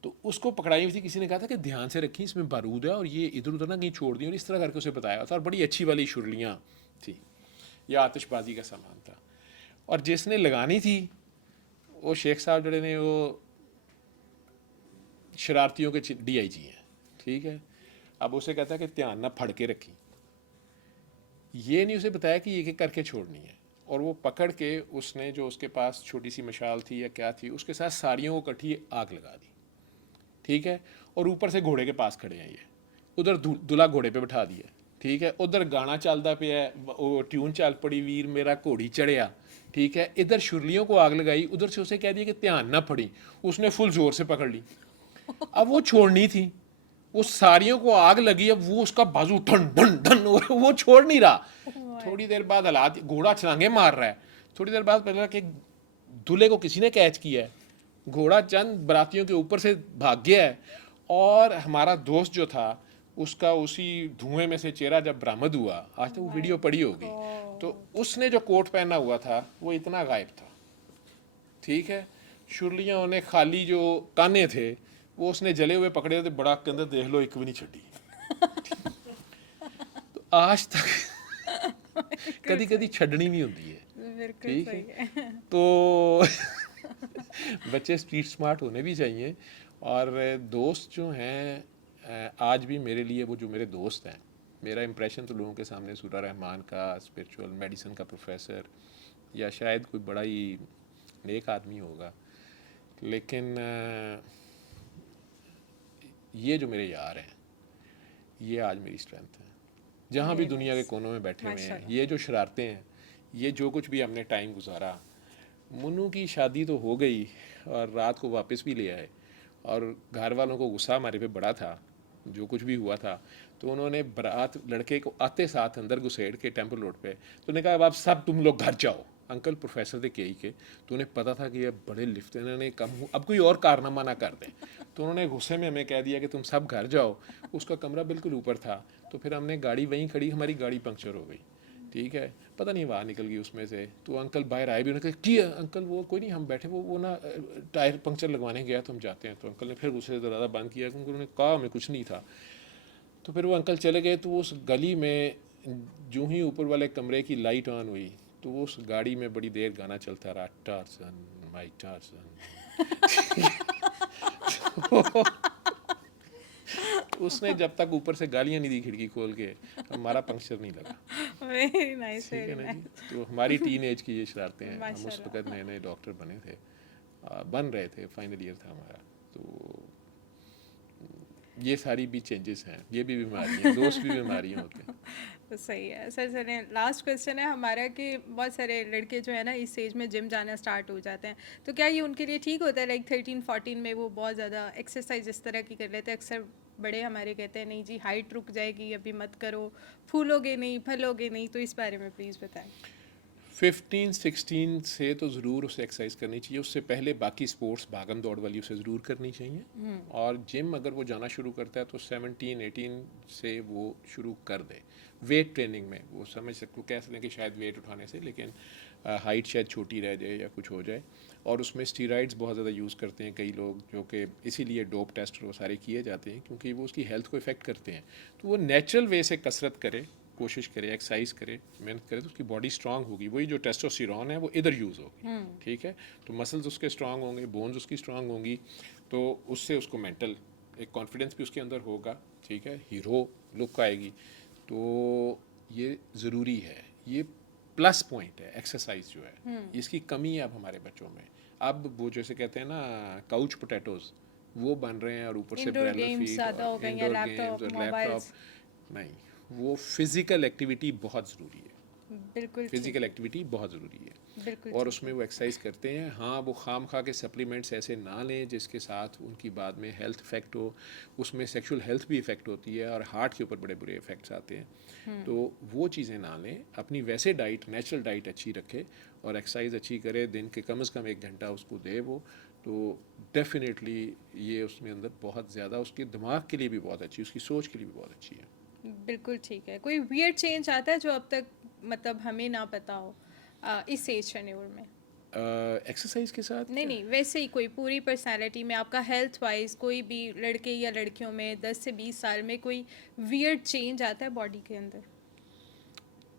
तो उसको पकड़ाई हुई थी, किसी ने कहा था कि ध्यान से रखी इसमें बारूद है और ये इधर उधर ना कहीं छोड़ दी, और इस तरह करके उसे बताया था, और बड़ी अच्छी वाली शुरलियाँ थी, यह आतिशबाजी का सामान था। और जिसने लगानी थी वो शेख साहब जड़े ने वो शरारतियों के DIG हैं, ठीक है। अब उसे कहता है कि ध्यान ना फड़ के रखी, ये नहीं उसे बताया कि ये करके छोड़नी है, और वो पकड़ के उसने जो उसके पास छोटी सी मशाल थी या क्या थी उसके साथ साड़ियों को कटी आग लगा दी, ठीक है। और ऊपर से घोड़े के पास खड़े हैं ये, उधर दूल्हा घोड़े पे बिठा दिया, ठीक है, उधर गाना चलता पे है, वो ट्यून चल पड़ी वीर मेरा घोड़ी चढ़िया, ठीक है, इधर शुरलियों को आग लगाई, उधर से उसे कह दिया कि ध्यान ना पड़ी, उसने फुल जोर से पकड़ ली। अब वो छोड़नी थी, वो साड़ियों को आग लगी, अब वो उसका बाजू धन धन धन वो छोड़ नहीं रहा। थोड़ी देर बाद हालात, घोड़ा छलांगे मार रहा है, थोड़ी देर बाद पता कि दूल्हे को किसी ने कैच किया है, घोड़ा चंद बरातियों के ऊपर से भाग गया है, और हमारा दोस्त जो था उसका उसी धुएं में से चेहरा जब बरामद हुआ, आज तो वो वीडियो पड़ी होगी, तो उसने जो कोट पहना हुआ था वो इतना गायब था, ठीक है। शुरलियाँ ने खाली जो काने थे वो उसने जले हुए पकड़े थे, बड़ा कहते देख लो एक भी नहीं छड़ी। तो आज तक कदी कदी छड़नी भी होती है, ठीक है। तो बच्चे स्ट्रीट स्मार्ट होने भी चाहिए। और दोस्त जो हैं आज भी मेरे लिए, वो जो मेरे दोस्त हैं, मेरा इंप्रेशन तो लोगों के सामने सूरा रहमान का स्पिरिचुअल मेडिसिन का प्रोफेसर या शायद कोई बड़ा ही नेक आदमी होगा, लेकिन ये जो मेरे यार हैं ये आज मेरी स्ट्रेंथ है, जहाँ भी दुनिया के कोनों में बैठे हुए हैं। ये जो शरारतें हैं, ये जो कुछ भी हमने टाइम गुजारा, मुन्नू की शादी तो हो गई और रात को वापस भी ले आए, और घर वालों को गुस्सा हमारे पे बड़ा था जो कुछ भी हुआ था, तो उन्होंने बारात लड़के को आते साथ अंदर घुसेड़ के टेंपल रोड पे, तो उन्होंने कहा अब सब तुम लोग घर जाओ। अंकल प्रोफेसर थे के के, तो उन्हें पता था कि ये बड़े लिफ्ट, इन्होंने कम अब कोई और कारनामा ना कर दें, तो उन्होंने गुस्से में हमें कह दिया कि तुम सब घर जाओ। उसका कमरा बिल्कुल ऊपर था, तो फिर हमने गाड़ी वहीं खड़ी, हमारी गाड़ी पंक्चर हो गई, ठीक है, पता नहीं बाहर निकल गई उसमें से, तो अंकल बाहर आए भी, उन्होंने कहा कि अंकल वो कोई नहीं, हम बैठे, वो ना टायर पंक्चर लगवाने गया तो हम जाते हैं। तो अंकल ने फिर गुस्से से दरवाज़ा बंद किया, क्योंकि उन्होंने कहा हमें कुछ नहीं था। तो फिर वो अंकल चले गए, तो उस गली में जो ही ऊपर वाले कमरे की लाइट ऑन हुई, तो वो उस गाड़ी में बड़ी देर गाना चलता रहा, टार्ज़न माय टार्ज़न। उसने जब तक ऊपर से गालियाँ नहीं दी खिड़की खोल के, हमारा पंक्चर नहीं लगा। वेरी नाइस, ठीक है वेरी ना जी। नाइस। तो हमारी टीन एज की ये शरारतें हैं। हम उस माशाल्लाह। वक्त नए नए डॉक्टर बने थे, बन रहे थे, फाइनल ईयर था हमारा। तो ये सारी भी चेंजेस हैं, ये भी बीमारियाँ, दोस्त भी बीमारियाँ होते हैं। तो सही है सर। चलिए लास्ट क्वेश्चन है हमारा कि बहुत सारे लड़के जो है ना इस एज में जिम जाना स्टार्ट हो जाते हैं, तो क्या ये उनके लिए ठीक होता है? लाइक 13-14 में वो बहुत ज़्यादा एक्सरसाइज इस तरह की कर लेते हैं। अक्सर बड़े हमारे कहते हैं नहीं जी हाइट रुक जाएगी, अभी मत करो, फूलोगे नहीं फलोगे नहीं, तो इस बारे में प्लीज़ बताएं। 15-16 से तो ज़रूर उसे एक्सरसाइज करनी चाहिए। उससे पहले बाकी स्पोर्ट्स भागम दौड़ वाली उसे ज़रूर करनी चाहिए। और जिम अगर वो जाना शुरू करता है तो 17-18 से वो शुरू कर दे। वेट ट्रेनिंग में वो समझ सकते, कह सकते हैं कि शायद वेट उठाने से, लेकिन हाइट शायद छोटी रह जाए या कुछ हो जाए। और उसमें स्टीरॉइड्स बहुत ज़्यादा यूज़ करते हैं कई लोग, जो कि इसीलिए डोप टेस्ट वो सारे किए जाते हैं, क्योंकि वो उसकी हेल्थ को इफ़ेक्ट करते हैं। तो वो नेचुरल वे से कसरत करे, कोशिश करे, एक्सरसाइज करे, मेहनत करे, तो उसकी बॉडी स्ट्रांग होगी। वही जो टेस्टोस्टेरोन है वो इधर यूज़ होगी, ठीक है। तो मसल्स उसके स्ट्रांग होंगे, बोन्स उसकी स्ट्रांग होंगी, तो उससे उसको मेंटल एक कॉन्फिडेंस भी उसके अंदर होगा, ठीक है, हीरो लुक आएगी। तो ये ज़रूरी है, ये प्लस पॉइंट है एक्सरसाइज जो है। इसकी कमी है अब हमारे बच्चों में। अब वो जैसे कहते हैं ना काउच पोटैटोज, वो बन रहे हैं, और ऊपर से इंडोर ब्रेलर गेम्स फीड ज़्यादा हो और गई हैं, इंडोर गेम्स लैपटॉप, और लैपटॉप। मोबाइल्स। नहीं, वो फिज़िकल एक्टिविटी बहुत ज़रूरी है। बिल्कुल ठीक फिज़िकल है, एक्टिविटी बहुत ज़रूरी है। बिल्कुल और ठीक उसमें है। वो एक्सरसाइज करते हैं। हाँ, वो खाम खा के सप्लीमेंट्स ऐसे ना लें जिसके साथ उनकी बाद में हेल्थ इफ़ेक्ट हो। उसमें सेक्सुअल हेल्थ भी इफ़ेक्ट होती है और हार्ट के ऊपर बड़े बुरे इफ़ेक्ट्स आते हैं। तो वो चीज़ें ना लें, अपनी वैसे डाइट, नेचुरल डाइट अच्छी रखे और एक्सरसाइज अच्छी करे, दिन के कम से कम 1 घंटा उसको दे वो। तो डेफिनेटली ये उसमें अंदर बहुत ज़्यादा उसके दिमाग के लिए भी बहुत अच्छी, उसकी सोच के लिए भी बहुत अच्छी है। बिल्कुल ठीक है। कोई वियर्ड चेंज आता है जो अब तक मतलब हमें ना पता हो इस एज टेन्योर में? एक्सरसाइज के साथ नहीं क्या? नहीं, वैसे ही कोई पूरी पर्सनालिटी में आपका हेल्थ वाइज कोई भी लड़के या लड़कियों में 10 से 20 साल में कोई वियर्ड चेंज आता है बॉडी के अंदर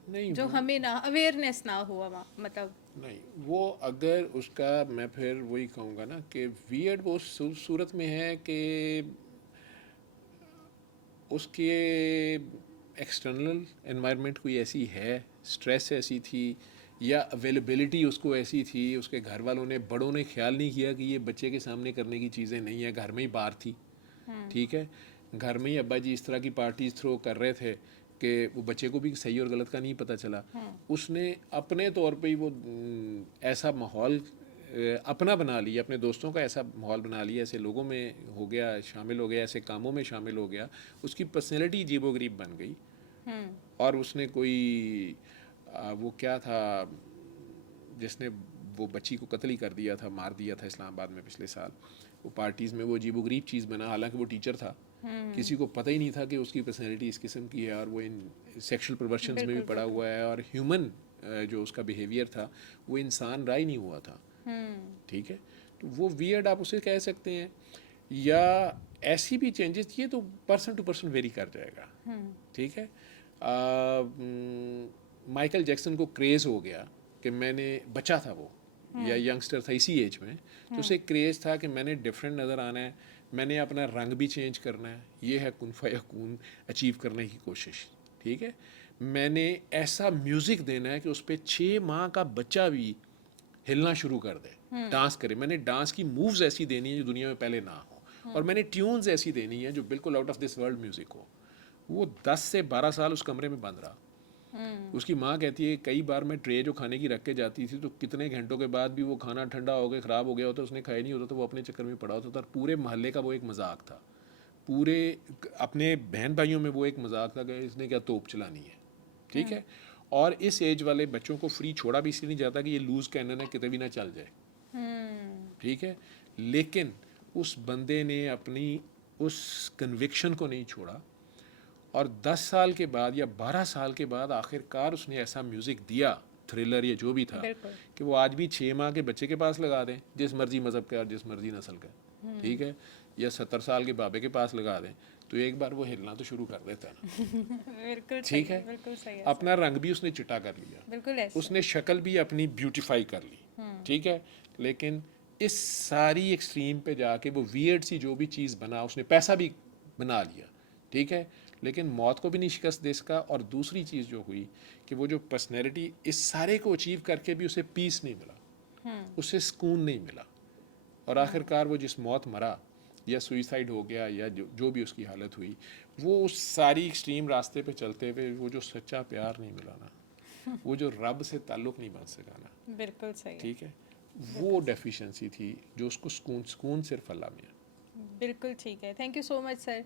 नहीं जो हमें ना अवेयरनेस ना हुआ मतलब? नहीं, वो अगर उसका, मैं फिर वही कहूँगा ना कि वियर्ड वो सूरत में है कि उसके एक्सटर्नल एनवायरनमेंट कोई ऐसी है, स्ट्रेस ऐसी थी, या अवेलेबिलिटी उसको ऐसी थी, उसके घर वालों ने, बड़ों ने ख्याल नहीं किया कि ये बच्चे के सामने करने की चीज़ें नहीं है, घर में ही बाहर थी, ठीक है। घर में ही अब्बा जी इस तरह की पार्टीज थ्रो कर रहे थे कि वो बच्चे को भी सही और गलत का नहीं पता चला। उसने अपने तौर पे ही वो ऐसा माहौल अपना बना लिया, अपने दोस्तों का ऐसा माहौल बना लिया, ऐसे लोगों में हो गया, शामिल हो गया, ऐसे कामों में शामिल हो गया, उसकी पर्सनैलिटी अजीबोगरीब बन गई। और उसने कोई वो क्या था जिसने वो बच्ची को कत्ल ही कर दिया था, मार दिया था इस्लामाबाद में पिछले साल। वो पार्टीज़ में वो अजीबोगरीब चीज़ बना, हालांकि वो टीचर था, किसी को पता ही नहीं था कि उसकी पर्सनैलिटी इस किस्म की है, और वो इन सेक्सुअल परवर्शंस में भी पड़ा हुआ है, और ह्यूमन जो उसका बिहेवियर था वो इंसान रहा ही नहीं हुआ था, ठीक है। तो वो वियर्ड आप उसे कह सकते हैं, या ऐसी भी चेंजेस, ये तो पर्सन टू पर्सन वेरी कर जाएगा, ठीक है। माइकल जैक्सन को क्रेज़ हो गया कि मैंने, बच्चा था वो या यंगस्टर था इसी एज में, तो उसे क्रेज़ था कि मैंने डिफरेंट नज़र आना है, मैंने अपना रंग भी चेंज करना है, ये है कुन फयकून अचीव करने की कोशिश, ठीक है। मैंने ऐसा म्यूज़िक देना है कि उस पर 6 माह का बच्चा भी हिलना शुरू कर दे, डांस करे। मैंने डांस की मूव्स ऐसी देनी है जो दुनिया में पहले ना हो, और मैंने ट्यून्स ऐसी देनी है जो बिल्कुल out of this world music हो। वो 10 से 12 साल उस कमरे में बंद रहा। उसकी माँ कहती है कई बार मैं ट्रे जो खाने की रख के जाती थी तो कितने घंटों के बाद भी वो खाना ठंडा हो गया, ख़राब हो गया होता, उसने खाया नहीं होता, तो वो अपने चक्कर में पड़ा होता था। और पूरे मोहल्ले का वो एक मजाक था, पूरे अपने बहन भाइयों में वो एक मजाक था कि इसने क्या तोप चलानी है, ठीक है। और इस एज वाले बच्चों को फ्री छोड़ा भी इसलिए नहीं जाता कि ये लूज़ कैनन है, कितने भी ना चल जाए, ठीक है। लेकिन उस बंदे ने अपनी उस कन्विक्शन को नहीं छोड़ा, और 10 साल के बाद या 12 साल के बाद आखिरकार उसने ऐसा म्यूज़िक दिया, थ्रिलर या जो भी था, बिल्कुल। कि वो आज भी 6 माह के बच्चे के पास लगा दें, जिस मर्जी मज़हब का और जिस मर्जी नस्ल का, ठीक है, या 70 साल के बाबे के पास लगा दें, तो एक बार वो हिलना तो शुरू कर देता है ना, बिल्कुल ठीक सही है। बिल्कुल सही है अपना रंग भी उसने चिट्टा कर लिया, बिल्कुल ऐसे। उसने शक्ल भी अपनी ब्यूटीफाई कर ली, ठीक है। लेकिन इस सारी एक्सट्रीम पे जाके वो वियर्ड सी जो भी चीज़ बना, उसने पैसा भी बना लिया, ठीक है, लेकिन मौत को भी नहीं शिकस्त दे सका। और दूसरी चीज़ जो हुई कि वो जो पर्सनैलिटी, इस सारे को अचीव करके भी उसे पीस नहीं मिला, उसे सुकून नहीं मिला, और आखिरकार वो जिस मौत मरा, या सुइसाइड हो गया, या जो भी उसकी हालत हुई, वो उस सारी एक्सट्रीम रास्ते पे चलते हुए वो जो सच्चा प्यार नहीं मिला ना, वो जो रब से ताल्लुक़ नहीं बन सका ना, बिल्कुल सही है। ठीक है, वो डेफिशिएंसी थी जो उसको सुकून सिर्फ अल्लाह में है। बिल्कुल ठीक है। Thank you so much sir.